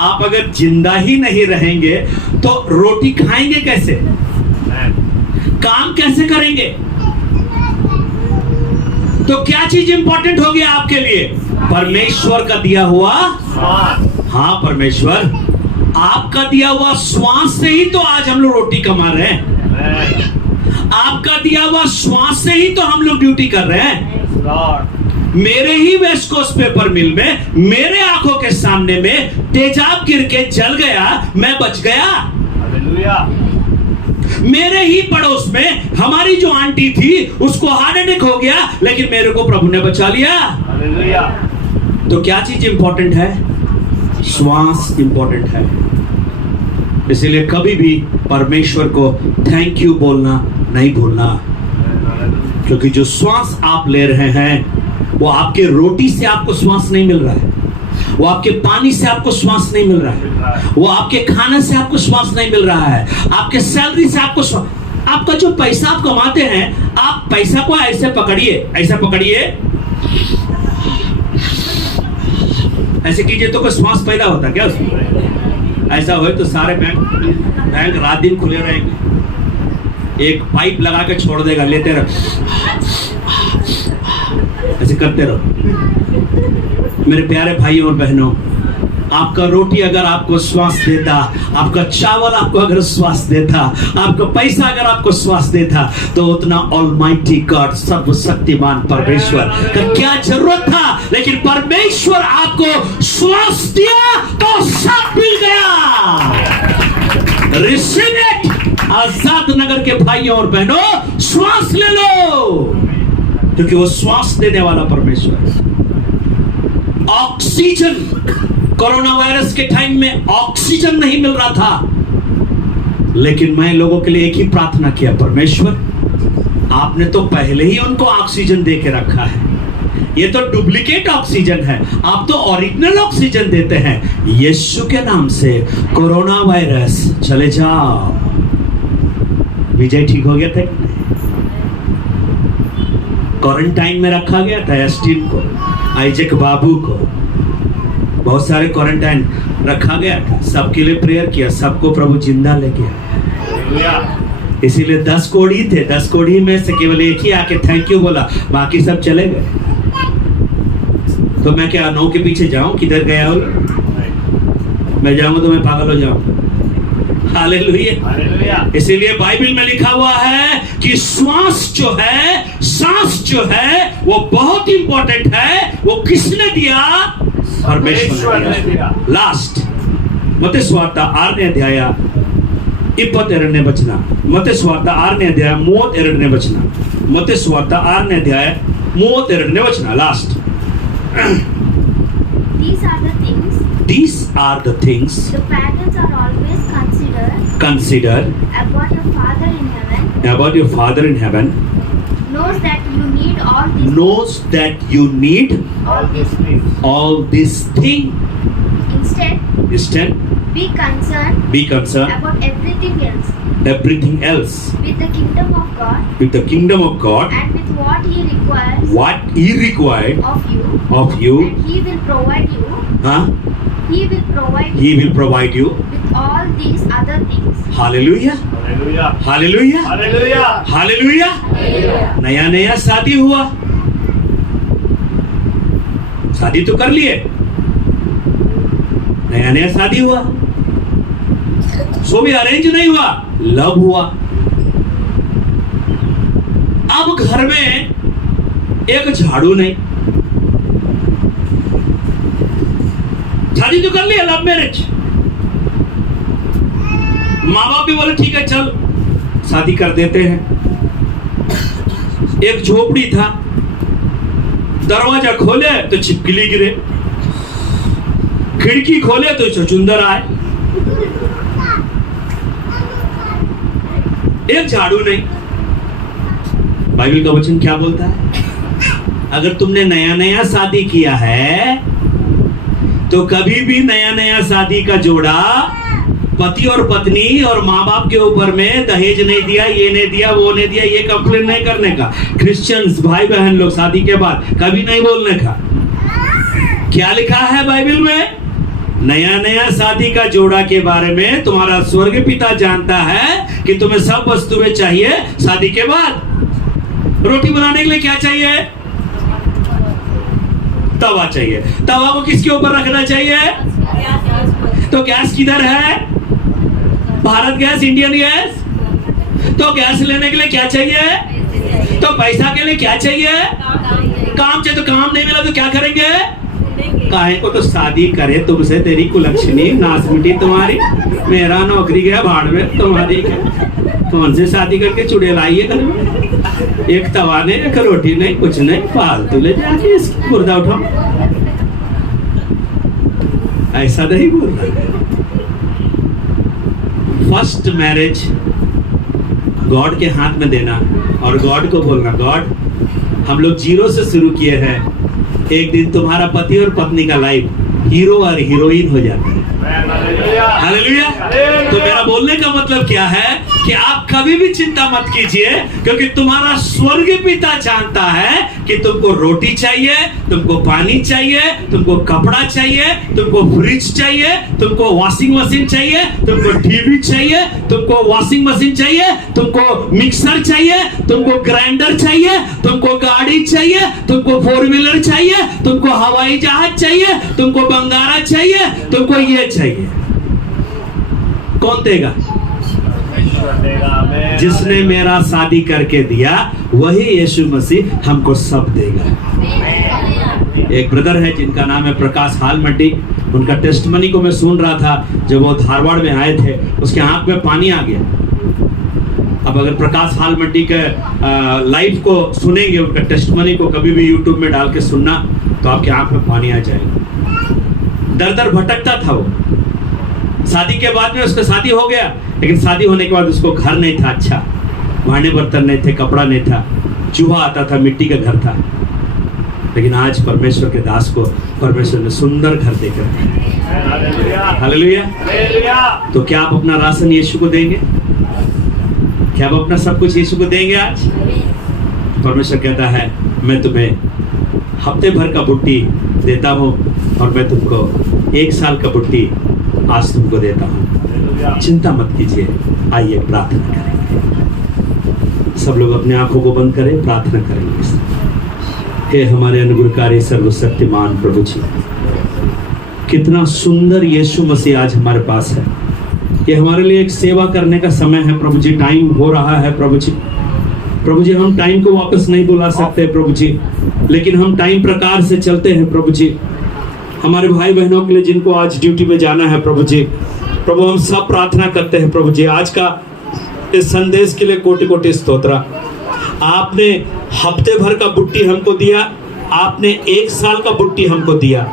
आप अगर जिंदा ही नहीं रहेंगे तो रोटी खाएंगे कैसे? काम कैसे करेंगे? तो क्या चीज इंपॉर्टेंट हो गया आपके लिए? परमेश्वर का दिया हुआ। हाँ, परमेश्वर आपका दिया हुआ श्वास से ही तो आज हम लोग रोटी कमा रहे हैं। आपका दिया हुआ श्वास से ही तो हम लोग ड्यूटी कर रहे हैं। मेरे ही वेस्ट कोस्ट पेपर मिल में मेरे आंखों के सामने में तेजाब गिर के जल गया, मैं बच गया। हालेलुया। मेरे ही पड़ोस में हमारी जो आंटी थी उसको हार्ट अटैक हो गया, लेकिन मेरे को प्रभु ने बचा लिया। हालेलुया। तो क्या चीज इंपॉर्टेंट है? श्वास इंपॉर्टेंट है। इसीलिए कभी भी परमेश्वर को थैंक यू बोलना नहीं भूलना, क्योंकि जो श्वास आप ले रहे हैं वो आपके रोटी से आपको श्वास नहीं मिल रहा है, वो आपके पानी से आपको श्वास नहीं मिल रहा है, वो आपके खाने से आपको श्वास नहीं मिल रहा है, आपके सैलरी से आपको आपका जो पैसा आप कमाते हैं, आप पैसा को ऐसे पकड़िए, ऐसा पकड़िए, ऐसे कीजिए तो कोई श्वास पैदा होता क्या उसमें? ऐसा हो तो सारे बैंक रात दिन खुले रहेंगे। एक पाइप लगा के छोड़ देगा, लेते रहो, ऐसे करते रहो। मेरे प्यारे भाइयों और बहनों, आपका रोटी अगर आपको श्वास देता, आपका चावल आपको अगर श्वास देता, आपका पैसा अगर आपको श्वास देता, तो उतना ऑलमाइटी गॉड, सर्वशक्तिमान परमेश्वर का क्या जरूरत था? लेकिन परमेश्वर आपको श्वास दिया तो सब मिल गया। Receive it. आजाद नगर के भाइयों और बहनों, श्वास ले लो। क्योंकि वो श्वास देने वाला परमेश्वर है। ऑक्सीजन, कोरोना वायरस के टाइम में ऑक्सीजन नहीं मिल रहा था, लेकिन मैं लोगों के लिए एक ही प्रार्थना किया, परमेश्वर आपने तो पहले ही उनको ऑक्सीजन दे के रखा है, ये तो डुप्लीकेट ऑक्सीजन है, आप तो ओरिजिनल ऑक्सीजन देते हैं। यीशु के नाम से कोरोना वायरस चले जाओ। विजय ठीक हो गया था, क्वारंटाइन में रखा गया था एस्टीन को, आइजक बाबू को, बहुत सारे क्वारंटाइन रखा गया था, सबके लिए प्रेयर किया, सबको प्रभु जिंदा लेके आया। इसीलिए 10 कोढ़ी थे, 10 कोढ़ी में से केवल एक ही आके थैंक यू बोला, बाकी सब चले गए। तो मैं क्या 9 के पीछे जाऊं? किधर गया हो? मैं जाऊंगा तो मैं पागल हो जाऊंगा। हालेलुया। इसीलिए बाइबल में लिखा हुआ है कि सांस जो है वो बहुत इंपॉर्टेंट है। वो किसने दिया? परमेश्वर ने दिया। लास्ट मत्ते सुवार्ता 6ನೇ ಅಧ್ಯಾಯ 22ನೇ ವಚನ, ಮತ್ತೆ ಸುವಾರ್ತ 6ನೇ ಅಧ್ಯಾಯ 32ನೇ ವಚನ, ಮತ್ತೆ ಸುವಾರ್ತ 6ನೇ ಅಧ್ಯಾಯ 32ನೇ ವಚನ, last. These are the things the parents are always consider about your Father in heaven, knows that you need all these things. Instead, be concerned about everything else with the kingdom of God and with what he requires of you, and he will provide you with all these other things. Hallelujah. नया शादी हुआ, शादी तो कर लिए, नया शादी हुआ, सो भी अरेंज नहीं हुआ, लव हुआ। अब घर में एक झाड़ू नहीं, शादी तो कर लिया, लव मैरिज। माँ बाप भी बोले ठीक है चल शादी कर देते हैं। एक झोपड़ी था, दरवाजा खोले तो छिपकली गिरे, खिड़की खोले तो चुचुंदर आए, एक झाड़ू नहीं। बाइबल का वचन क्या बोलता है? अगर तुमने नया शादी किया है तो कभी भी नया शादी का जोड़ा पति और पत्नी और माँ बाप के ऊपर में दहेज नहीं दिया, ये नहीं दिया, वो नहीं दिया, ये कंप्लेन नहीं करने का। क्रिश्चियंस भाई बहन लोग शादी के बाद कभी नहीं बोलने का। क्या लिखा है बाइबल में? नया शादी का जोड़ा के बारे में तुम्हारा स्वर्ग पिता जानता है कि तुम्हें सब वस्तुएं चाहिए शादी के बाद। रोटी बनाने के लिए क्या चाहिए? तवा चाहिए। तवा को किसके ऊपर रखना चाहिए? तो गैस किधर है? Bharat gas, Indian gas. तो गैस लेने के लिए क्या चाहिए? तो पैसा के लिए क्या चाहिए? काम चाहिए। तो काम नहीं मिला तो क्या करेंगे? काहे को तो शादी करे तुमसे, तेरी कुलक्षणी नाश मिटी तुम्हारी, मेरा नौकरी गया भाड़ में, तुम्हारी कौन से शादी करके चुड़ैल आई है? एक तवा नहीं, एक रोटी नहीं, कुछ नहीं, फालतू ले जाके इसकी मुर्दा उठाओ। ऐसा नहीं बोलना। फर्स्ट मैरिज गॉड के हाथ में देना और गॉड को बोलना, गॉड हम लोग 0 से शुरू किए हैं, एक दिन तुम्हारा पति और पत्नी का लाइफ हीरो और हीरोइन हो जाता है। हालेलुया। तो मेरा बोलने का मतलब क्या है कि आप कभी भी चिंता मत कीजिए, क्योंकि तुम्हारा स्वर्गीय पिता जानता है कि तुमको रोटी चाहिए, तुमको पानी चाहिए, तुमको कपड़ा चाहिए, तुमको फ्रिज चाहिए, तुमको वॉशिंग मशीन चाहिए, तुमको टीवी चाहिए, तुमको वॉशिंग मशीन चाहिए, तुमको मिक्सर चाहिए, तुमको ग्राइंडर चाहिए, तुमको गाड़ी चाहिए, तुमको 4 व्हीलर चाहिए, तुमको हवाई जहाज चाहिए, तुमको बंगारा चाहिए, तुमको ये चाहिए। कौन देगा? जिसने मेरा शादी करके दिया वही यीशु मसीह हमको सब देगा। एक ब्रदर है जिनका नाम है प्रकाश हालमट्टी, उनका टेस्टमनी को मैं सुन रहा था। जब वो धारवाड़ में आए थे, उसके आंख में पानी आ गया। अब अगर प्रकाश हाल मट्टी के लाइफ को सुनेंगे, उनका टेस्टमनी को कभी भी यूट्यूब में डाल के सुनना, तो आपकी आंख में पानी आ जाएगा। दर दर भटकता था वो। शादी के बाद में उसका शादी हो गया, लेकिन शादी होने के बाद उसको घर नहीं था अच्छा, भांडे बर्तन नहीं थे, कपड़ा नहीं था, चूहा आता था, मिट्टी का घर था। लेकिन आज परमेश्वर के दास को परमेश्वर ने सुंदर घर देकर, हालेलुया। तो क्या आप अपना राशन यीशु को देंगे? क्या आप अपना सब कुछ यीशु को देंगे? आज परमेश्वर कहता है, मैं तुम्हें हफ्ते भर का बुट्टी देता हूँ और मैं तुमको 1 साल का बुट्टी आज तुमको देता हूँ। चिंता मत कीजिए, आइए प्रार्थना करेंगे। सब लोग अपने आंखों को बंद करें, प्रार्थना करेंगे। हे हमारे अनुग्रहकारी सर्वशक्तिमान प्रभु जी, कितना सुंदर यीशु मसीह आज हमारे पास है। ये हमारे लिए एक सेवा करने का समय है प्रभु जी, टाइम हो रहा है प्रभु जी। प्रभु जी, हम टाइम को वापस नहीं बुला सकते प्रभु जी, लेकिन हम टाइम प्रकार से चलते हैं प्रभु जी। हमारे भाई बहनों के लिए जिनको आज ड्यूटी में जाना है प्रभु जी, प्रभु हम सब प्रार्थना करते हैं प्रभु जी। आज का इस संदेश के लिए कोटि कोटि स्तोत्र। आपने हफ्ते भर का बुट्टी हमको दिया, आपने 1 साल का बुट्टी हमको दिया।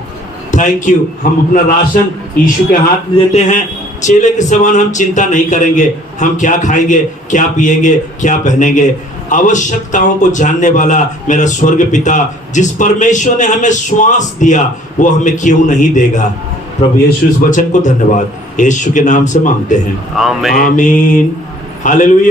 Thank you. हम अपना राशन यीशु के हाथ में देते हैं। चेले के समान हम चिंता नहीं करेंगे, हम क्या खाएंगे, क्या पिएंगे, क्या पहनेंगे। आवश्यकताओं को जानने वाला मेरा स्वर्ग पिता, जिस परमेश्वर ने हमें श्वास दिया, वो हमें क्यों नहीं देगा। प्रभु यीशु, इस वचन को धन्यवाद यीशु के नाम से मांगते हैं, आमीन, हालेलुया।